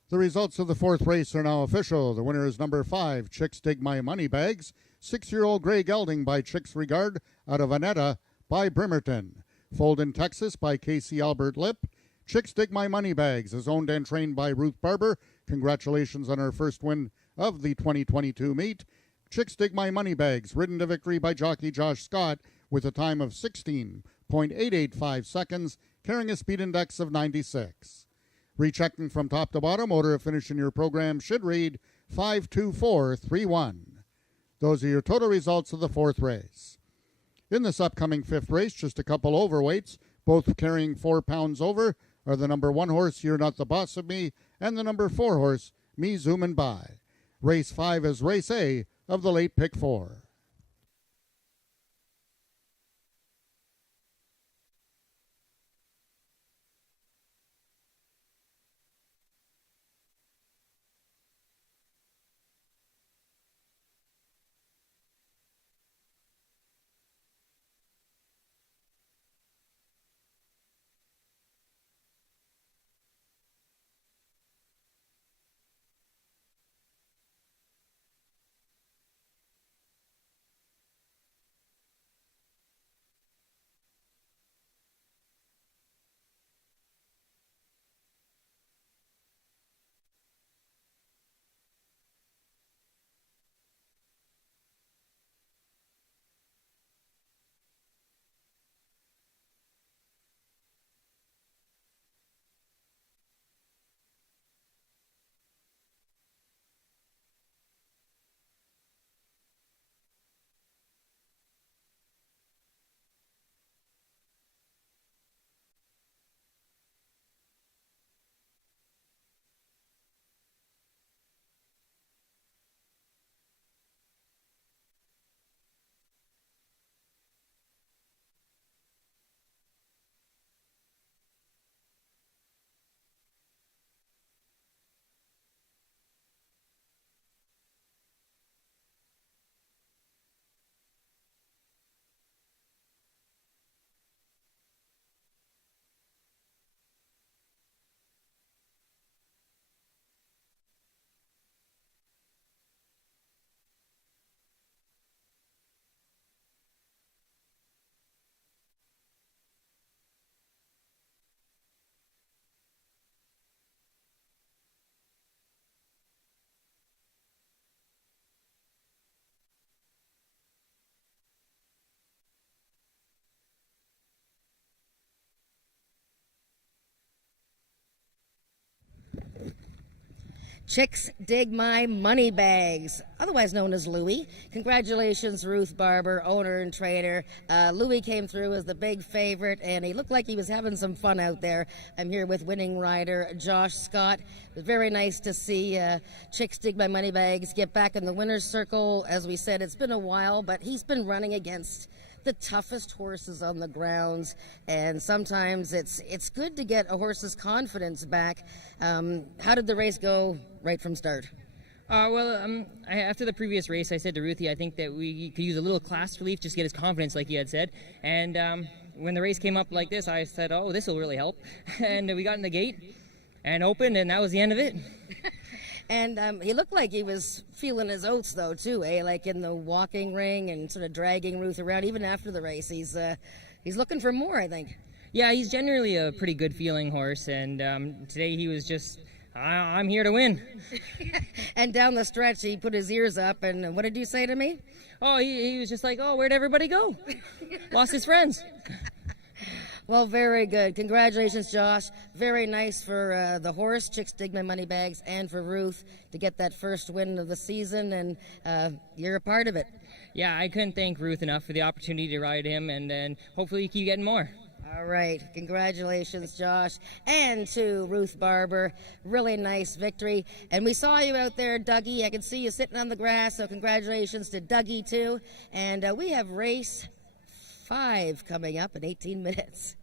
The results of the 4th race are now official. The winner is number 5, Chicks Dig My Money Bags. 6-year-old Gray Gelding by Chicks Regard out of Annetta by Bremerton. Foaled in Texas by Casey Albert Lip. Chicks Dig My Money Bags is owned and trained by Ruth Barber. Congratulations on her first win of the 2022 meet. Chicks Dig My Money Bags, ridden to victory by jockey Josh Scott with a time of 16.885 seconds, carrying a speed index of 96. Rechecking from top to bottom, order of finish in your program should read 5-2-4-3-1. Those are your total results of the 4th race. In this upcoming fifth race, just a couple overweights, both carrying 4 pounds over, are the number 1 horse, You're Not the Boss of Me, and the number 4 horse, Me Zoomin' By. Race 5 is race A of the late pick 4. Chicks Dig My Money Bags, otherwise known as Louie. Congratulations, Ruth Barber, owner and trainer. Louie came through as the big favorite, and he looked like he was having some fun out there. I'm here with winning rider Josh Scott. It was very nice to see Chicks Dig My Money Bags get back in the winner's circle. As we said, it's been a while, but he's been running against the toughest horses on the grounds, and sometimes it's good to get a horse's confidence back. How did the race go right from start? After the previous race, I said to Ruthie, I think that we could use a little class relief, just get his confidence, like he had said. And when the race came up like this, I said, oh, this will really help. And we got in the gate and opened, and that was the end of it. And he looked like he was feeling his oats, though, too, eh? Like in the walking ring and sort of dragging Ruth around. Even after the race, he's looking for more, I think. Yeah, he's generally a pretty good feeling horse, and today he was just, I'm here to win. And down the stretch, he put his ears up, and what did you say to me? Oh, he was just like, oh, where'd everybody go? Lost his friends. Well, very good. Congratulations, Josh. Very nice for the horse, Chicks Dig My Money Bags, and for Ruth to get that first win of the season, and you're a part of it. Yeah, I couldn't thank Ruth enough for the opportunity to ride him, and then hopefully you keep getting more. All right. Congratulations, Josh. And to Ruth Barber. Really nice victory. And we saw you out there, Dougie. I can see you sitting on the grass, so congratulations to Dougie, too. And we have race 5 coming up in 18 minutes.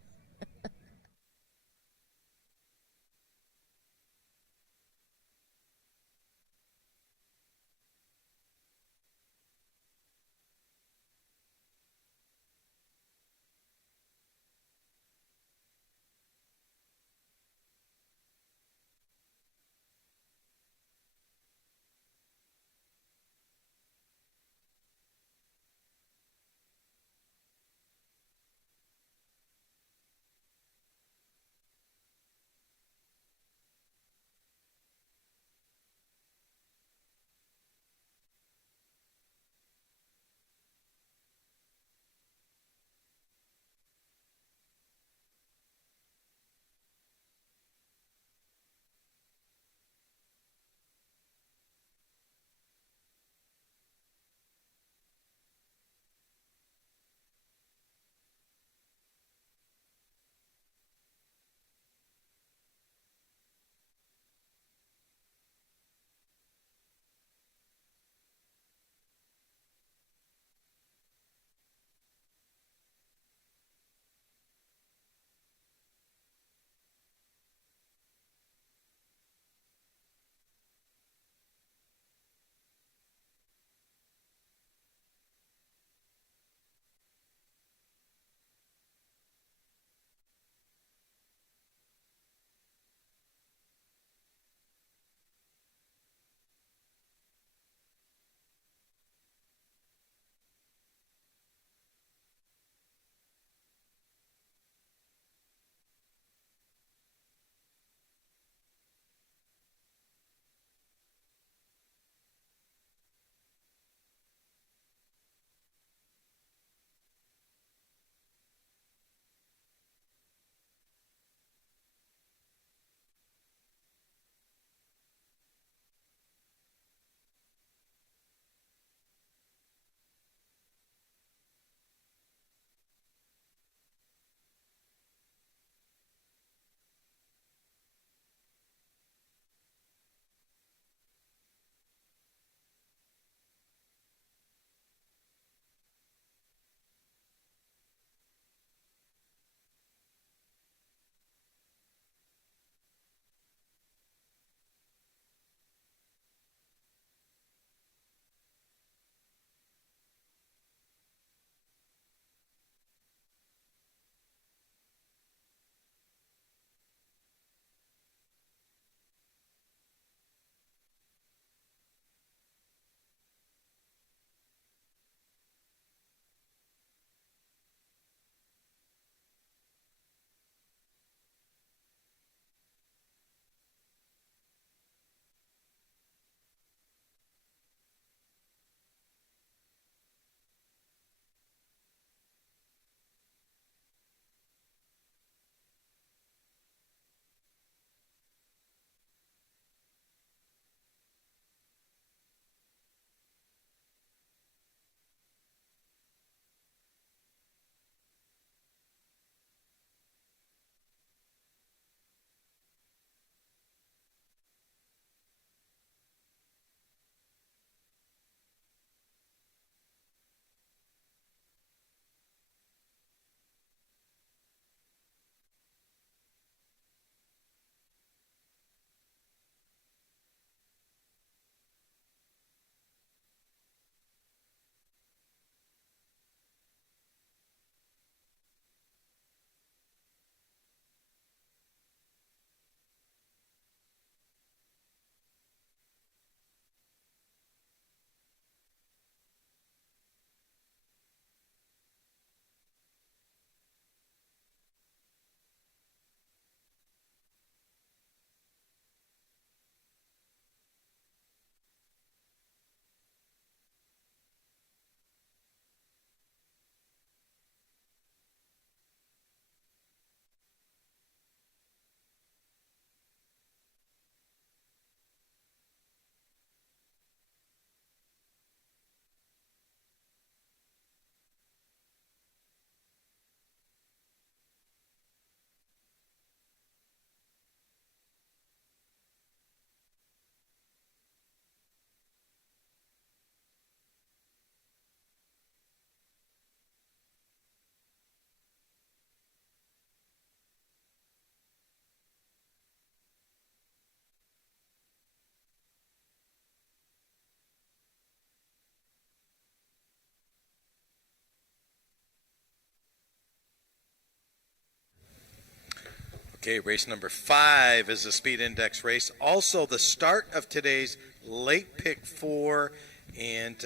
Okay, race number 5 is the Speed Index race. Also, the start of today's late pick 4. And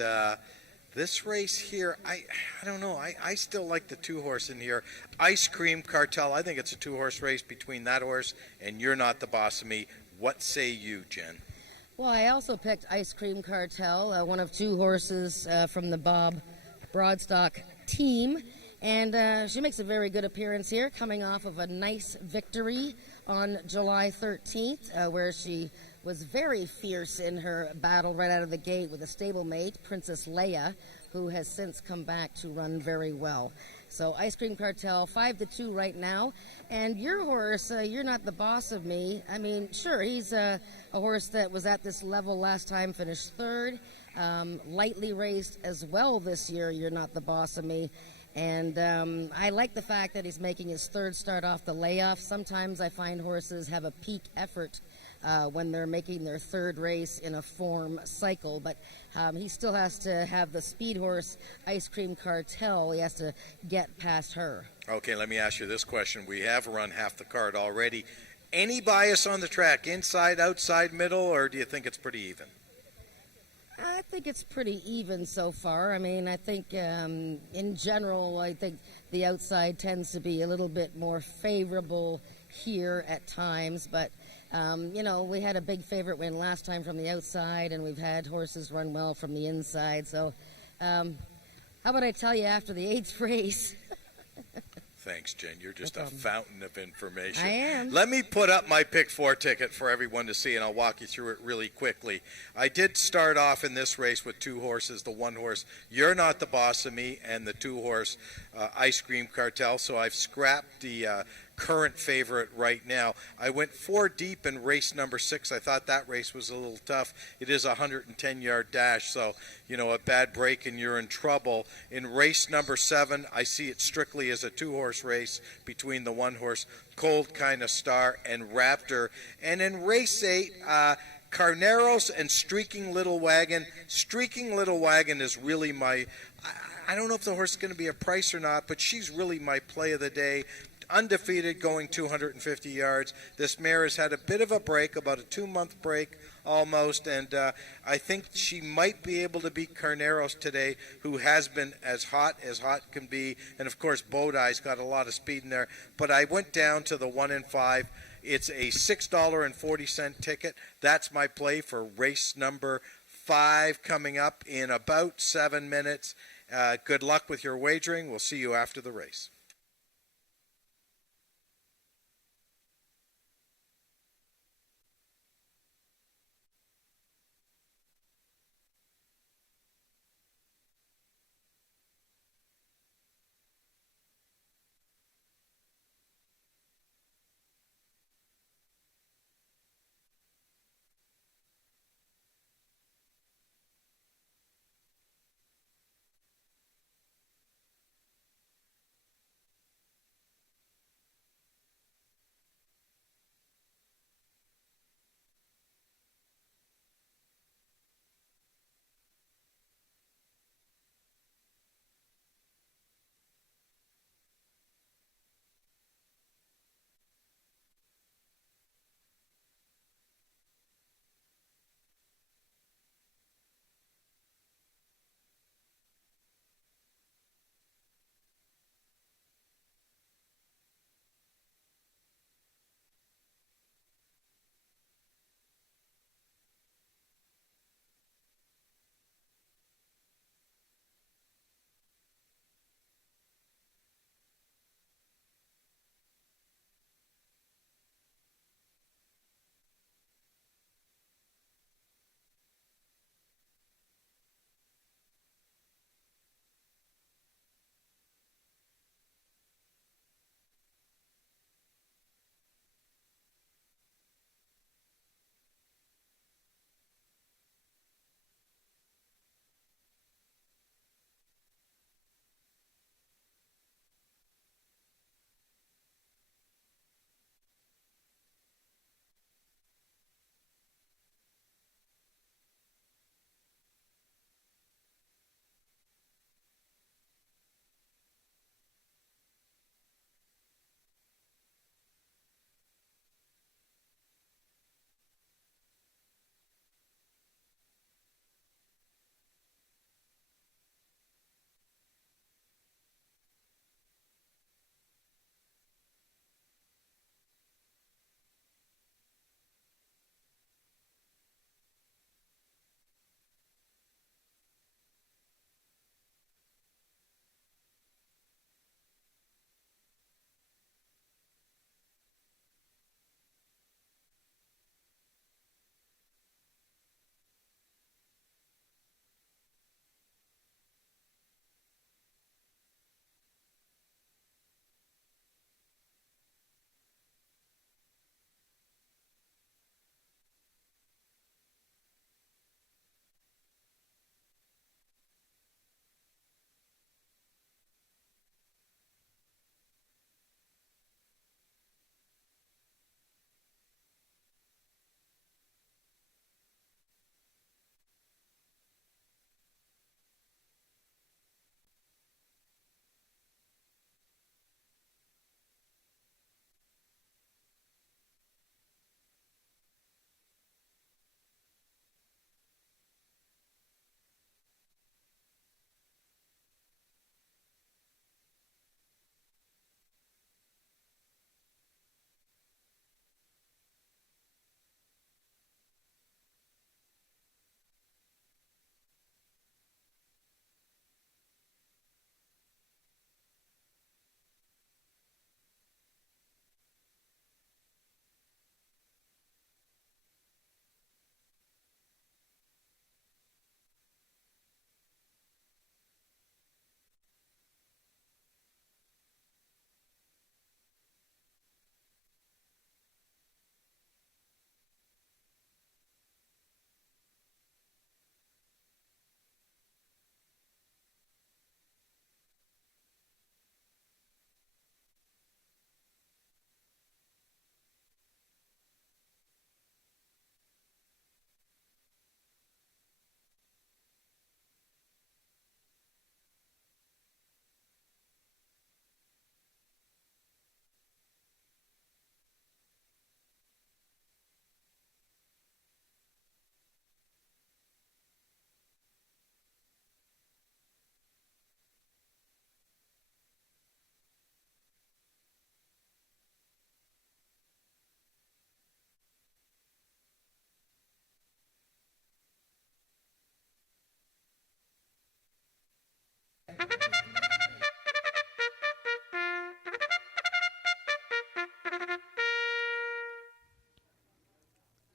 this race here, I don't know. I still like the 2-horse in here. Ice Cream Cartel. I think it's a 2-horse race between that horse and You're Not the Boss of Me. What say you, Jen? Well, I also picked Ice Cream Cartel, one of 2 horses from the Bob Broadstock team. And she makes a very good appearance here, coming off of a nice victory on July 13th, where she was very fierce in her battle right out of the gate with a stablemate, Princess Leia, who has since come back to run very well. So Ice Cream Cartel, 5-2 right now. And your horse, You're Not the Boss of Me. I mean, sure, he's a horse that was at this level last time, finished 3rd. Lightly raced as well this year, You're Not the Boss of Me. And I like the fact that he's making his 3rd start off the layoff. Sometimes I find horses have a peak effort when they're making their 3rd race in a form cycle. But he still has to have the speed horse Ice Cream Cartel. He has to get past her. Okay, let me ask you this question. We have run half the card already. Any bias on the track, inside, outside, middle, or do you think it's pretty even? I think it's pretty even so far. I mean, I think in general, I think the outside tends to be a little bit more favorable here at times. But, you know, we had a big favorite win last time from the outside, and we've had horses run well from the inside. So how about I tell you after the 8th race? Thanks, Jen. You're just a fountain of information. I am. Let me put up my pick 4 ticket for everyone to see, and I'll walk you through it really quickly. I did start off in this race with 2 horses, the 1 horse, You're Not the Boss of Me, and the 2 horse, Ice Cream Cartel. So I've scrapped the current favorite right now. I went 4 deep in race number 6. I thought that race was a little tough. It is a 110-yard dash, so, you know, a bad break and you're in trouble. In race number 7, I see it strictly as a 2-horse race between the 1 horse, Cold Kinda Star, and Raptor. And in race 8, Carneros and Streaking Little Wagon. Streaking Little Wagon is really my, I don't know if the horse is going to be a price or not, but she's really my play of the day. Undefeated, going 250 yards. This mare has had a bit of a break, about a 2-month break almost, and I think she might be able to beat Carneros today, who has been as hot can be, and of course Bodai's got a lot of speed in there. But I went down to the 1 in 5. It's a $6.40 ticket. That's my play for race number 5 coming up in about 7 minutes. Good luck with your wagering. We'll see you after the race.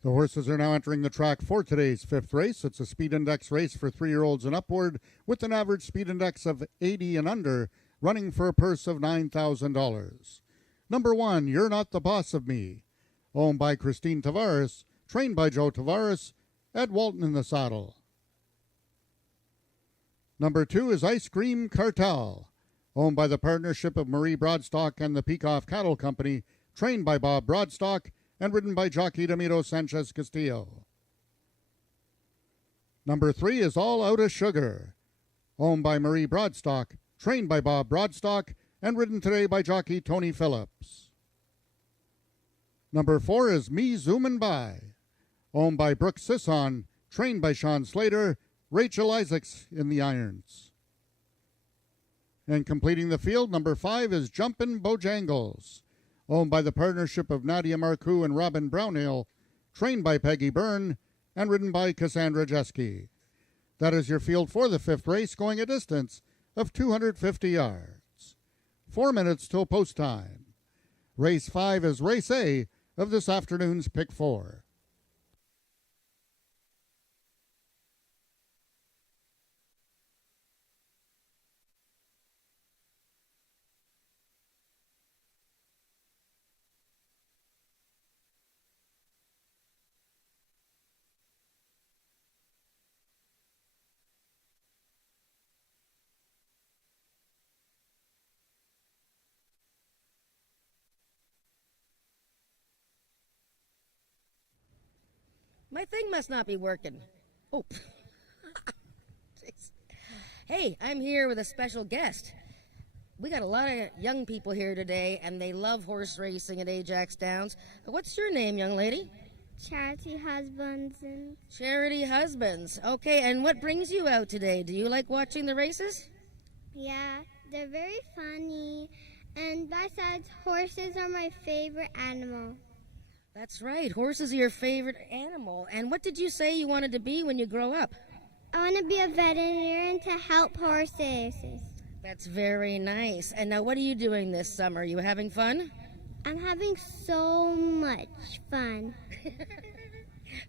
The horses are now entering the track for today's fifth race. It's a speed index race for 3-year-olds and upward with an average speed index of 80 and under, running for a purse of $9,000. Number 1, You're Not the Boss of Me, owned by Christine Tavares, trained by Joe Tavares, Ed Walton in the saddle. Number 2 is Ice Cream Cartel, owned by the partnership of Marie Broadstock and the Peacock Cattle Company, trained by Bob Broadstock, and ridden by jockey Domingo Sanchez Castillo. Number 3 is All Out of Sugar, owned by Marie Broadstock, trained by Bob Broadstock, and ridden today by jockey Tony Phillips. Number 4 is Me Zoomin' By, owned by Brooke Sisson, trained by Sean Slater, Rachel Isaacs in the irons. And completing the field, number 5 is Jumpin' Bojangles, owned by the partnership of Nadia Marcoux and Robin Brownhill, trained by Peggy Byrne, and ridden by Cassandra Jeske. That is your field for the fifth race, going a distance of 250 yards. 4 minutes till post time. Race 5 is Race A of this afternoon's Pick 4. My thing must not be working. Oh. Hey, I'm here with a special guest. We got a lot of young people here today, and they love horse racing at Ajax Downs. What's your name, young lady? Charity Husbands. Charity Husbands. Okay, and what brings you out today? Do you like watching the races? Yeah, they're very funny. And besides, horses are my favorite animal. That's right. Horses are your favorite animal. And what did you say you wanted to be when you grow up? I want to be a veterinarian to help horses. That's very nice. And now what are you doing this summer? Are you having fun? I'm having so much fun.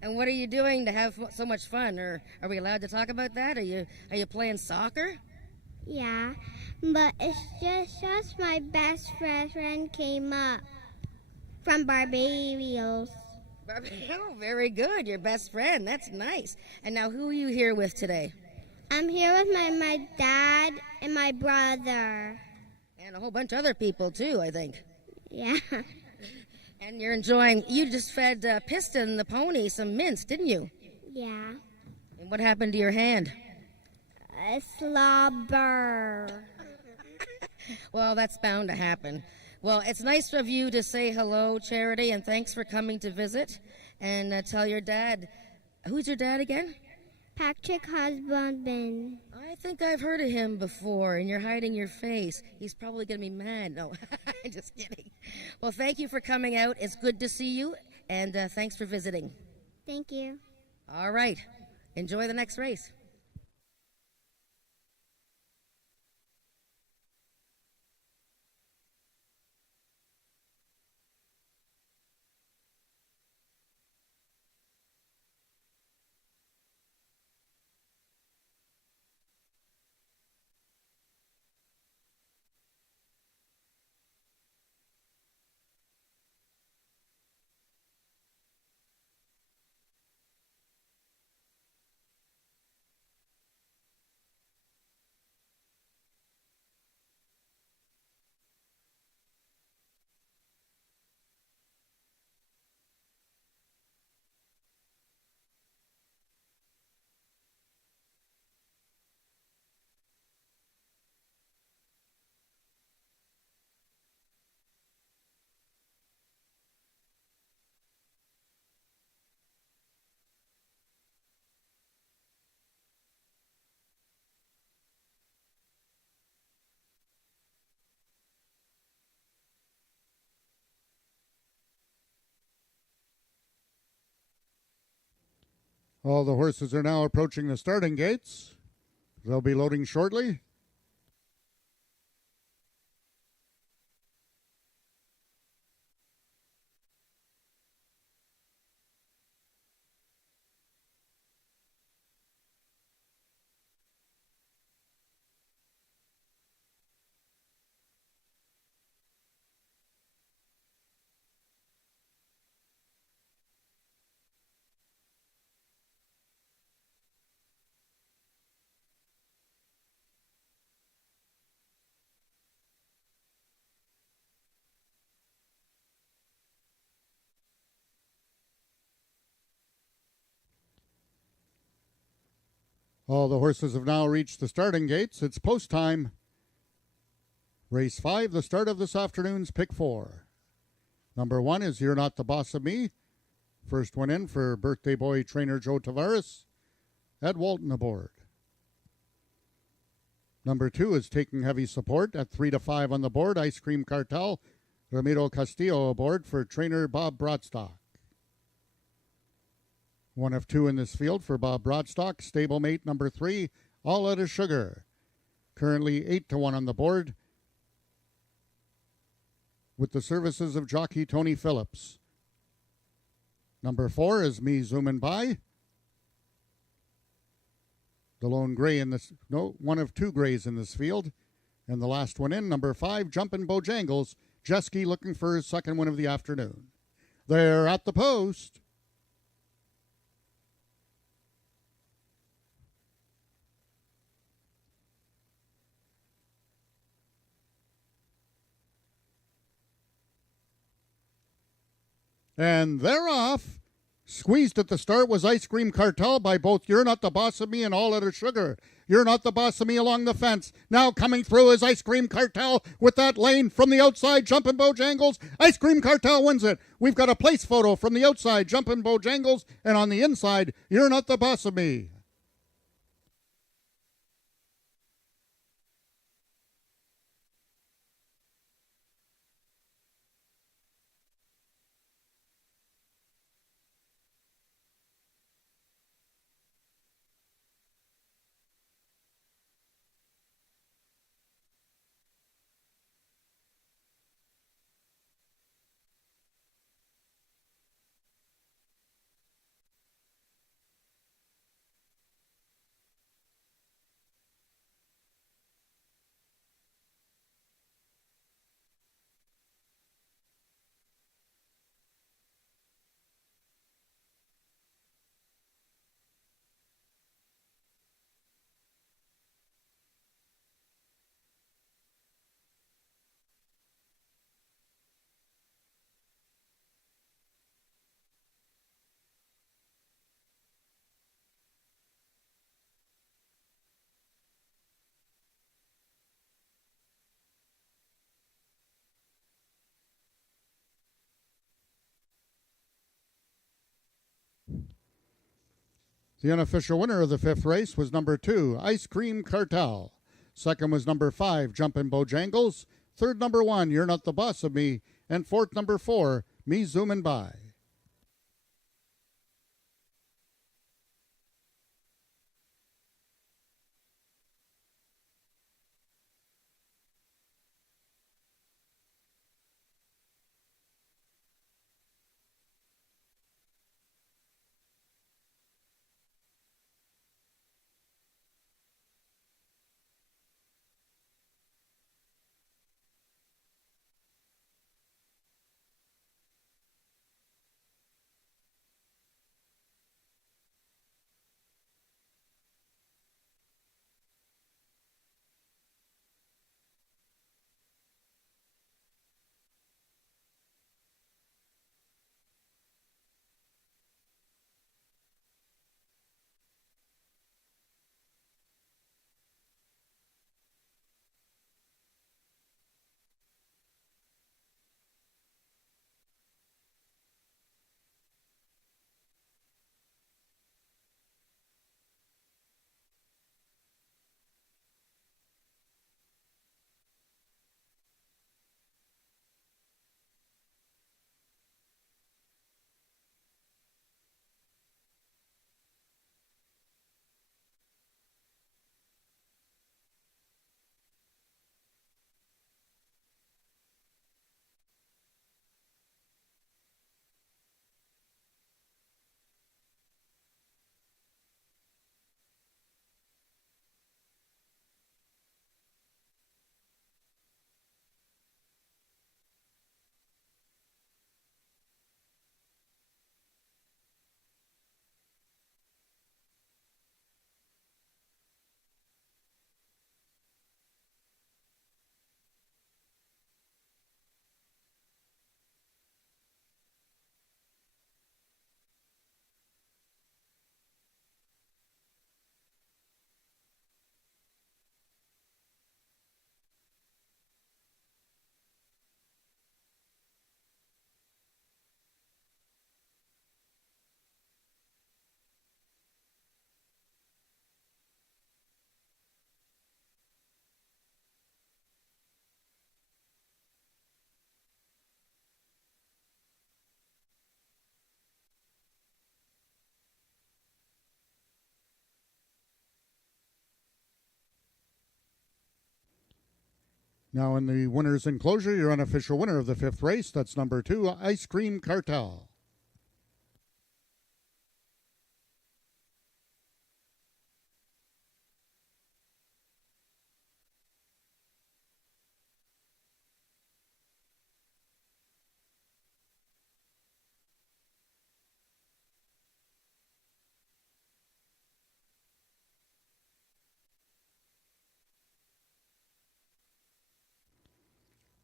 And what are you doing to have so much fun? Or are we allowed to talk about that? Are you playing soccer? Yeah, but it's just my best friend came up from Barbados. Oh, very good. Your best friend. That's nice. And now who are you here with today? I'm here with my dad and my brother. And a whole bunch of other people, too, I think. Yeah. And you're enjoying, you just fed Piston, the pony, some mince, didn't you? Yeah. And what happened to your hand? A slobber. Well, that's bound to happen. Well, it's nice of you to say hello, Charity, and thanks for coming to visit. And tell your dad, who's your dad again? Patrick Husbandman. I think I've heard of him before, and you're hiding your face. He's probably going to be mad. No, I'm just kidding. Well, thank you for coming out. It's good to see you, and thanks for visiting. Thank you. All right. Enjoy the next race. All the horses are now approaching the starting gates. They'll be loading shortly. All the horses have now reached the starting gates. It's post time. Race 5, the start of this afternoon's Pick 4. Number 1 is You're Not the Boss of Me. First one in for birthday boy trainer Joe Tavares. Ed Walton aboard. Number 2 is taking heavy support at 3 to 5 on the board. Ice Cream Cartel. Ramiro Castillo aboard for trainer Bob Broadstock. One of 2 in this field for Bob Broadstock. Stablemate number 3, All Out of Sugar. Currently 8 to 1 on the board, with the services of jockey Tony Phillips. Number 4 is Me Zoomin' By. The lone gray in this, no, one of 2 grays in this field. And the last one in, number 5, Jumpin' Bojangles. Jeske looking for his second win of the afternoon. They're at the post. And they're off. Squeezed at the start was Ice Cream Cartel by both You're Not the Boss of Me and All Out of Sugar. You're Not the Boss of Me along the fence. Now coming through is Ice Cream Cartel with that lane from the outside. Jumpin' Bojangles. Ice Cream Cartel wins it. We've got a place photo from the outside. Jumpin' Bojangles. And on the inside, You're Not the Boss of Me. The unofficial winner of the 5th race was number 2, Ice Cream Cartel. Second was number 5, Jumpin' Bojangles. Third, number 1, You're Not the Boss of Me. And fourth, number 4, Me Zoomin' By. Now in the winner's enclosure, your unofficial winner of the 5th race, that's number 2, Ice Cream Cartel.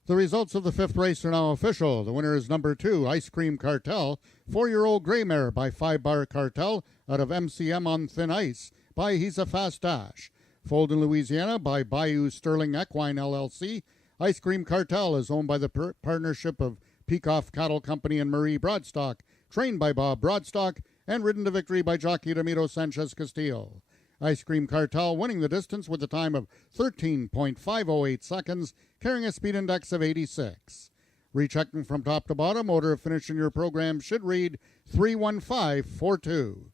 The results of the 5th race are now official. The winner is number 2, Ice Cream Cartel, 4-year-old gray mare by 5-bar Cartel out of MCM on Thin Ice by He's a Fast Dash. Foaled in Louisiana by Bayou Sterling Equine LLC. Ice Cream Cartel is owned by the partnership of Peacock Cattle Company and Marie Broadstock, trained by Bob Broadstock, and ridden to victory by jockey Ramiro Sanchez Castillo. Ice Cream Cartel winning the distance with a time of 13.508 seconds, carrying a speed index of 86. Rechecking from top to bottom, order of finish in your program should read 31542.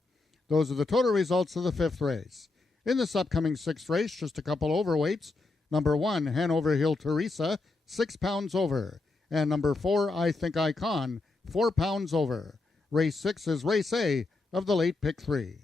Those are the total results of the 5th race. In this upcoming 6th race, just a couple overweights. Number 1, Hanover Hill Teresa, 6 pounds over. And number 4, I Think I Con, 4 pounds over. Race 6 is Race A of the late Pick 3.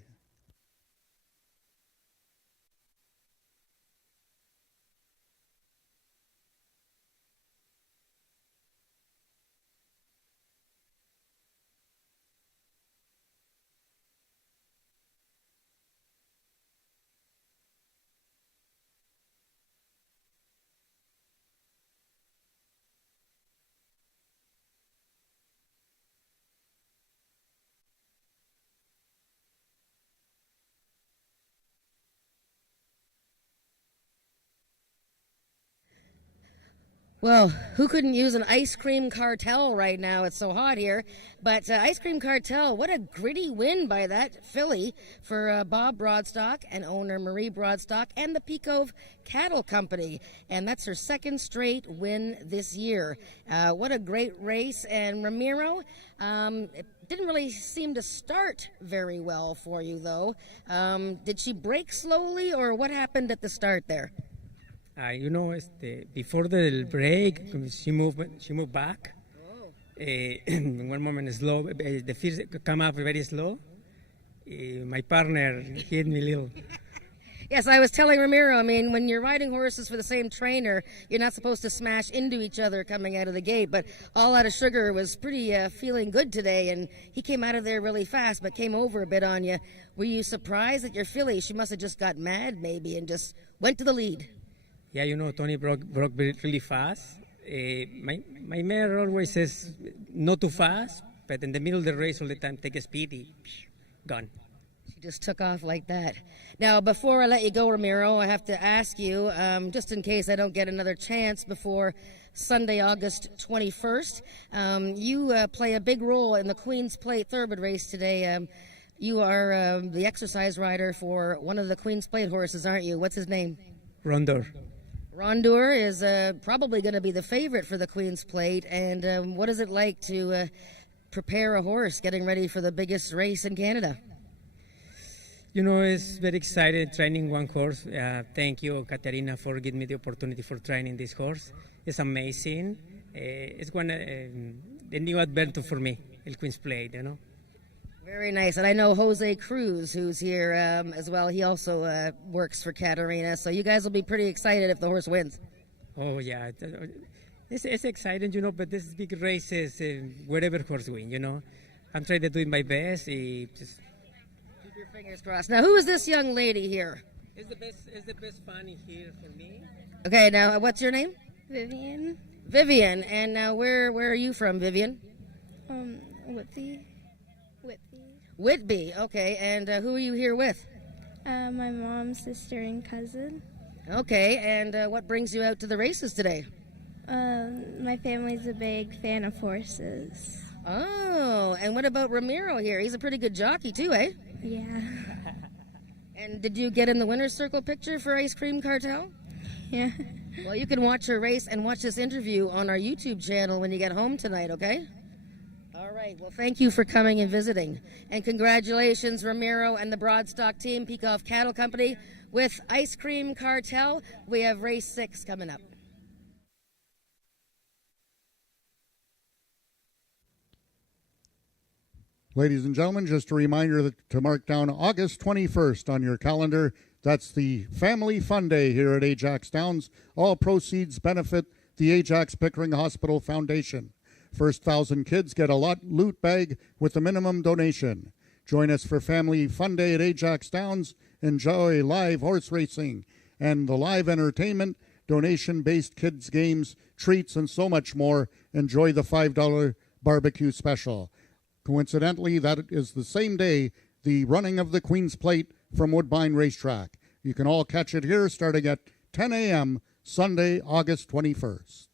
Well, who couldn't use an Ice Cream Cartel right now? It's so hot here. But Ice Cream Cartel, what a gritty win by that filly for Bob Broadstock and owner Marie Broadstock and the Peacock Cattle Company. And that's her 2nd straight win this year. What a great race. And Ramiro, it didn't really seem to start very well for you, though. Did she break slowly, or what happened at the start there? Before the break, she moved back. In one moment slow, the feet come up very slow. My partner hit me a little. Yes, I was telling Ramiro, I mean, when you're riding horses for the same trainer, you're not supposed to smash into each other coming out of the gate, but All Out of Sugar was pretty feeling good today, and he came out of there really fast, but came over a bit on you. Were you surprised at your filly? She must have just got mad, maybe, and just went to the lead. Yeah, Tony broke really fast. My mare always says not too fast, but in the middle of the race all the time, take a speedy, gone. She just took off like that. Now, before I let you go, Ramiro, I have to ask you, just in case I don't get another chance before Sunday, August 21st, you play a big role in the Queen's Plate Thoroughbred race today. You are the exercise rider for one of the Queen's Plate horses, aren't you? What's his name? Rondor. Rondor is probably going to be the favorite for the Queen's Plate. And what is it like to prepare a horse getting ready for the biggest race in Canada? It's very exciting training one horse. Thank you, Katerina, for giving me the opportunity for training this horse. It's amazing. It's the new adventure for me, El Queen's Plate, Very nice. And I know Jose Cruz, who's here as well. He also works for Katerina. So you guys will be pretty excited if the horse wins. Oh, yeah. It's exciting, but this big races, wherever horse win, I'm trying to do my best. Just keep your fingers crossed. Now, who is this young lady here? It's the best funny here for me. Okay, now, what's your name? Vivian. Vivian. And now, where are you from, Vivian? Whitby. Whitby, okay. And who are you here with? My mom, sister, and cousin. Okay, and what brings you out to the races today? My family's a big fan of horses. Oh, and what about Ramiro here? He's a pretty good jockey too, eh? Yeah. And did you get in the winner's circle picture for Ice Cream Cartel? Yeah. Well, you can watch her race and watch this interview on our YouTube channel when you get home tonight, okay? All right, well, thank you for coming and visiting. And congratulations, Ramiro and the Broadstock team, Peacock Cattle Company. With Ice Cream Cartel, we have race 6 coming up. Ladies and gentlemen, just a reminder to mark down August 21st on your calendar. That's the Family Fun Day here at AjaxDowns. All proceeds benefit the Ajax Pickering Hospital Foundation. First 1,000 kids get a loot bag with a minimum donation. Join us for Family Fun Day at AjaxDowns. Enjoy live horse racing and the live entertainment, donation-based kids' games, treats, and so much more. Enjoy the $5 barbecue special. Coincidentally, that is the same day the running of the Queen's Plate from Woodbine Racetrack. You can all catch it here starting at 10 a.m. Sunday, August 21st.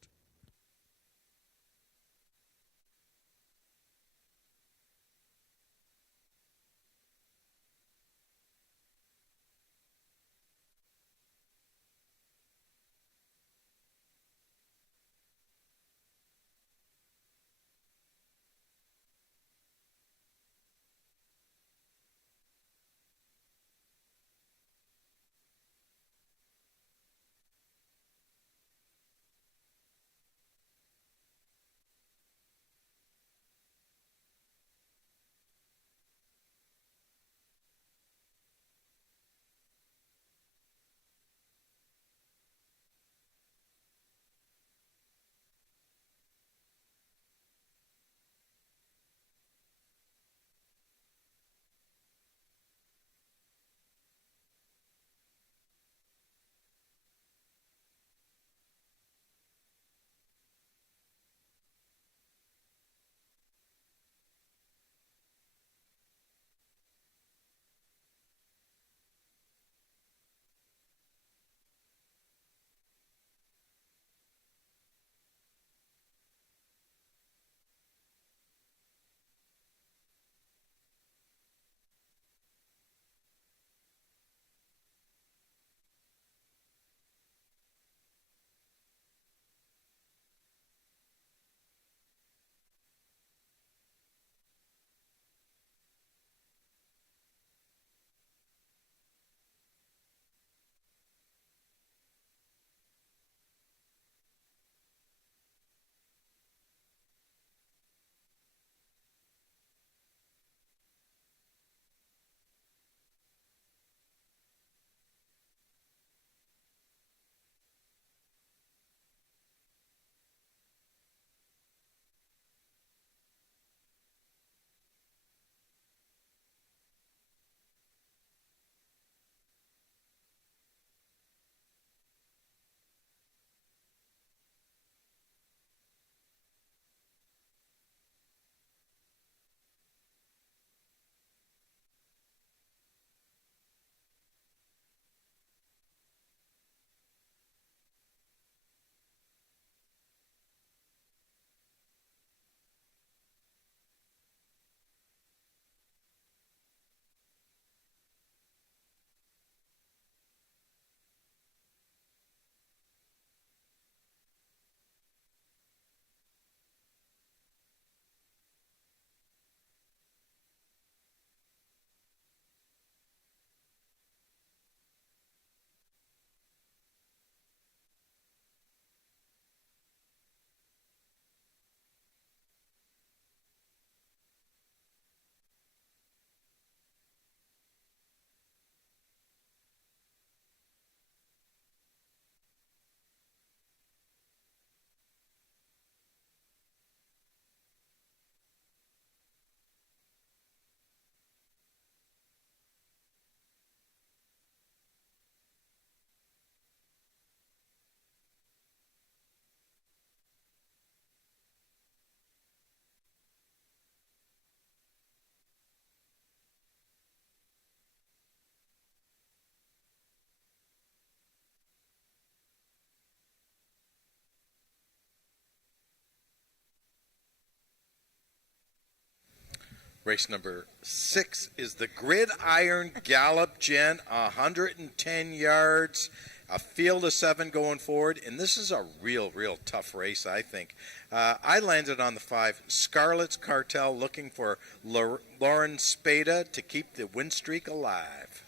Race number 6 is the Gridiron Gallop, Jen, 110 yards, a field of 7 going forward, and this is a real tough race, I think. I landed on the 5, Scarlet's Cartel, looking for Lauren Spada to keep the win streak alive.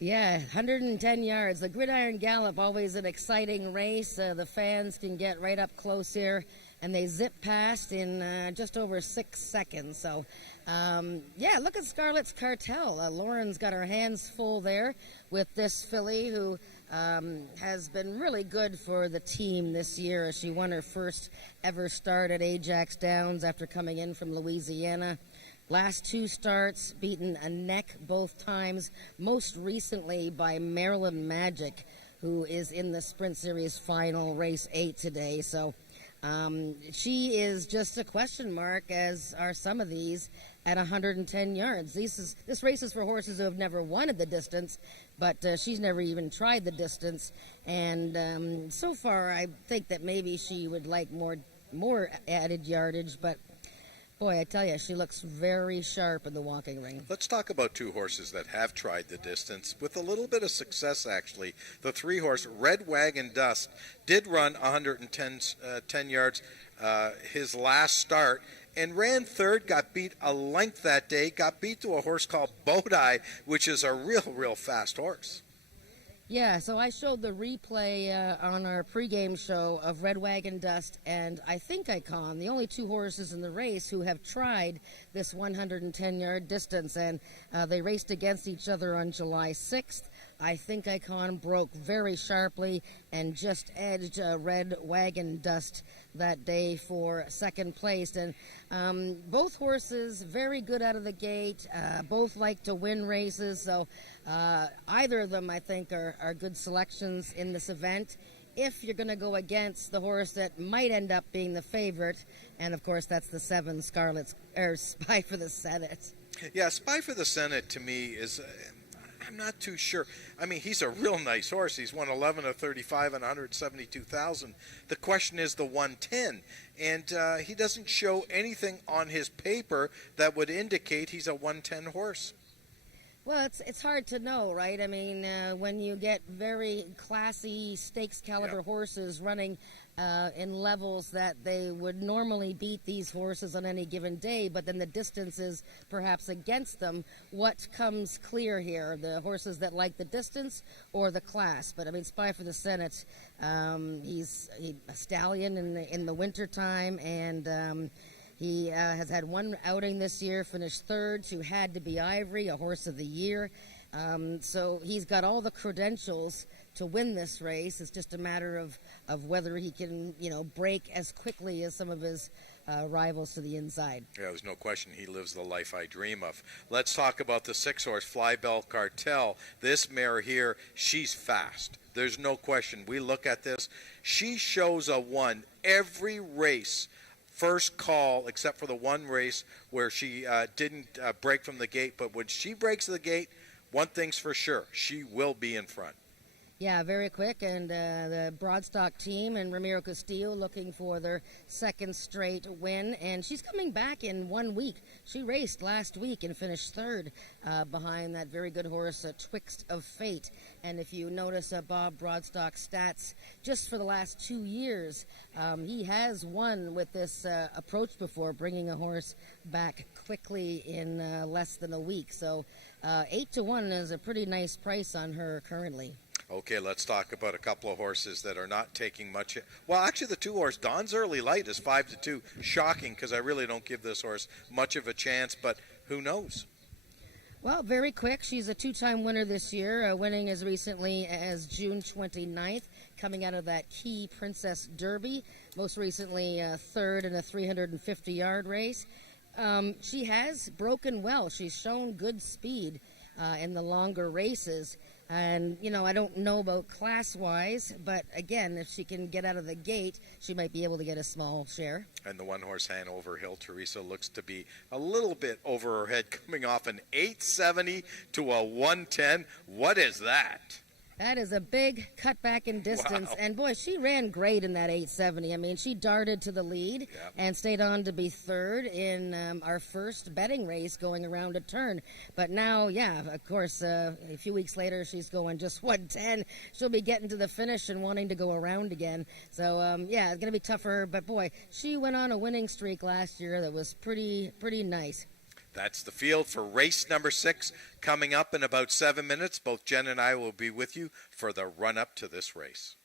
Yeah, 110 yards. The Gridiron Gallop, always an exciting race. The fans can get right up close here. and they zip past in just over 6 seconds. So, look at Scarlett's Cartel. Lauren's got her hands full there with this filly who has been really good for the team this year as she won her first ever start at AjaxDowns after coming in from Louisiana. Last 2 starts, beaten a neck both times, most recently by Maryland Magic, who is in the Sprint Series final, race 8 today. So she is just a question mark, as are some of these, at 110 yards. This race is for horses who have never won at the distance, but she's never even tried the distance. And so far, I think that maybe she would like more added yardage, but boy, I tell you, she looks very sharp in the walking ring. Let's talk about 2 horses that have tried the distance with a little bit of success, actually. The 3-horse Red Wagon Dust did run 110 yards his last start and ran third, got beat a length that day, got beat to a horse called Bodai, which is a real fast horse. Yeah, so I showed the replay on our pregame show of Red Wagon Dust and I Think Icon, the only 2 horses in the race who have tried this 110-yard distance, and they raced against each other on July 6th. I Think Icon broke very sharply and just edged Red Wagon Dust that day for second place. And both horses very good out of the gate, both like to win races, so either of them I think are good selections in this event. If you're going to go against the horse that might end up being the favorite, and of course that's the 7 Spy for the Senate. Yeah, Spy for the Senate to me is, I'm not too sure. I mean, he's a real nice horse. He's won 11 of 35 and 172,000. The question is the 110, and he doesn't show anything on his paper that would indicate he's a 110 horse. Well, it's hard to know, right? I mean, when you get very classy stakes caliber horses running in levels that they would normally beat these horses on any given day, but then the distance is perhaps against them, what comes clear here? The horses that like the distance or the class? But I mean, Spy for the Senate, he's a stallion in the wintertime, and he has had 1 outing this year, finished 3rd to Had to Be Ivory, a horse of the year. So he's got all the credentials to win this race. It's just a matter of whether he can, break as quickly as some of his rivals to the inside. Yeah, there's no question he lives the life I dream of. Let's talk about the 6-horse Flybell Cartel. This mare here, she's fast. There's no question. We look at this. She shows a 1 every race. First call, except for the 1 race where she didn't break from the gate. But when she breaks the gate, one thing's for sure, she will be in front. Yeah, very quick, and the Broadstock team and Ramiro Castillo looking for their 2nd straight win, and she's coming back in 1 week. She raced last week and finished 3rd behind that very good horse, Twixt of Fate. And if you notice Bob Broadstock's stats, just for the last 2 years, he has won with this approach before, bringing a horse back quickly in less than a week. So 8-1 is a pretty nice price on her currently. Okay, let's talk about a couple of horses that are not taking much. Well, actually, the 2-horse Don's Early Light is 5-2. Shocking, because I really don't give this horse much of a chance, but who knows? Well, very quick. She's a 2-time winner this year, winning as recently as June 29th, coming out of that Key Princess Derby, most recently 3rd in a 350-yard race. She has broken well. She's shown good speed in the longer races. And, I don't know about class-wise, but again, if she can get out of the gate, she might be able to get a small share. And the 1-horse Hanover Hill, Teresa, looks to be a little bit over her head, coming off an 870 to a 110. What is that? That is a big cutback in distance. Wow. And, boy, she ran great in that 870. I mean, she darted to the lead and stayed on to be 3rd in our first betting race going around a turn. But now, of course, a few weeks later, she's going just 110. She'll be getting to the finish and wanting to go around again. So, it's going to be tough for her. But, boy, she went on a winning streak last year that was pretty nice. That's the field for race number 6 coming up in about 7 minutes. Both Jen and I will be with you for the run-up to this race.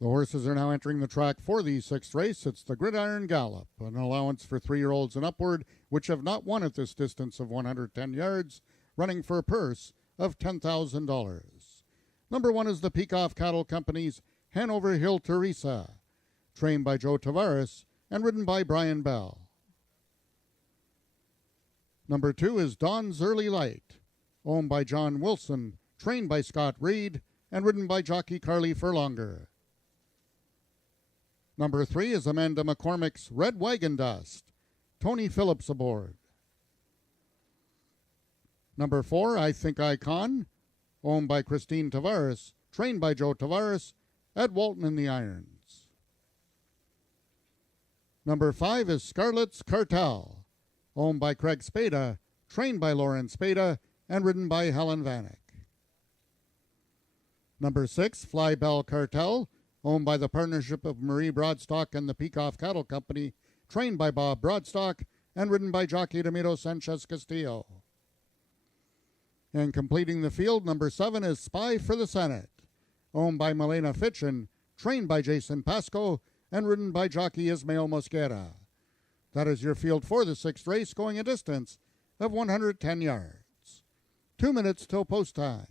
The horses are now entering the track for the sixth race. It's the Gridiron Gallop, an allowance for 3-year-olds and upward, which have not won at this distance of 110 yards, running for a purse of $10,000. Number 1 is the Peacock Cattle Company's Hanover Hill Teresa, trained by Joe Tavares and ridden by Brian Bell. Number 2 is Dawn's Early Light, owned by John Wilson, trained by Scott Reed, and ridden by jockey Carly Furlonger. Number 3 is Amanda McCormick's Red Wagon Dust, Tony Phillips aboard. Number 4, I Think Icon, owned by Christine Tavares, trained by Joe Tavares, at Walton in the Irons. Number 5 is Scarlet's Cartel, owned by Craig Spada, trained by Lauren Spada, and ridden by Helen Vanek. Number 6, Fly Bell Cartel, owned by the partnership of Marie Broadstock and the Peacock Cattle Company, trained by Bob Broadstock, and ridden by jockey Domingo Sanchez Castillo. And completing the field, number 7 is Spy for the Senate, owned by Milena Fitchin, trained by Jason Pasco, and ridden by jockey Ismael Mosquera. That is your field for the sixth race, going a distance of 110 yards. 2 minutes till post time.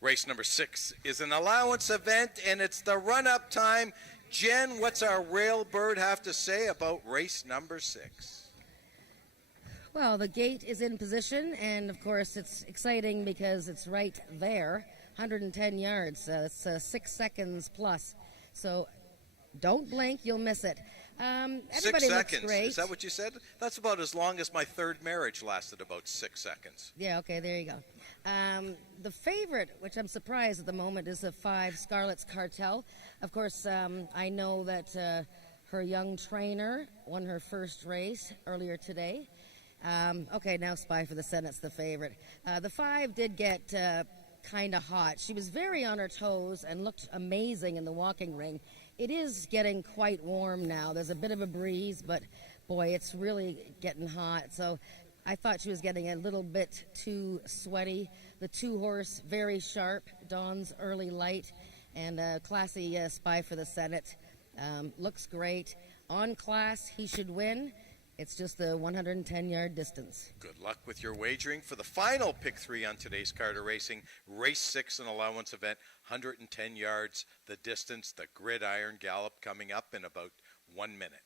Race number 6 is an allowance event, and it's the run-up time. Jen, what's our railbird have to say about race number 6? Well, the gate is in position, and of course it's exciting because it's right there, 110 yards. It's 6 seconds plus. So don't blink, you'll miss it. 6 seconds. Looks great. Is that what you said? That's about as long as my third marriage lasted, about 6 seconds. Yeah, okay, there you go. The favorite, which I'm surprised at the moment, is the 5 Scarlet's Cartel. Of course, I know that her young trainer won her first race earlier today. Okay, now Spy for the Senate's the favorite. The 5 did get kind of hot. She was very on her toes and looked amazing in the walking ring. It is getting quite warm now. There's a bit of a breeze, but boy, it's really getting hot. So I thought she was getting a little bit too sweaty. The 2-horse, very sharp, Dawn's Early Light, and classy Spy for the Senate. Looks great. On class, he should win. It's just the 110-yard distance. Good luck with your wagering for the final pick 3 on today's Carter Racing. Race 6, an allowance event, 110 yards, the distance, the Gridiron Gallop coming up in about 1 minute.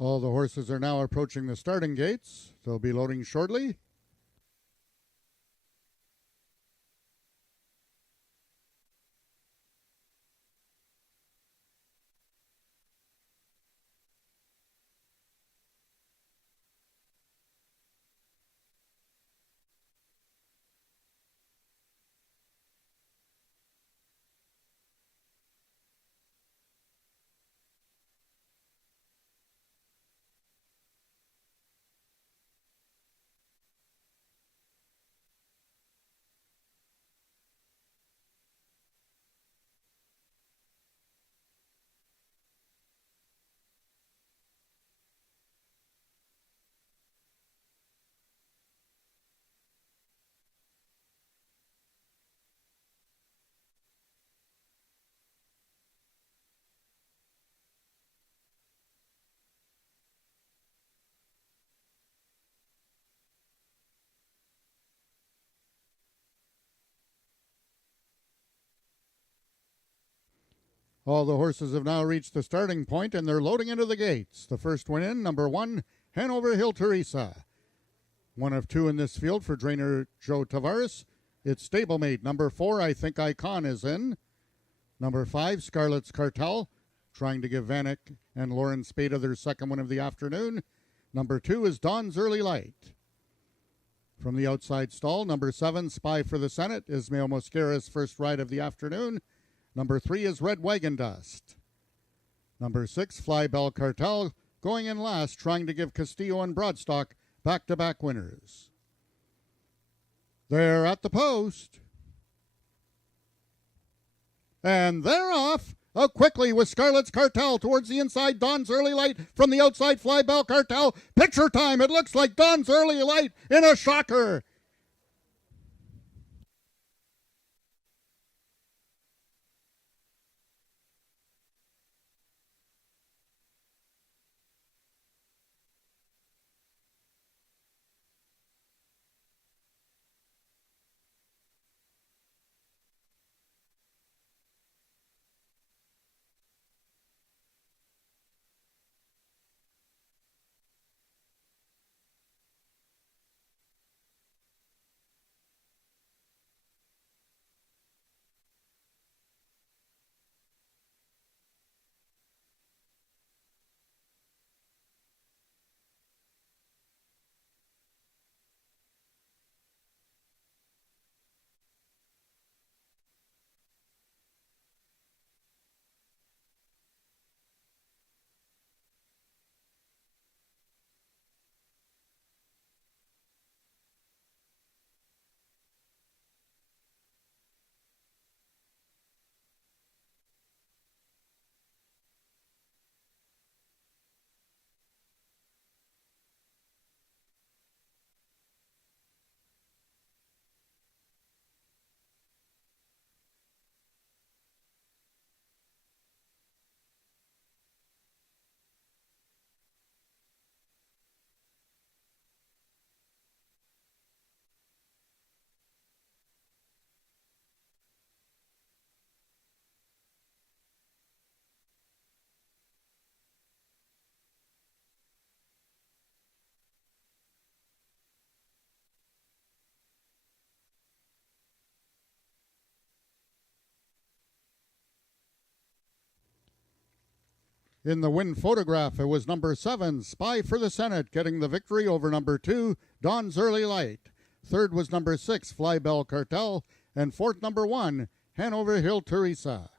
All the horses are now approaching the starting gates. They'll be loading shortly. All the horses have now reached the starting point and they're loading into the gates. The first one in, number 1, Hanover Hill Teresa. One of 2 in this field for trainer Joe Tavares. It's stablemate. Number 4, I Think Icon, is in. Number 5, Scarlet's Cartel, trying to give Vanek and Lauren Spada their second win of the afternoon. Number 2 is Dawn's Early Light. From the outside stall, number 7, Spy for the Senate, Ismael Mosquera's first ride of the afternoon. Number 3 is Red Wagon Dust. Number 6, Fly Bell Cartel, going in last, trying to give Castillo and Broadstock back-to-back winners. They're at the post. And they're off. Out quickly with Scarlet's Cartel towards the inside. Dawn's Early Light from the outside. Fly Bell Cartel. Picture time. It looks like Dawn's Early Light in a shocker. In the win photograph, it was number 7, Spy for the Senate, getting the victory over number 2, Dawn's Early Light. Third was number 6, Fly Bell Cartel. And fourth, number 1, Hanover Hill Teresa.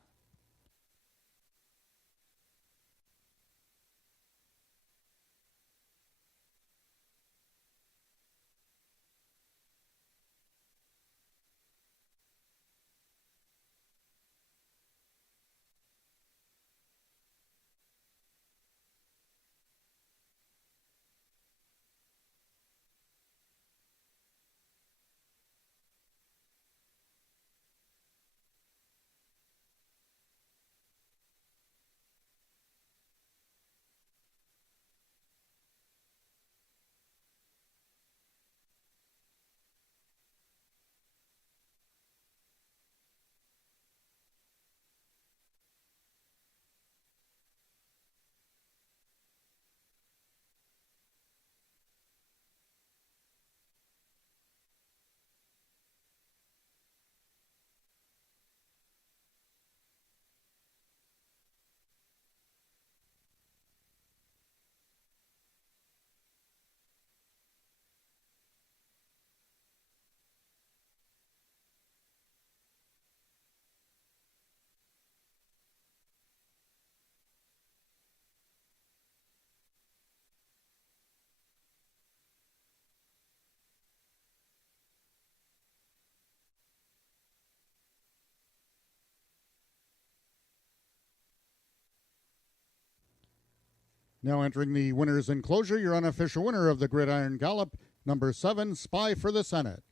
Now entering the winner's enclosure, your unofficial winner of the Gridiron Gallop, number 7, Spy for the Senate.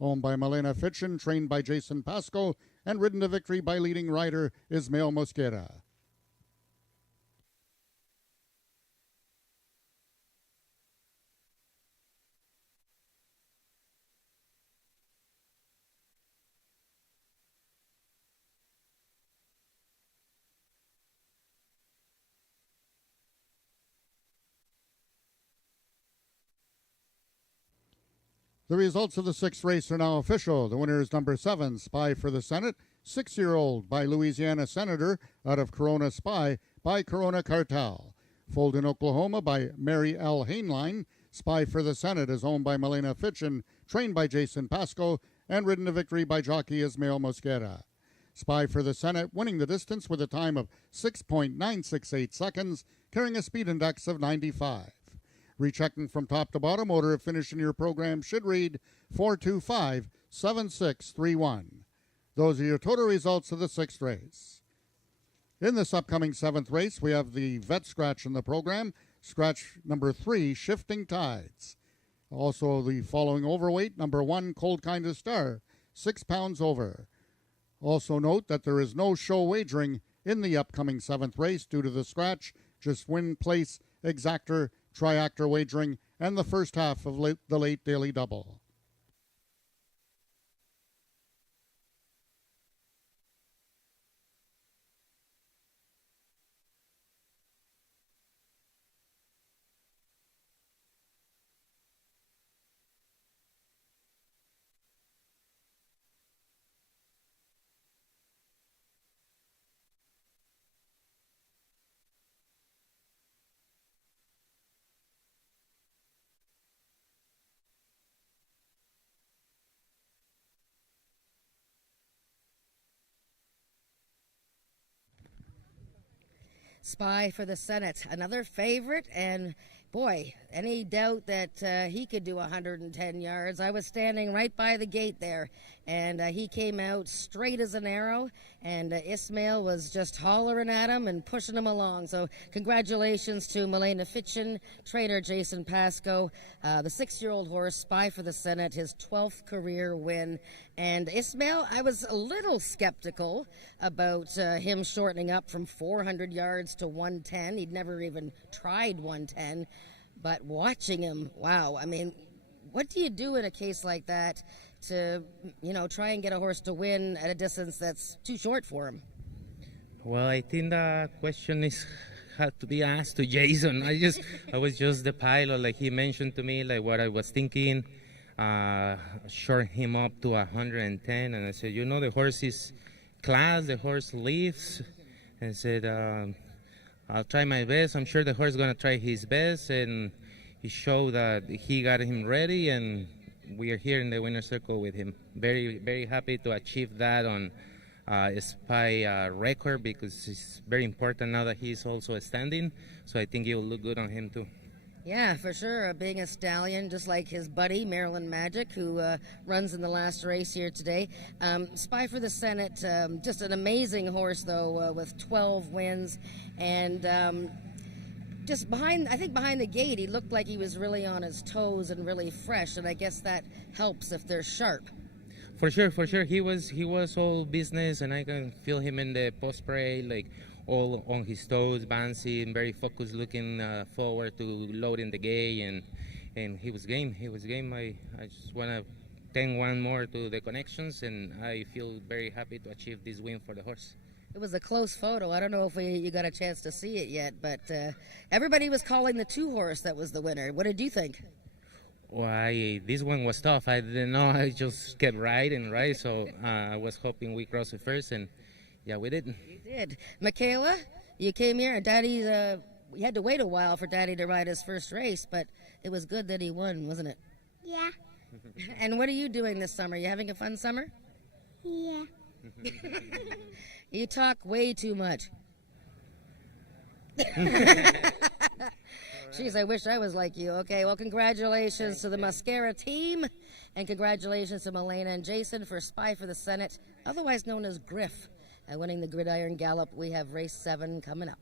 Owned by Milena Fitchin, trained by Jason Pasco, and ridden to victory by leading rider Ismael Mosquera. The results of the 6th race are now official. The winner is number 7, Spy for the Senate, 6-year-old by Louisiana Senator out of Corona Spy by Corona Cartel. Foaled in Oklahoma by Mary L. Hainline. Spy for the Senate is owned by Milena Fitchin, trained by Jason Pasco, and ridden to victory by jockey Ismael Mosquera. Spy for the Senate winning the distance with a time of 6.968 seconds, carrying a speed index of 95. Rechecking from top to bottom, order of finish in your program should read 425-7631. Those are your total results of the 6th race. In this upcoming 7th race, we have the vet scratch in the program, scratch number 3, Shifting Tides. Also the following overweight, number 1, Cold Kind of Star, 6 pounds over. Also note that there is no show wagering in the upcoming 7th race due to the scratch, just win, place, exactor, triactor wagering, and the first half of the late daily double. Spy for the Senate, another favorite, and boy, any doubt that he could do 110 yards. I was standing right by the gate there, and he came out straight as an arrow, and Ismael was just hollering at him and pushing him along. So congratulations to Milena Fitchin, trainer Jason Pasco, the 6-year-old horse, Spy for the Senate, his 12th career win. And Ismael, I was a little skeptical about him shortening up from 400 yards to 110. He'd never even tried 110. But watching him, wow, I mean, what do you do in a case like that to, try and get a horse to win at a distance that's too short for him? Well, I think the question had to be asked to Jason. I was just the pilot, like he mentioned to me, like what I was thinking. Short him up to 110, and I said, the horse is class, the horse lives. And I said, I'll try my best. I'm sure the horse is going to try his best, and he showed that he got him ready, and we are here in the winner's circle with him. Very, very happy to achieve that on Spy record, because it's very important now that he's also standing, so I think it will look good on him too. Yeah, for sure. Being a stallion, just like his buddy, Maryland Magic, who runs in the last race here today. Spy for the Senate, just an amazing horse, though, with 12 wins. And just behind the gate, he looked like he was really on his toes and really fresh. And I guess that helps if they're sharp. For sure. He was all business, and I can feel him in the post parade, like all on his toes, bouncing, very focused, looking forward to loading the gate, and he was game. I just want to thank one more to the connections, and I feel very happy to achieve this win for the horse. It was a close photo. I don't know if you got a chance to see it yet, but everybody was calling the 2-horse that was the winner. What did you think? Well, this one was tough. I didn't know. I just kept riding, so I was hoping we crossed it first, and yeah, we didn't. You did. Michaela, you came here, and Daddy's, you had to wait a while for Daddy to ride his first race, but it was good that he won, wasn't it? Yeah. And what are you doing this summer? You having a fun summer? Yeah. You talk way too much. Jeez, I wish I was like you. Okay, well, congratulations to the Mosquera team, and congratulations to Milena and Jason for Spy for the Senate, otherwise known as Griff, winning the Gridiron Gallop. We have race 7 coming up.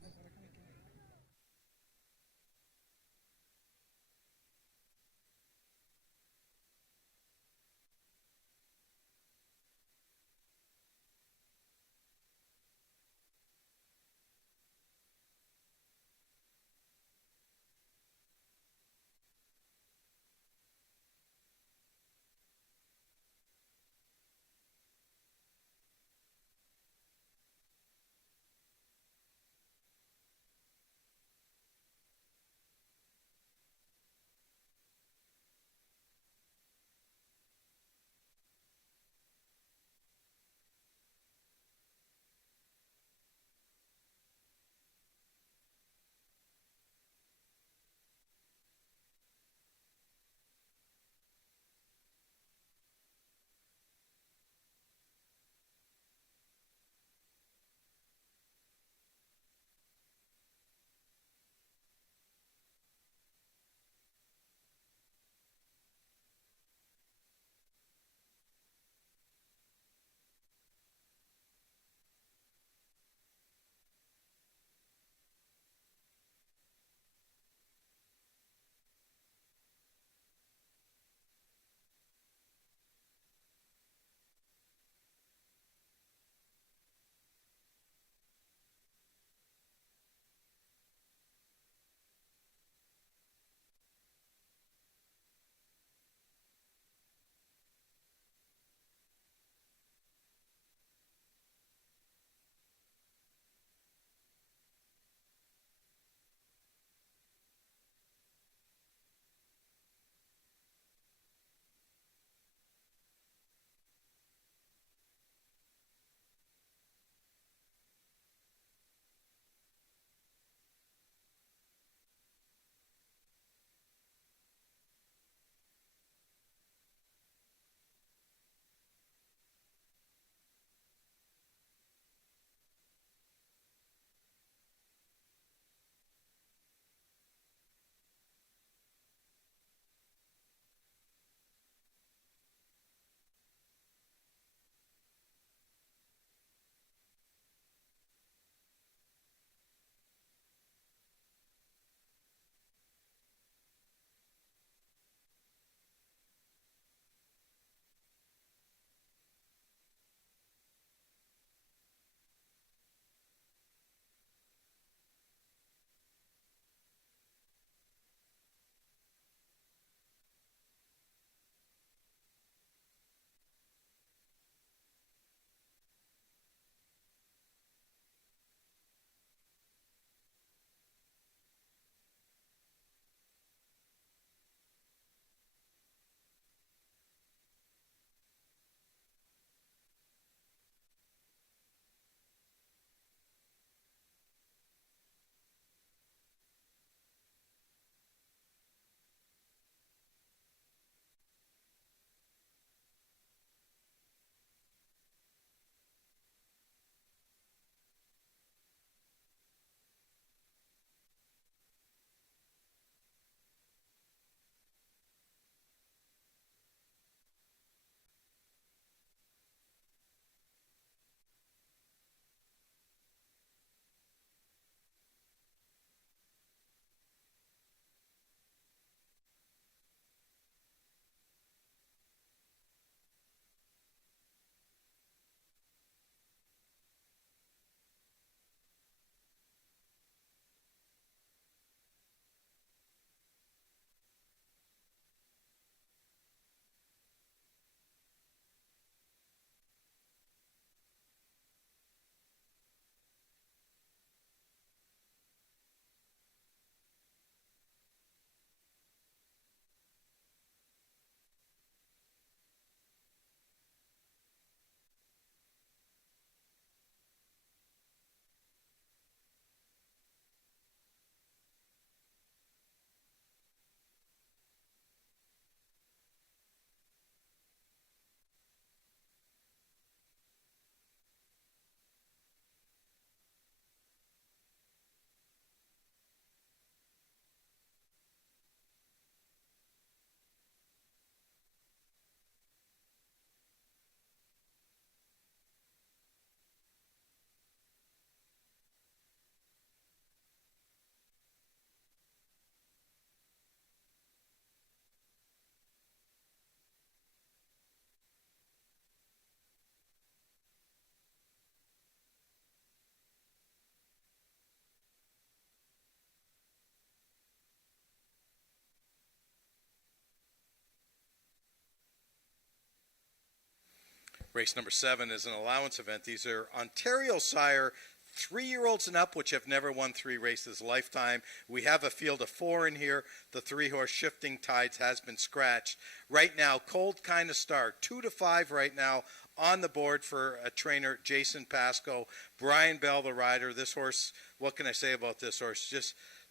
Race number 7 is an allowance event. These are Ontario sire 3-year-olds and up, which have never won 3 races lifetime. We have a field of 4 in here. The 3-horse Shifting Tides has been scratched. Right now, Cold Kind of Star, 2 to 5 right now on the board for a trainer, Jason Pascoe. Brian Bell, the rider. This horse, what can I say about this horse?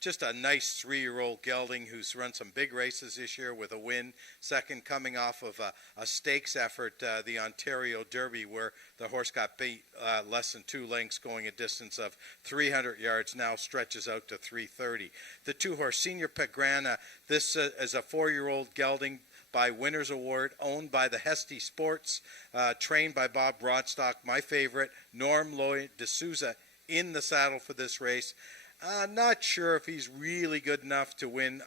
Just a nice 3-year-old gelding who's run some big races this year with a win. Second, coming off of a stakes effort, the Ontario Derby, where the horse got beat less than 2 lengths, going a distance of 300 yards, now stretches out to 330. The 2-horse Senior Pegrana, this is a 4-year-old gelding by Winners Award, owned by the Hesty Sports, trained by Bob Broadstock, my favorite, Norm Lloyd D'Souza in the saddle for this race. Not sure if he's really good enough to win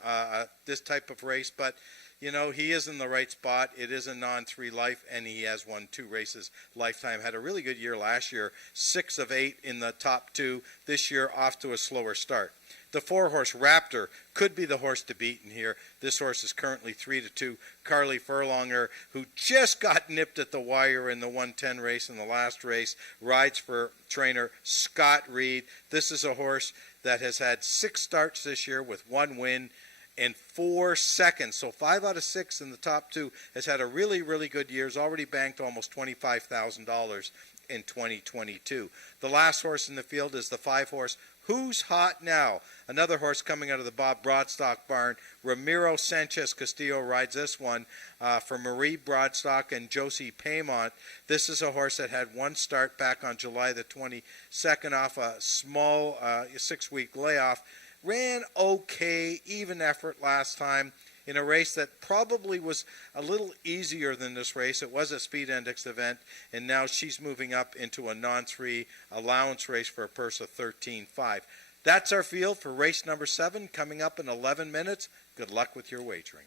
this type of race, but you know, he is in the right spot. It is a non-3 life, and he has won 2 races lifetime. Had a really good year last year, 6 of 8 in the top 2. This year, off to a slower start. The 4-horse Raptor could be the horse to beat in here. This horse is currently 3 to 2. Carly Furlonger, who just got nipped at the wire in the 110 race in the last race, rides for trainer Scott Reed. This is a horse that has had 6 starts this year with 1 win and 4 seconds. So 5 out of 6 in the top 2. Has had a really, really good year. Has already banked almost $25,000 in 2022. The last horse in the field is the 5-horse Who's Hot Now? Another horse coming out of the Bob Broadstock barn. Ramiro Sanchez Castillo rides this one for Marie Broadstock and Josie Paymont. This is a horse that had 1 start back on July the 22nd off a small 6-week layoff. Ran okay, even effort last time in a race that probably was a little easier than this race. It was a speed index event, and now she's moving up into a non-3 allowance race for a purse of $13,500. That's our field for race number 7, coming up in 11 minutes. Good luck with your wagering.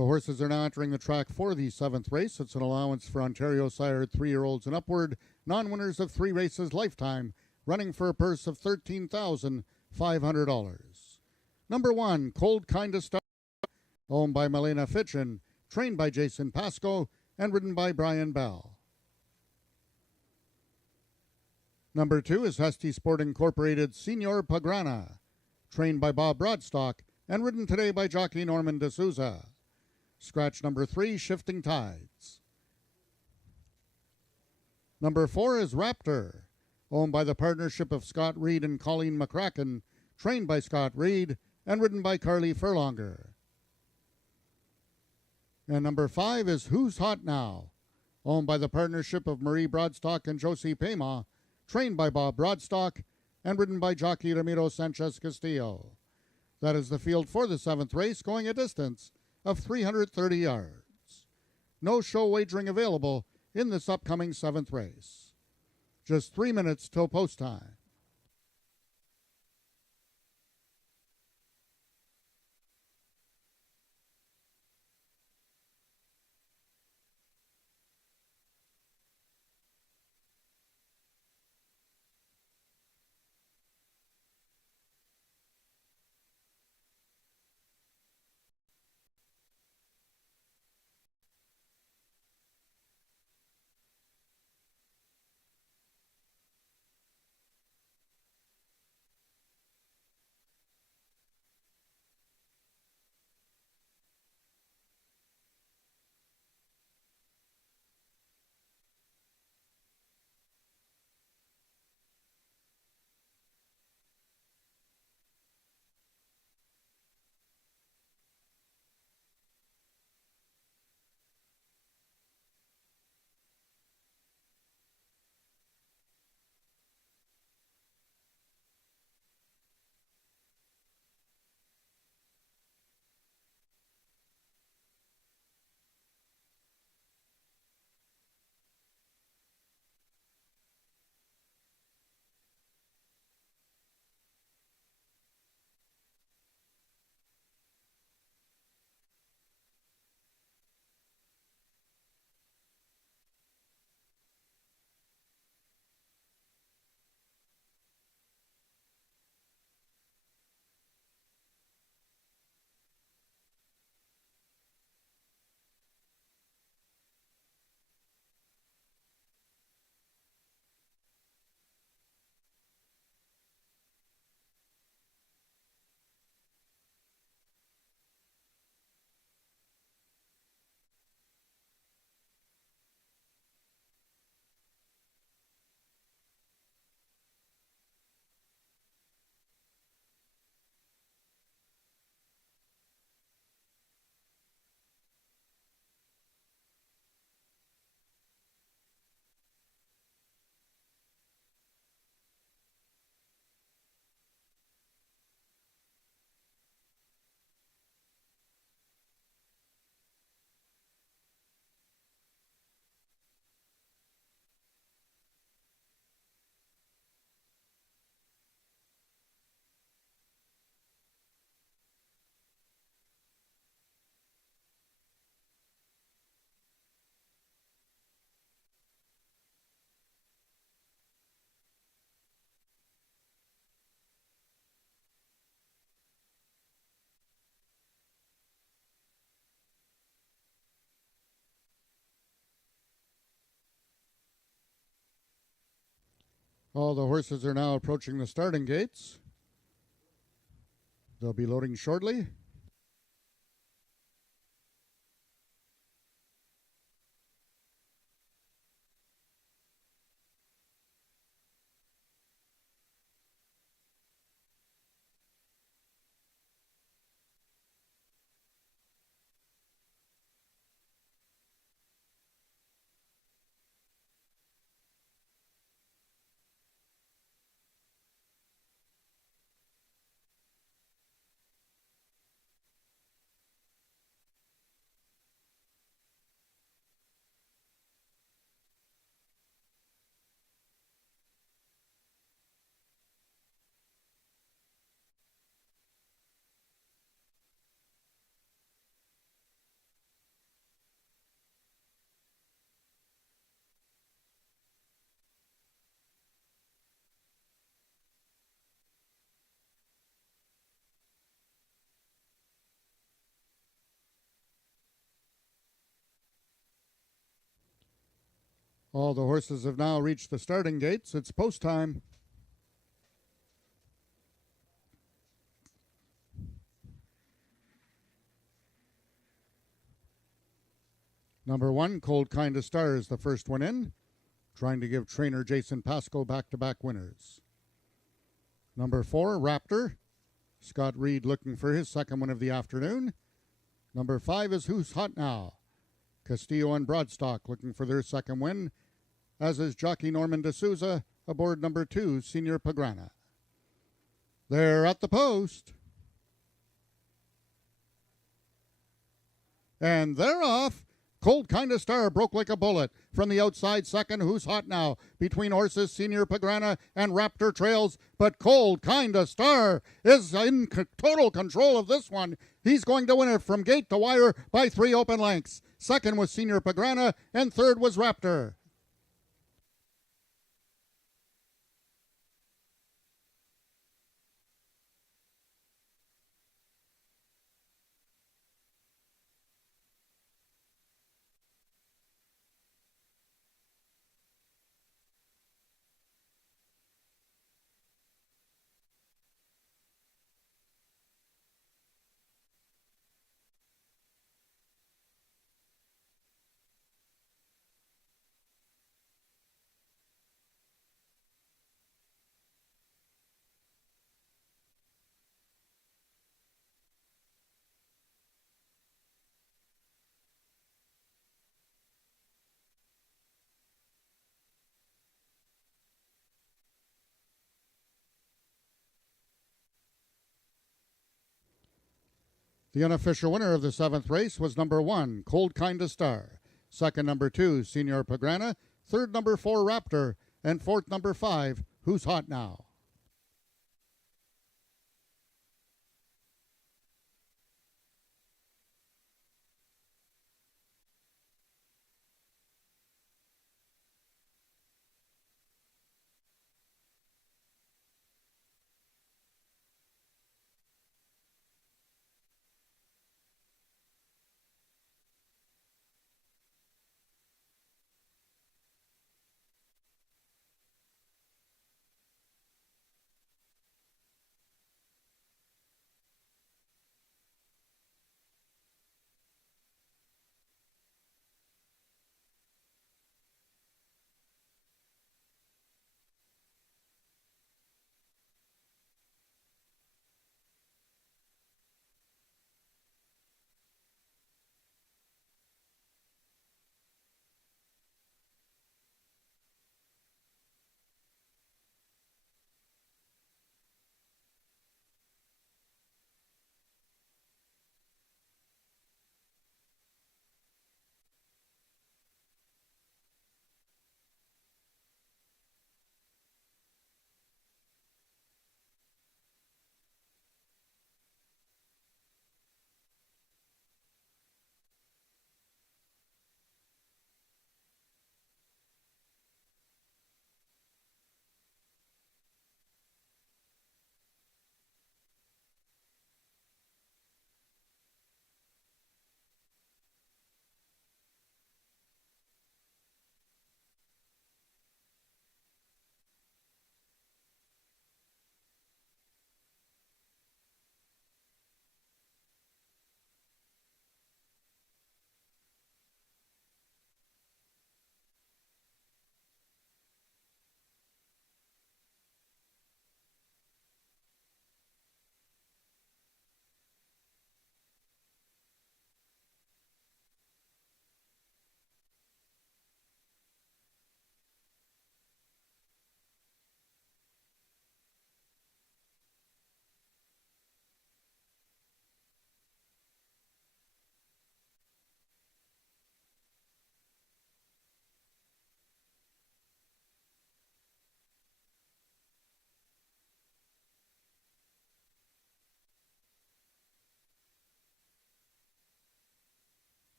The horses are now entering the track for the 7th race. It's an allowance for Ontario sired 3-year-olds and upward, non-winners of 3 races lifetime, running for a purse of $13,500. Number 1, Cold Kinda Star, owned by Milena Fitchin, trained by Jason Pascoe, and ridden by Brian Bell. Number 2 is Husty Sport Incorporated Senor Pagrana, trained by Bob Broadstock, and ridden today by jockey Norman D'Souza. Scratch number 3, Shifting Tides. Number 4 is Raptor, owned by the partnership of Scott Reed and Colleen McCracken, trained by Scott Reed, and ridden by Carly Furlonger. And number 5 is Who's Hot Now, owned by the partnership of Marie Broadstock and Josie Pema, trained by Bob Broadstock, and ridden by jockey Ramiro Sanchez Castillo. That is the field for the 7th race, going a distance of 330 yards. No show wagering available in this upcoming 7th race. Just 3 minutes till post time. All the horses are now approaching the starting gates. They'll be loading shortly. All the horses have now reached the starting gates. It's post time. Number 1, Cold Kinda Star, is the first one in, trying to give trainer Jason Pasco back-to-back winners. Number 4, Raptor. Scott Reed looking for his second win of the afternoon. Number 5 is Who's Hot Now. Castillo and Broadstock looking for their second win, as is jockey Norman D'Souza aboard number 2, Senior Pagrana. They're at the post. And they're off. Cold Kinda Star broke like a bullet. From the outside, second, Who's Hot Now. Between horses, Senior Pagrana and Raptor trails, but Cold Kinda Star is in total control of this one. He's going to win it from gate to wire by 3 open lengths. Second was Senior Pagrana, and third was Raptor. The unofficial winner of the 7th race was number 1, Cold Kinda Star. Second, number 2, Senior Pagrana. Third, number 4, Raptor. And fourth, number 5, Who's Hot Now.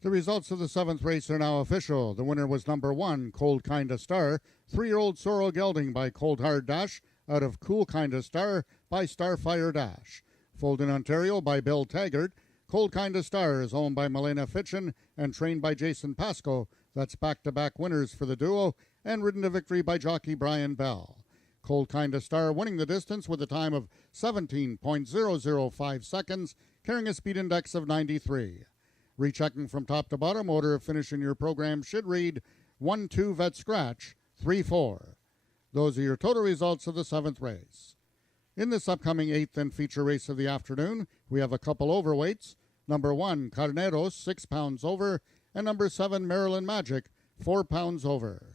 The results of the 7th race are now official. The winner was number 1, Cold Kinda Star, 3-year-old Sorrel Gelding by Cold Hard Dash, out of Cool Kinda Star by Starfire Dash. Fold in Ontario by Bill Taggart. Cold Kinda Star is owned by Milena Fitchin and trained by Jason Pasco. That's back-to-back winners for the duo, and ridden to victory by jockey Brian Bell. Cold Kinda Star winning the distance with a time of 17.005 seconds, carrying a speed index of 93. Rechecking from top to bottom, order of finish in your program should read 1-2 vet scratch, 3-4. Those are your total results of the 7th race. In this upcoming 8th and feature race of the afternoon, we have a couple overweights. Number 1, Carneros, 6 pounds over, and number 7, Maryland Magic, 4 pounds over.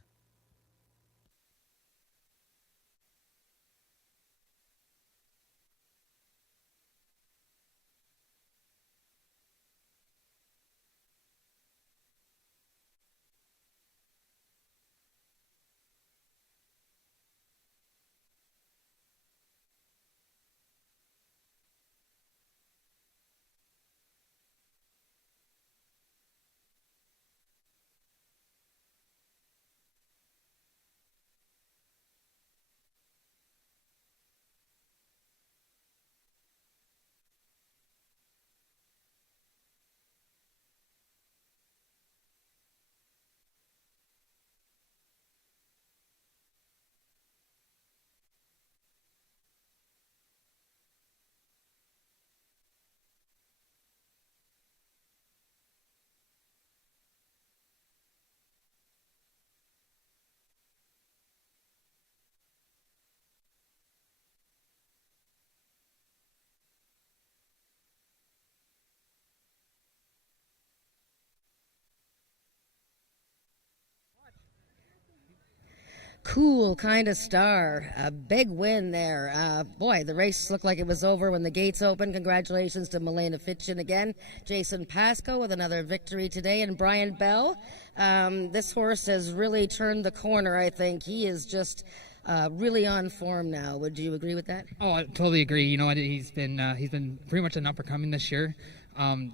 Cool Kinda Star. A big win there. Boy, the race looked like it was over when the gates opened. Congratulations to Milena Fitchin again. Jason Pasco with another victory today. And Brian Bell. This horse has really turned the corner, I think. He is just really on form now. Would you agree with that? Oh, I totally agree. You know what? He's been pretty much an up-and-coming this year.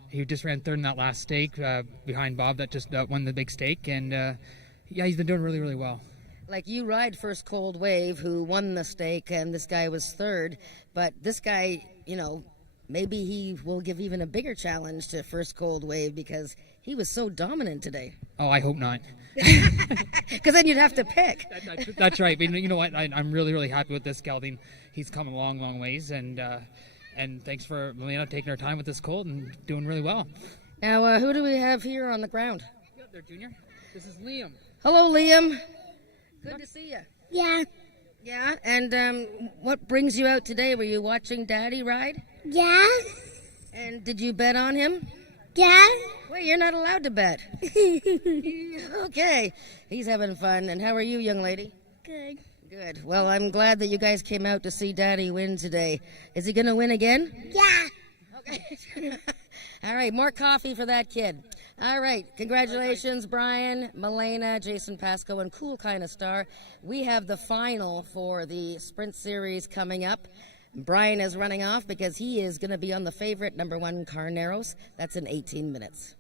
He just ran third in that last stake behind Bob that just won the big stake. And, yeah, he's been doing really, really well. Like you ride First Cold Wave, who won the stake, and this guy was third. But this guy, you know, maybe he will give even a bigger challenge to First Cold Wave because he was so dominant today. Oh, I hope not. Because then you'd have to pick. That's right. But you know what? I'm really, really happy with this gelding. He's come a long, long ways. And thanks for Milena taking her time with this colt and doing really well. Now, who do we have here on the ground? Yeah, there, Junior. This is Liam. Hello, Liam. Good to see you. Yeah. Yeah, and what brings you out today? Were you watching Daddy ride? Yeah. And did you bet on him? Yeah. Wait, you're not allowed to bet. Okay. He's having fun. And how are you, young lady? Good. Good. Well, I'm glad that you guys came out to see Daddy win today. Is he going to win again? Yeah. Okay. All right, more coffee for that kid. All right, congratulations, Brian, Milena, Jason Pasco, and Cool Kinda Star. We have the final for the Sprint Series coming up. Brian is running off because he is going to be on the favorite, number 1, Carneros. That's in 18 minutes.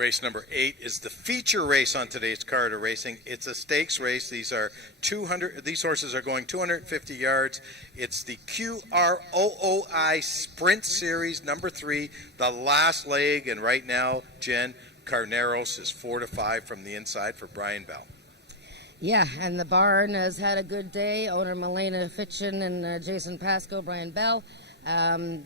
Race number 8 is the feature race on today's card of racing. It's a stakes race. These horses are going 250 yards. It's the QROOI Sprint Series number 3, the last leg. And right now, Jen, Carneros is 4-5 from the inside for Brian Bell. Yeah, and the barn has had a good day. Owner Milena Fitchin and Jason Pasco, Brian Bell.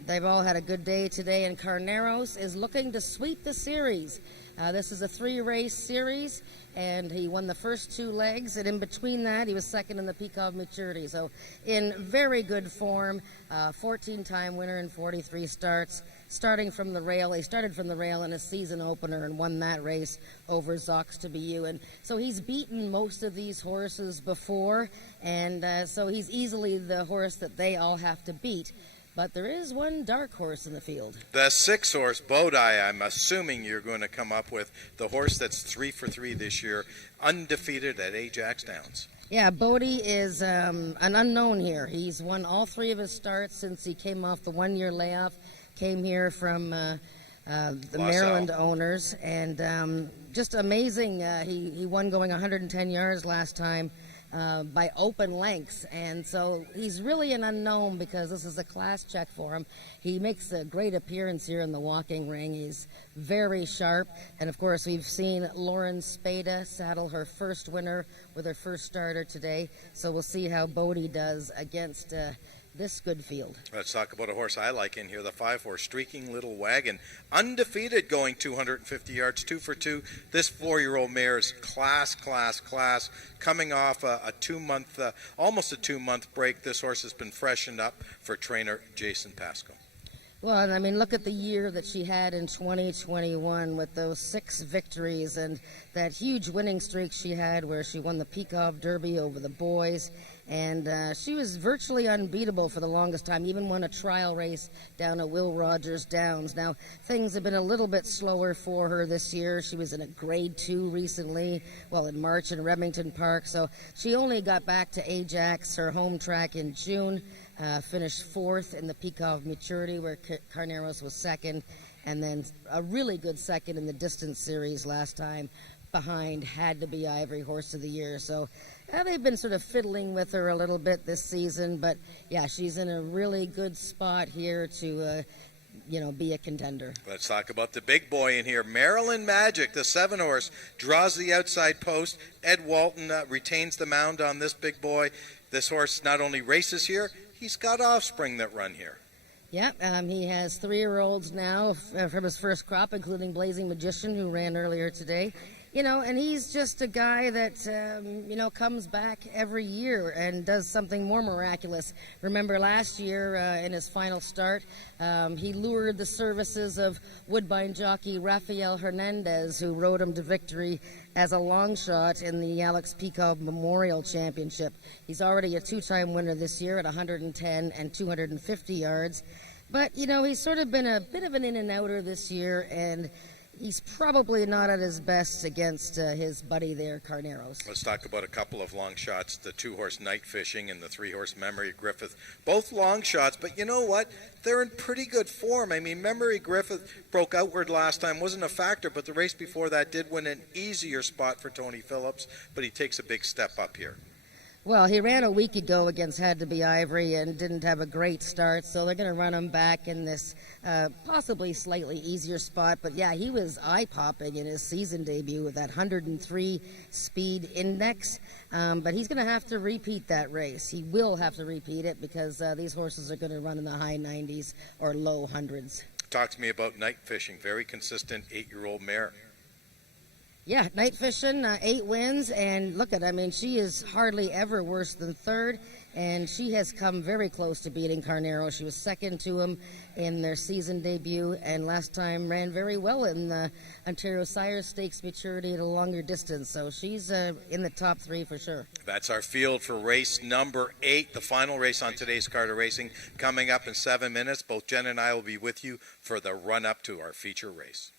They've all had a good day today, and Carneros is looking to sweep the series. This is a 3-race series, and he won the first 2 legs, and in between that, he was second in the Peacock Maturity. So in very good form, 14-time winner in 43 starts, starting from the rail. He started from the rail in a season opener and won that race over Zox to BU. And so he's beaten most of these horses before, and so he's easily the horse that they all have to beat. But there is one dark horse in the field. The 6 horse, Bodai, I'm assuming you're going to come up with the horse that's 3 for 3 this year, undefeated at AjaxDowns. Yeah, Bodie is an unknown here. He's won all 3 of his starts since he came off the 1-year layoff, came here from the Maryland owners, and just amazing. He won going 110 yards last time. By open lengths, and so he's really an unknown because this is a class check for him. He makes a great appearance here in the walking ring. He's very sharp, and of course we've seen Lauren Spada saddle her first winner with her first starter today, so we'll see how Bodie does against this good field. Let's talk about a horse I like in here, the 5 horse, Streaking Little Wagon. Undefeated going 250 yards, 2 for 2. This 4-year-old mare is class. Coming off a 2-month, almost a 2-month break. This horse has been freshened up for trainer Jason Pasco. Well, I mean, look at the year that she had in 2021 with those 6 victories and that huge winning streak she had where she won the Peacock Derby over the boys. And she was virtually unbeatable for the longest time, even won a trial race down at Will Rogers Downs. Now, things have been a little bit slower for her this year. She was in a grade 2 recently, in March in Remington Park. So she only got back to Ajax, her home track, in June, finished 4th in the Peacock Maturity where Carneros was 2nd, and then a really good 2nd in the distance series last time behind Had to Be Ivory Horse of the Year. So they've been sort of fiddling with her a little bit this season, but yeah, she's in a really good spot here to be a contender. Let's talk about the big boy in here. Maryland Magic, the 7 horse, draws the outside post. Ed Walton retains the mound on this big boy. This horse not only races here, he's got offspring that run here. Yeah, he has 3-year-olds now from his first crop, including Blazing Magician, who ran earlier today. And he's just a guy that, comes back every year and does something more miraculous. Remember last year in his final start, he lured the services of Woodbine jockey Rafael Hernandez, who rode him to victory as a long shot in the Alex Peacock Memorial Championship. He's already a 2-time winner this year at 110 and 250 yards. But, he's sort of been a bit of an in-and-outer this year, and he's probably not at his best against his buddy there, Carneros. Let's talk about a couple of long shots, the 2-horse Night Fishing and the 3-horse Memory Griffith. Both long shots, but you know what? They're in pretty good form. I mean, Memory Griffith broke outward last time, wasn't a factor, but the race before that did win an easier spot for Tony Phillips, but he takes a big step up here. Well, he ran a week ago against Had to Be Ivory and didn't have a great start, so they're going to run him back in this possibly slightly easier spot. But yeah, he was eye-popping in his season debut with that 103 speed index. But he's going to have to repeat that race. He will have to repeat it because these horses are going to run in the high 90s or low hundreds. Talk to me about Night Fishing. Very consistent 8-year-old mare. Yeah, Night Fishing, 8 wins, and she is hardly ever worse than 3rd, and she has come very close to beating Carnero. She was 2nd to him in their season debut, and last time ran very well in the Ontario Sire Stakes Maturity at a longer distance, so she's in the top 3 for sure. That's our field for race number 8, the final race on today's card of racing, coming up in 7 minutes. Both Jen and I will be with you for the run-up to our feature race.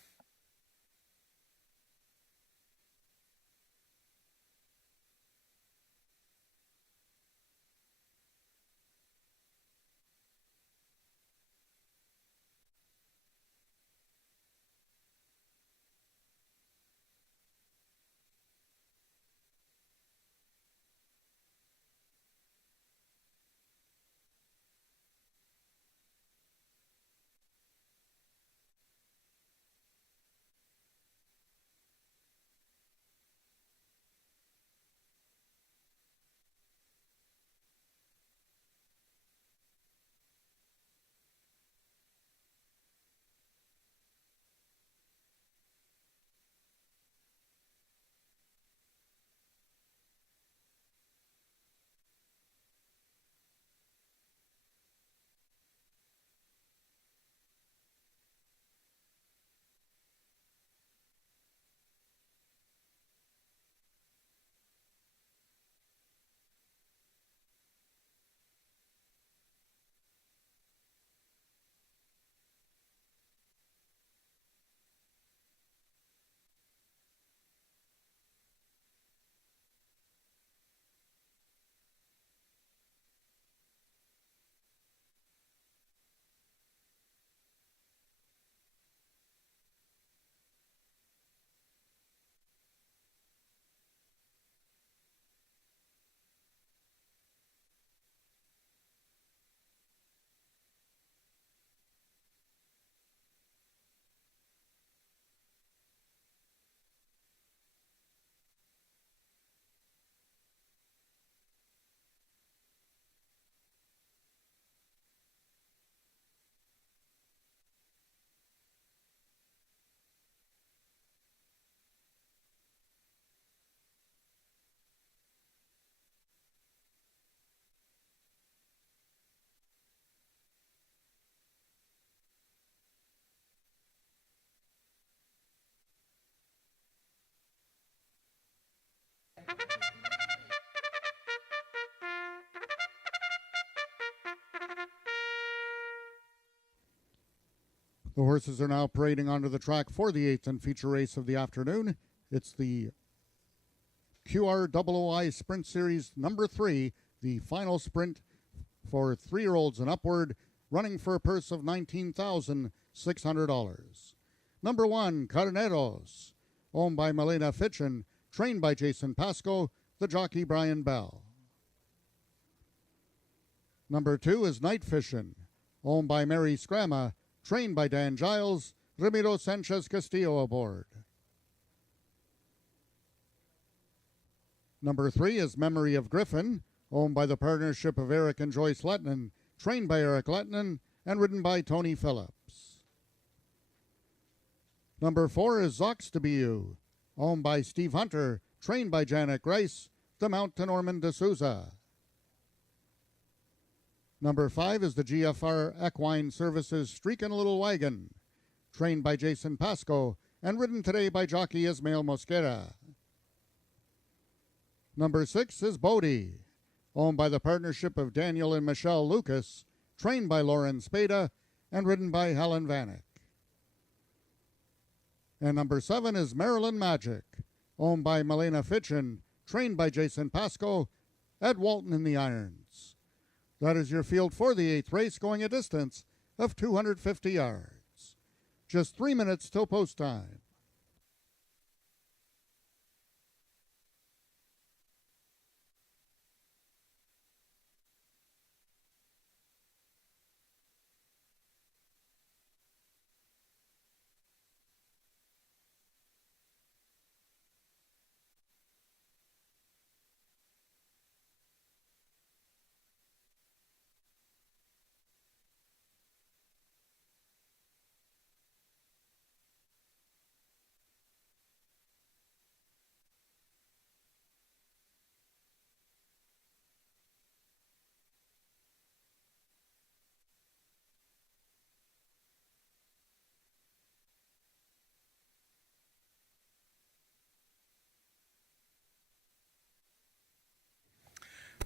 The horses are now parading onto the track for the 8th and feature race of the afternoon. It's the QROOI Sprint Series number 3, the final sprint for 3-year-olds and upward, running for a purse of $19,600. Number 1, Carneros, owned by Milena Fitchin, trained by Jason Pasco, the jockey Brian Bell. Number 2 is Night Fishin', owned by Mary Scrama, trained by Dan Giles, Ramiro Sanchez Castillo aboard. Number 3 is Memory of Griffin, owned by the partnership of Eric and Joyce Lettinen, trained by Eric Lettinen, and ridden by Tony Phillips. Number 4 is Zox Debut, owned by Steve Hunter, trained by Janet Grace, the Mount to Norman D'Souza. Number 5 is the GFR Equine Services Streakin' Little Wagon, trained by Jason Pasco and ridden today by jockey Ismael Mosquera. Number 6 is Bodie, owned by the partnership of Daniel and Michelle Lucas, trained by Lauren Spada and ridden by Helen Vanek. And number 7 is Maryland Magic, owned by Milena Fitchin, trained by Jason Pasco, Ed Walton in the irons. That is your field for the 8th race, going a distance of 250 yards. Just 3 minutes till post time.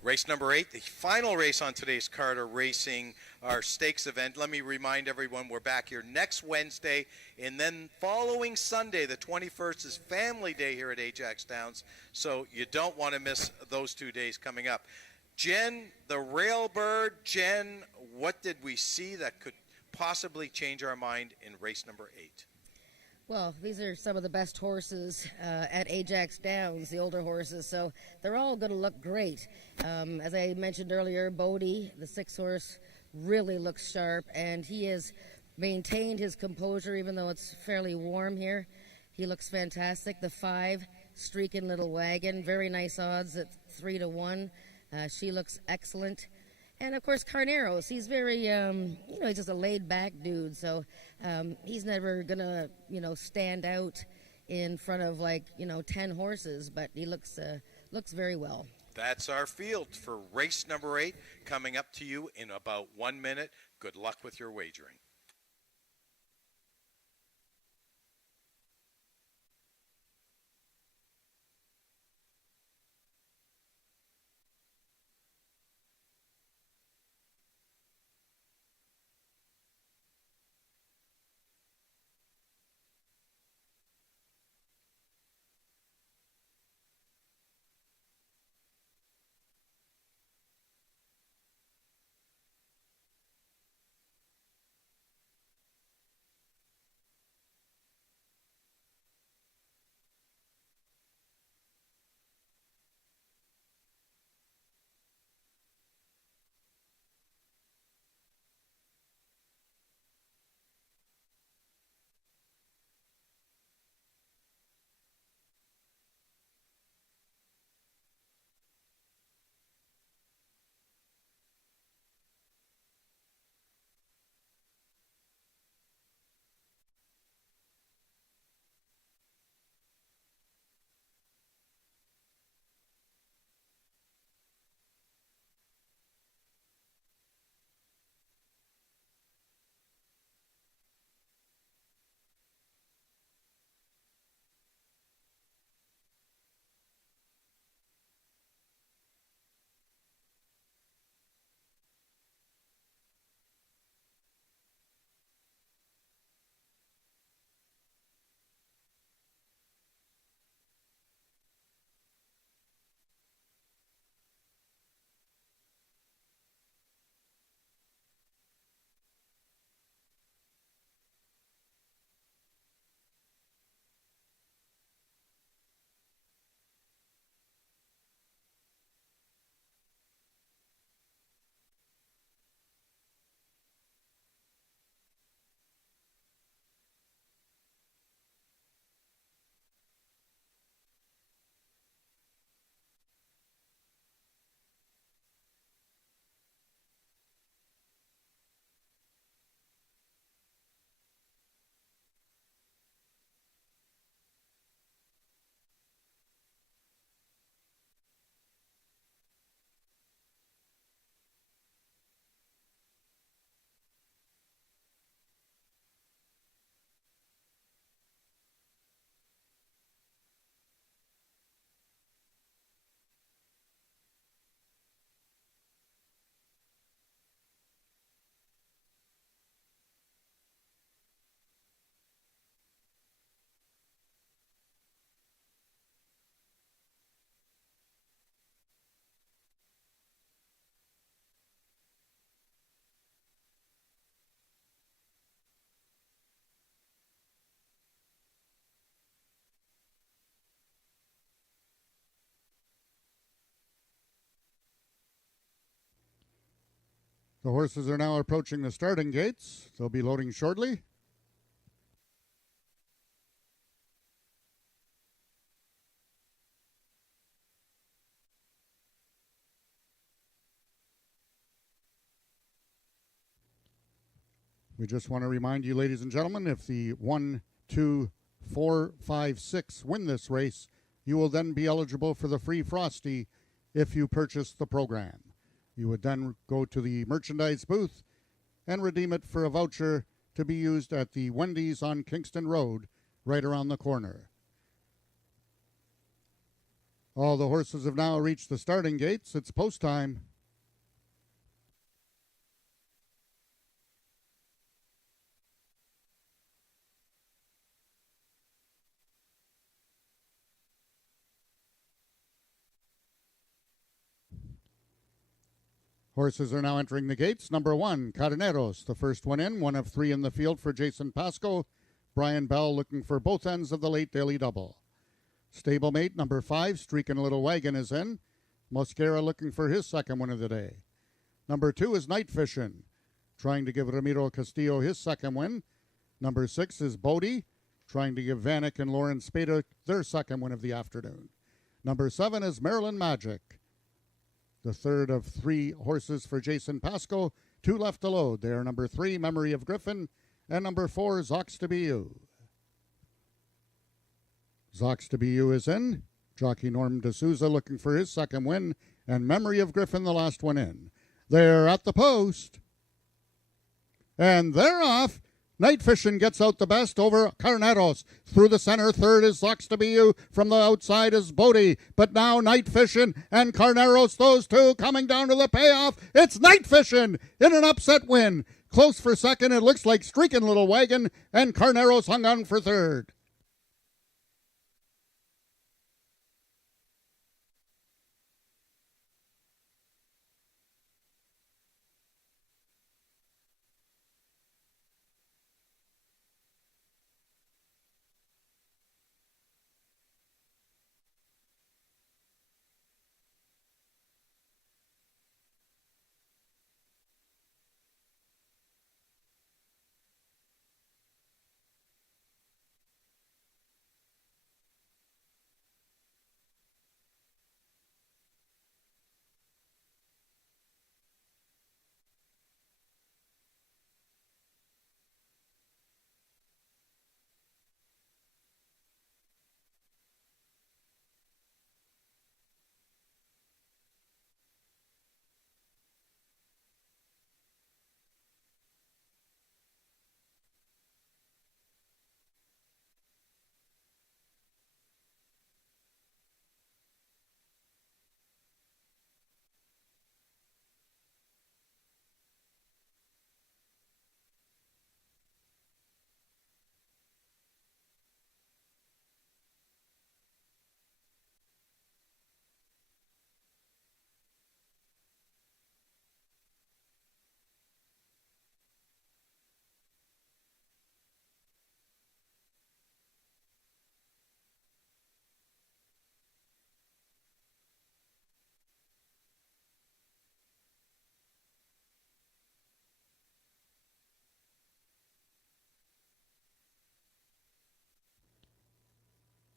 Race number 8, the final race on today's card are racing our stakes event. Let me remind everyone we're back here next Wednesday, and then following Sunday, the 21st, is Family Day here at AjaxDowns, so you don't want to miss those 2 days coming up. Jen, the Railbird, Jen, what did we see that could possibly change our mind in race number 8? Well, these are some of the best horses at AjaxDowns, the older horses, so they're all going to look great. As I mentioned earlier, Bodie, the 6-horse, really looks sharp, and he has maintained his composure even though it's fairly warm here. He looks fantastic. The 5, Streakin' Little Wagon, very nice odds at 3-1. She looks excellent. And, of course, Carneros, he's very, he's just a laid-back dude, so he's never going to, stand out in front of, 10 horses, but he looks very well. That's our field for race number 8, coming up to you in about 1 minute. Good luck with your wagering. The horses are now approaching the starting gates. They'll be loading shortly. We just want to remind you, ladies and gentlemen, if the 1, 2, 4, 5, 6 win this race, you will then be eligible for the free Frosty if you purchase the program. You would then go to the merchandise booth and redeem it for a voucher to be used at the Wendy's on Kingston Road, right around the corner. All the horses have now reached the starting gates. It's post time. Horses are now entering the gates. Number 1, Carneros, the first one in, one of 3 in the field for Jason Pasco. Brian Bell looking for both ends of the late daily double. Stablemate number 5, Streaking Little Wagon, is in. Mosquera looking for his second win of the day. Number 2 is Night Fishin', trying to give Ramiro Castillo his second win. Number 6 is Bodie, trying to give Vanek and Lauren Spada their second win of the afternoon. Number 7 is Maryland Magic, the third of 3 horses for Jason Pasco. 2 left to load. They are number 3, Memory of Griffin, and number 4, Zox to Be You. Zox to Be You is in. Jockey Norm D'Souza looking for his second win, and Memory of Griffin the last one in. They're at the post. And they're off. Night Fishin' gets out the best over Carneros. Through the center, third is Zox to Be You. From the outside is Bodie. But now Night Fishin' and Carneros, those two coming down to the payoff. It's Night Fishin' in an upset win. Close for second, it looks like Streaking Little Wagon, and Carneros hung on for third.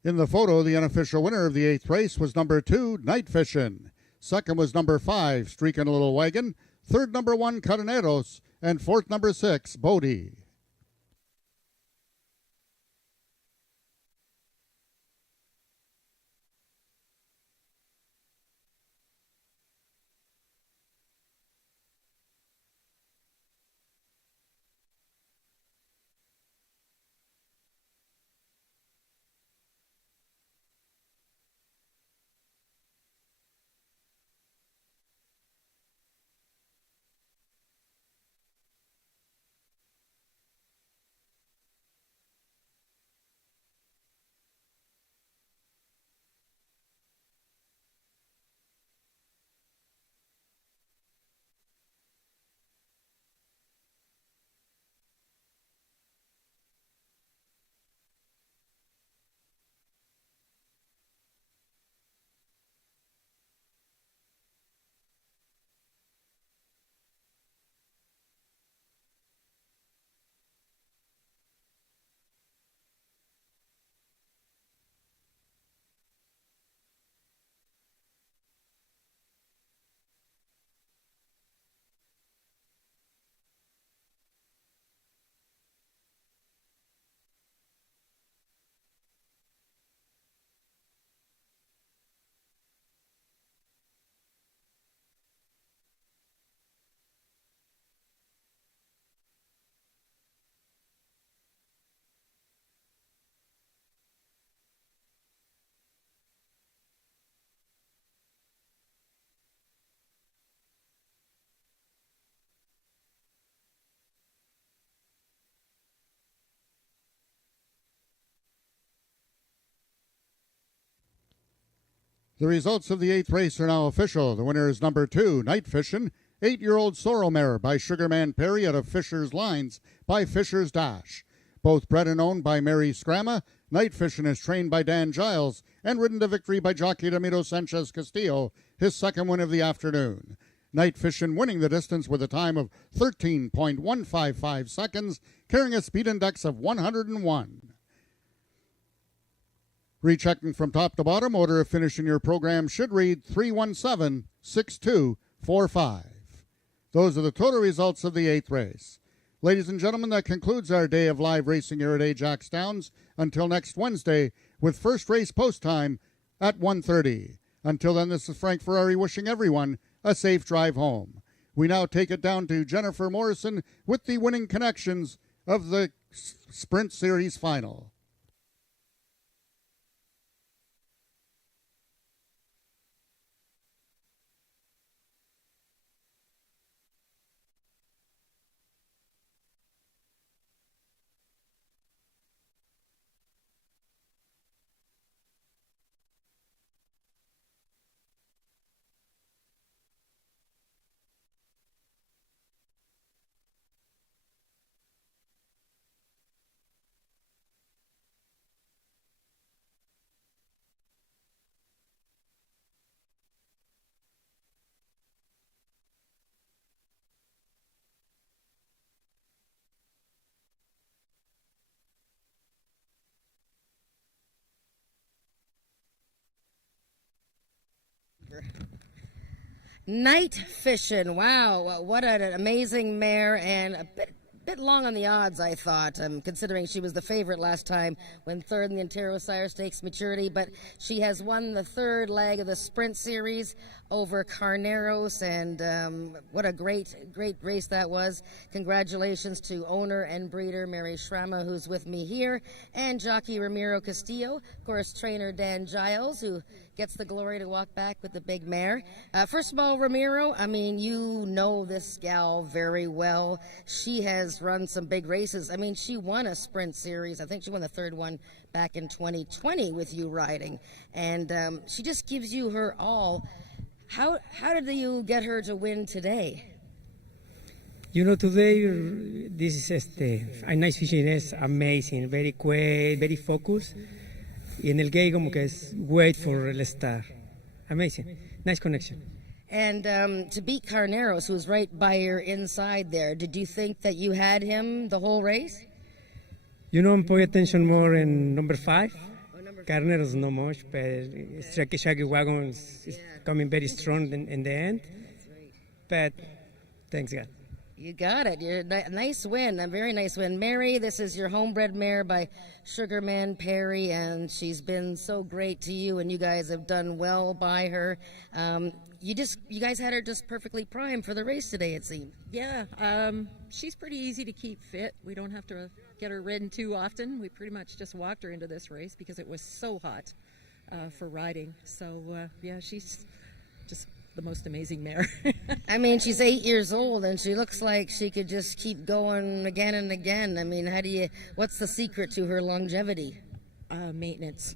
In the photo, the unofficial winner of the 8th race was number 2, Night Fishin'. Second was number 5, Streaking a Little Wagon. Third, number 1, Carneros. And fourth, number 6, Bodie. The results of the 8th race are now official. The winner is number 2, Night Fishin', 8-year-old Sorrel Mare by Sugarman Perry out of Fisher's Lines by Fisher's Dash. Both bred and owned by Mary Scramma, Night Fishin' is trained by Dan Giles and ridden to victory by jockey Ramiro Sanchez Castillo, his second win of the afternoon. Night Fishin' winning the distance with a time of 13.155 seconds, carrying a speed index of 101. Rechecking from top to bottom, order of finish in your program should read 317-6245. Those are the total results of the 8th race. Ladies and gentlemen, that concludes our day of live racing here at AjaxDowns. Until next Wednesday, with first race post time at 1:30. Until then, this is Frank Ferrari wishing everyone a safe drive home. We now take it down to Jennifer Morrison with the winning connections of the Sprint Series final. Night Fishin', wow, what an amazing mare, and a bit long on the odds, I thought, considering she was the favorite last time when third in the Ontario Sire Stakes maturity, but she has won the third leg of the Sprint Series over Carneros, and what a great race that was. Congratulations to owner and breeder Mary Scramma, who's with me here, and jockey Ramiro Castillo, of course trainer Dan Giles, who gets the glory to walk back with the big mare. First of all, Ramiro, I mean, you know this gal very well. She has run some big races. I mean, she won a Sprint Series. I think she won the third one back in 2020 with you riding. And she just gives you her all. How did you get her to win today? You know, today, this is Night Fishin' is amazing, very quiet, very focused. Y en el gay como que es wait for el star. Amazing. Nice connection. And to beat Carneros, who's right by your inside there, did you think that you had him the whole race? You know, I'm paying attention more in number 5. Carneros no much, but Shaggy Wagon is coming very strong in the end. But thanks God. You got it. Nice win. A very nice win. Mary, this is your homebred mare by Sugarman Perry, and she's been so great to you, and you guys have done well by her. You guys had her just perfectly primed for the race today, it seemed. Yeah, she's pretty easy to keep fit. We don't have to get her ridden too often. We pretty much just walked her into this race because it was so hot for riding. So, yeah, she's just the most amazing mare. I mean, she's 8 years old, and she looks like she could just keep going again and again. I mean, what's the secret to her longevity? Maintenance.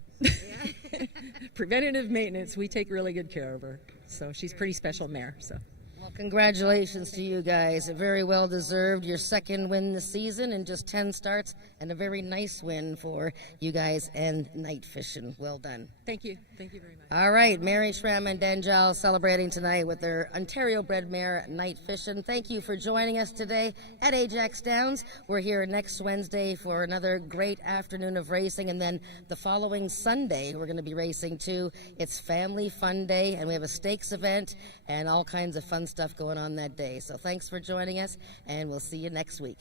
Preventative maintenance. We take really good care of her. So she's a pretty special mare. So. Well, congratulations to you guys. Very well deserved. Your second win this season in just 10 starts, and a very nice win for you guys and Night Fishin'. Well done. Thank you. Thank you very much. All right, Mary Scramma and Dan Giles celebrating tonight with their Ontario-bred mare, Night Fishin'. Thank you for joining us today at AjaxDowns. We're here next Wednesday for another great afternoon of racing, and then the following Sunday we're going to be racing too. It's Family Fun Day, and we have a stakes event and all kinds of fun stuff going on that day. So thanks for joining us, and we'll see you next week.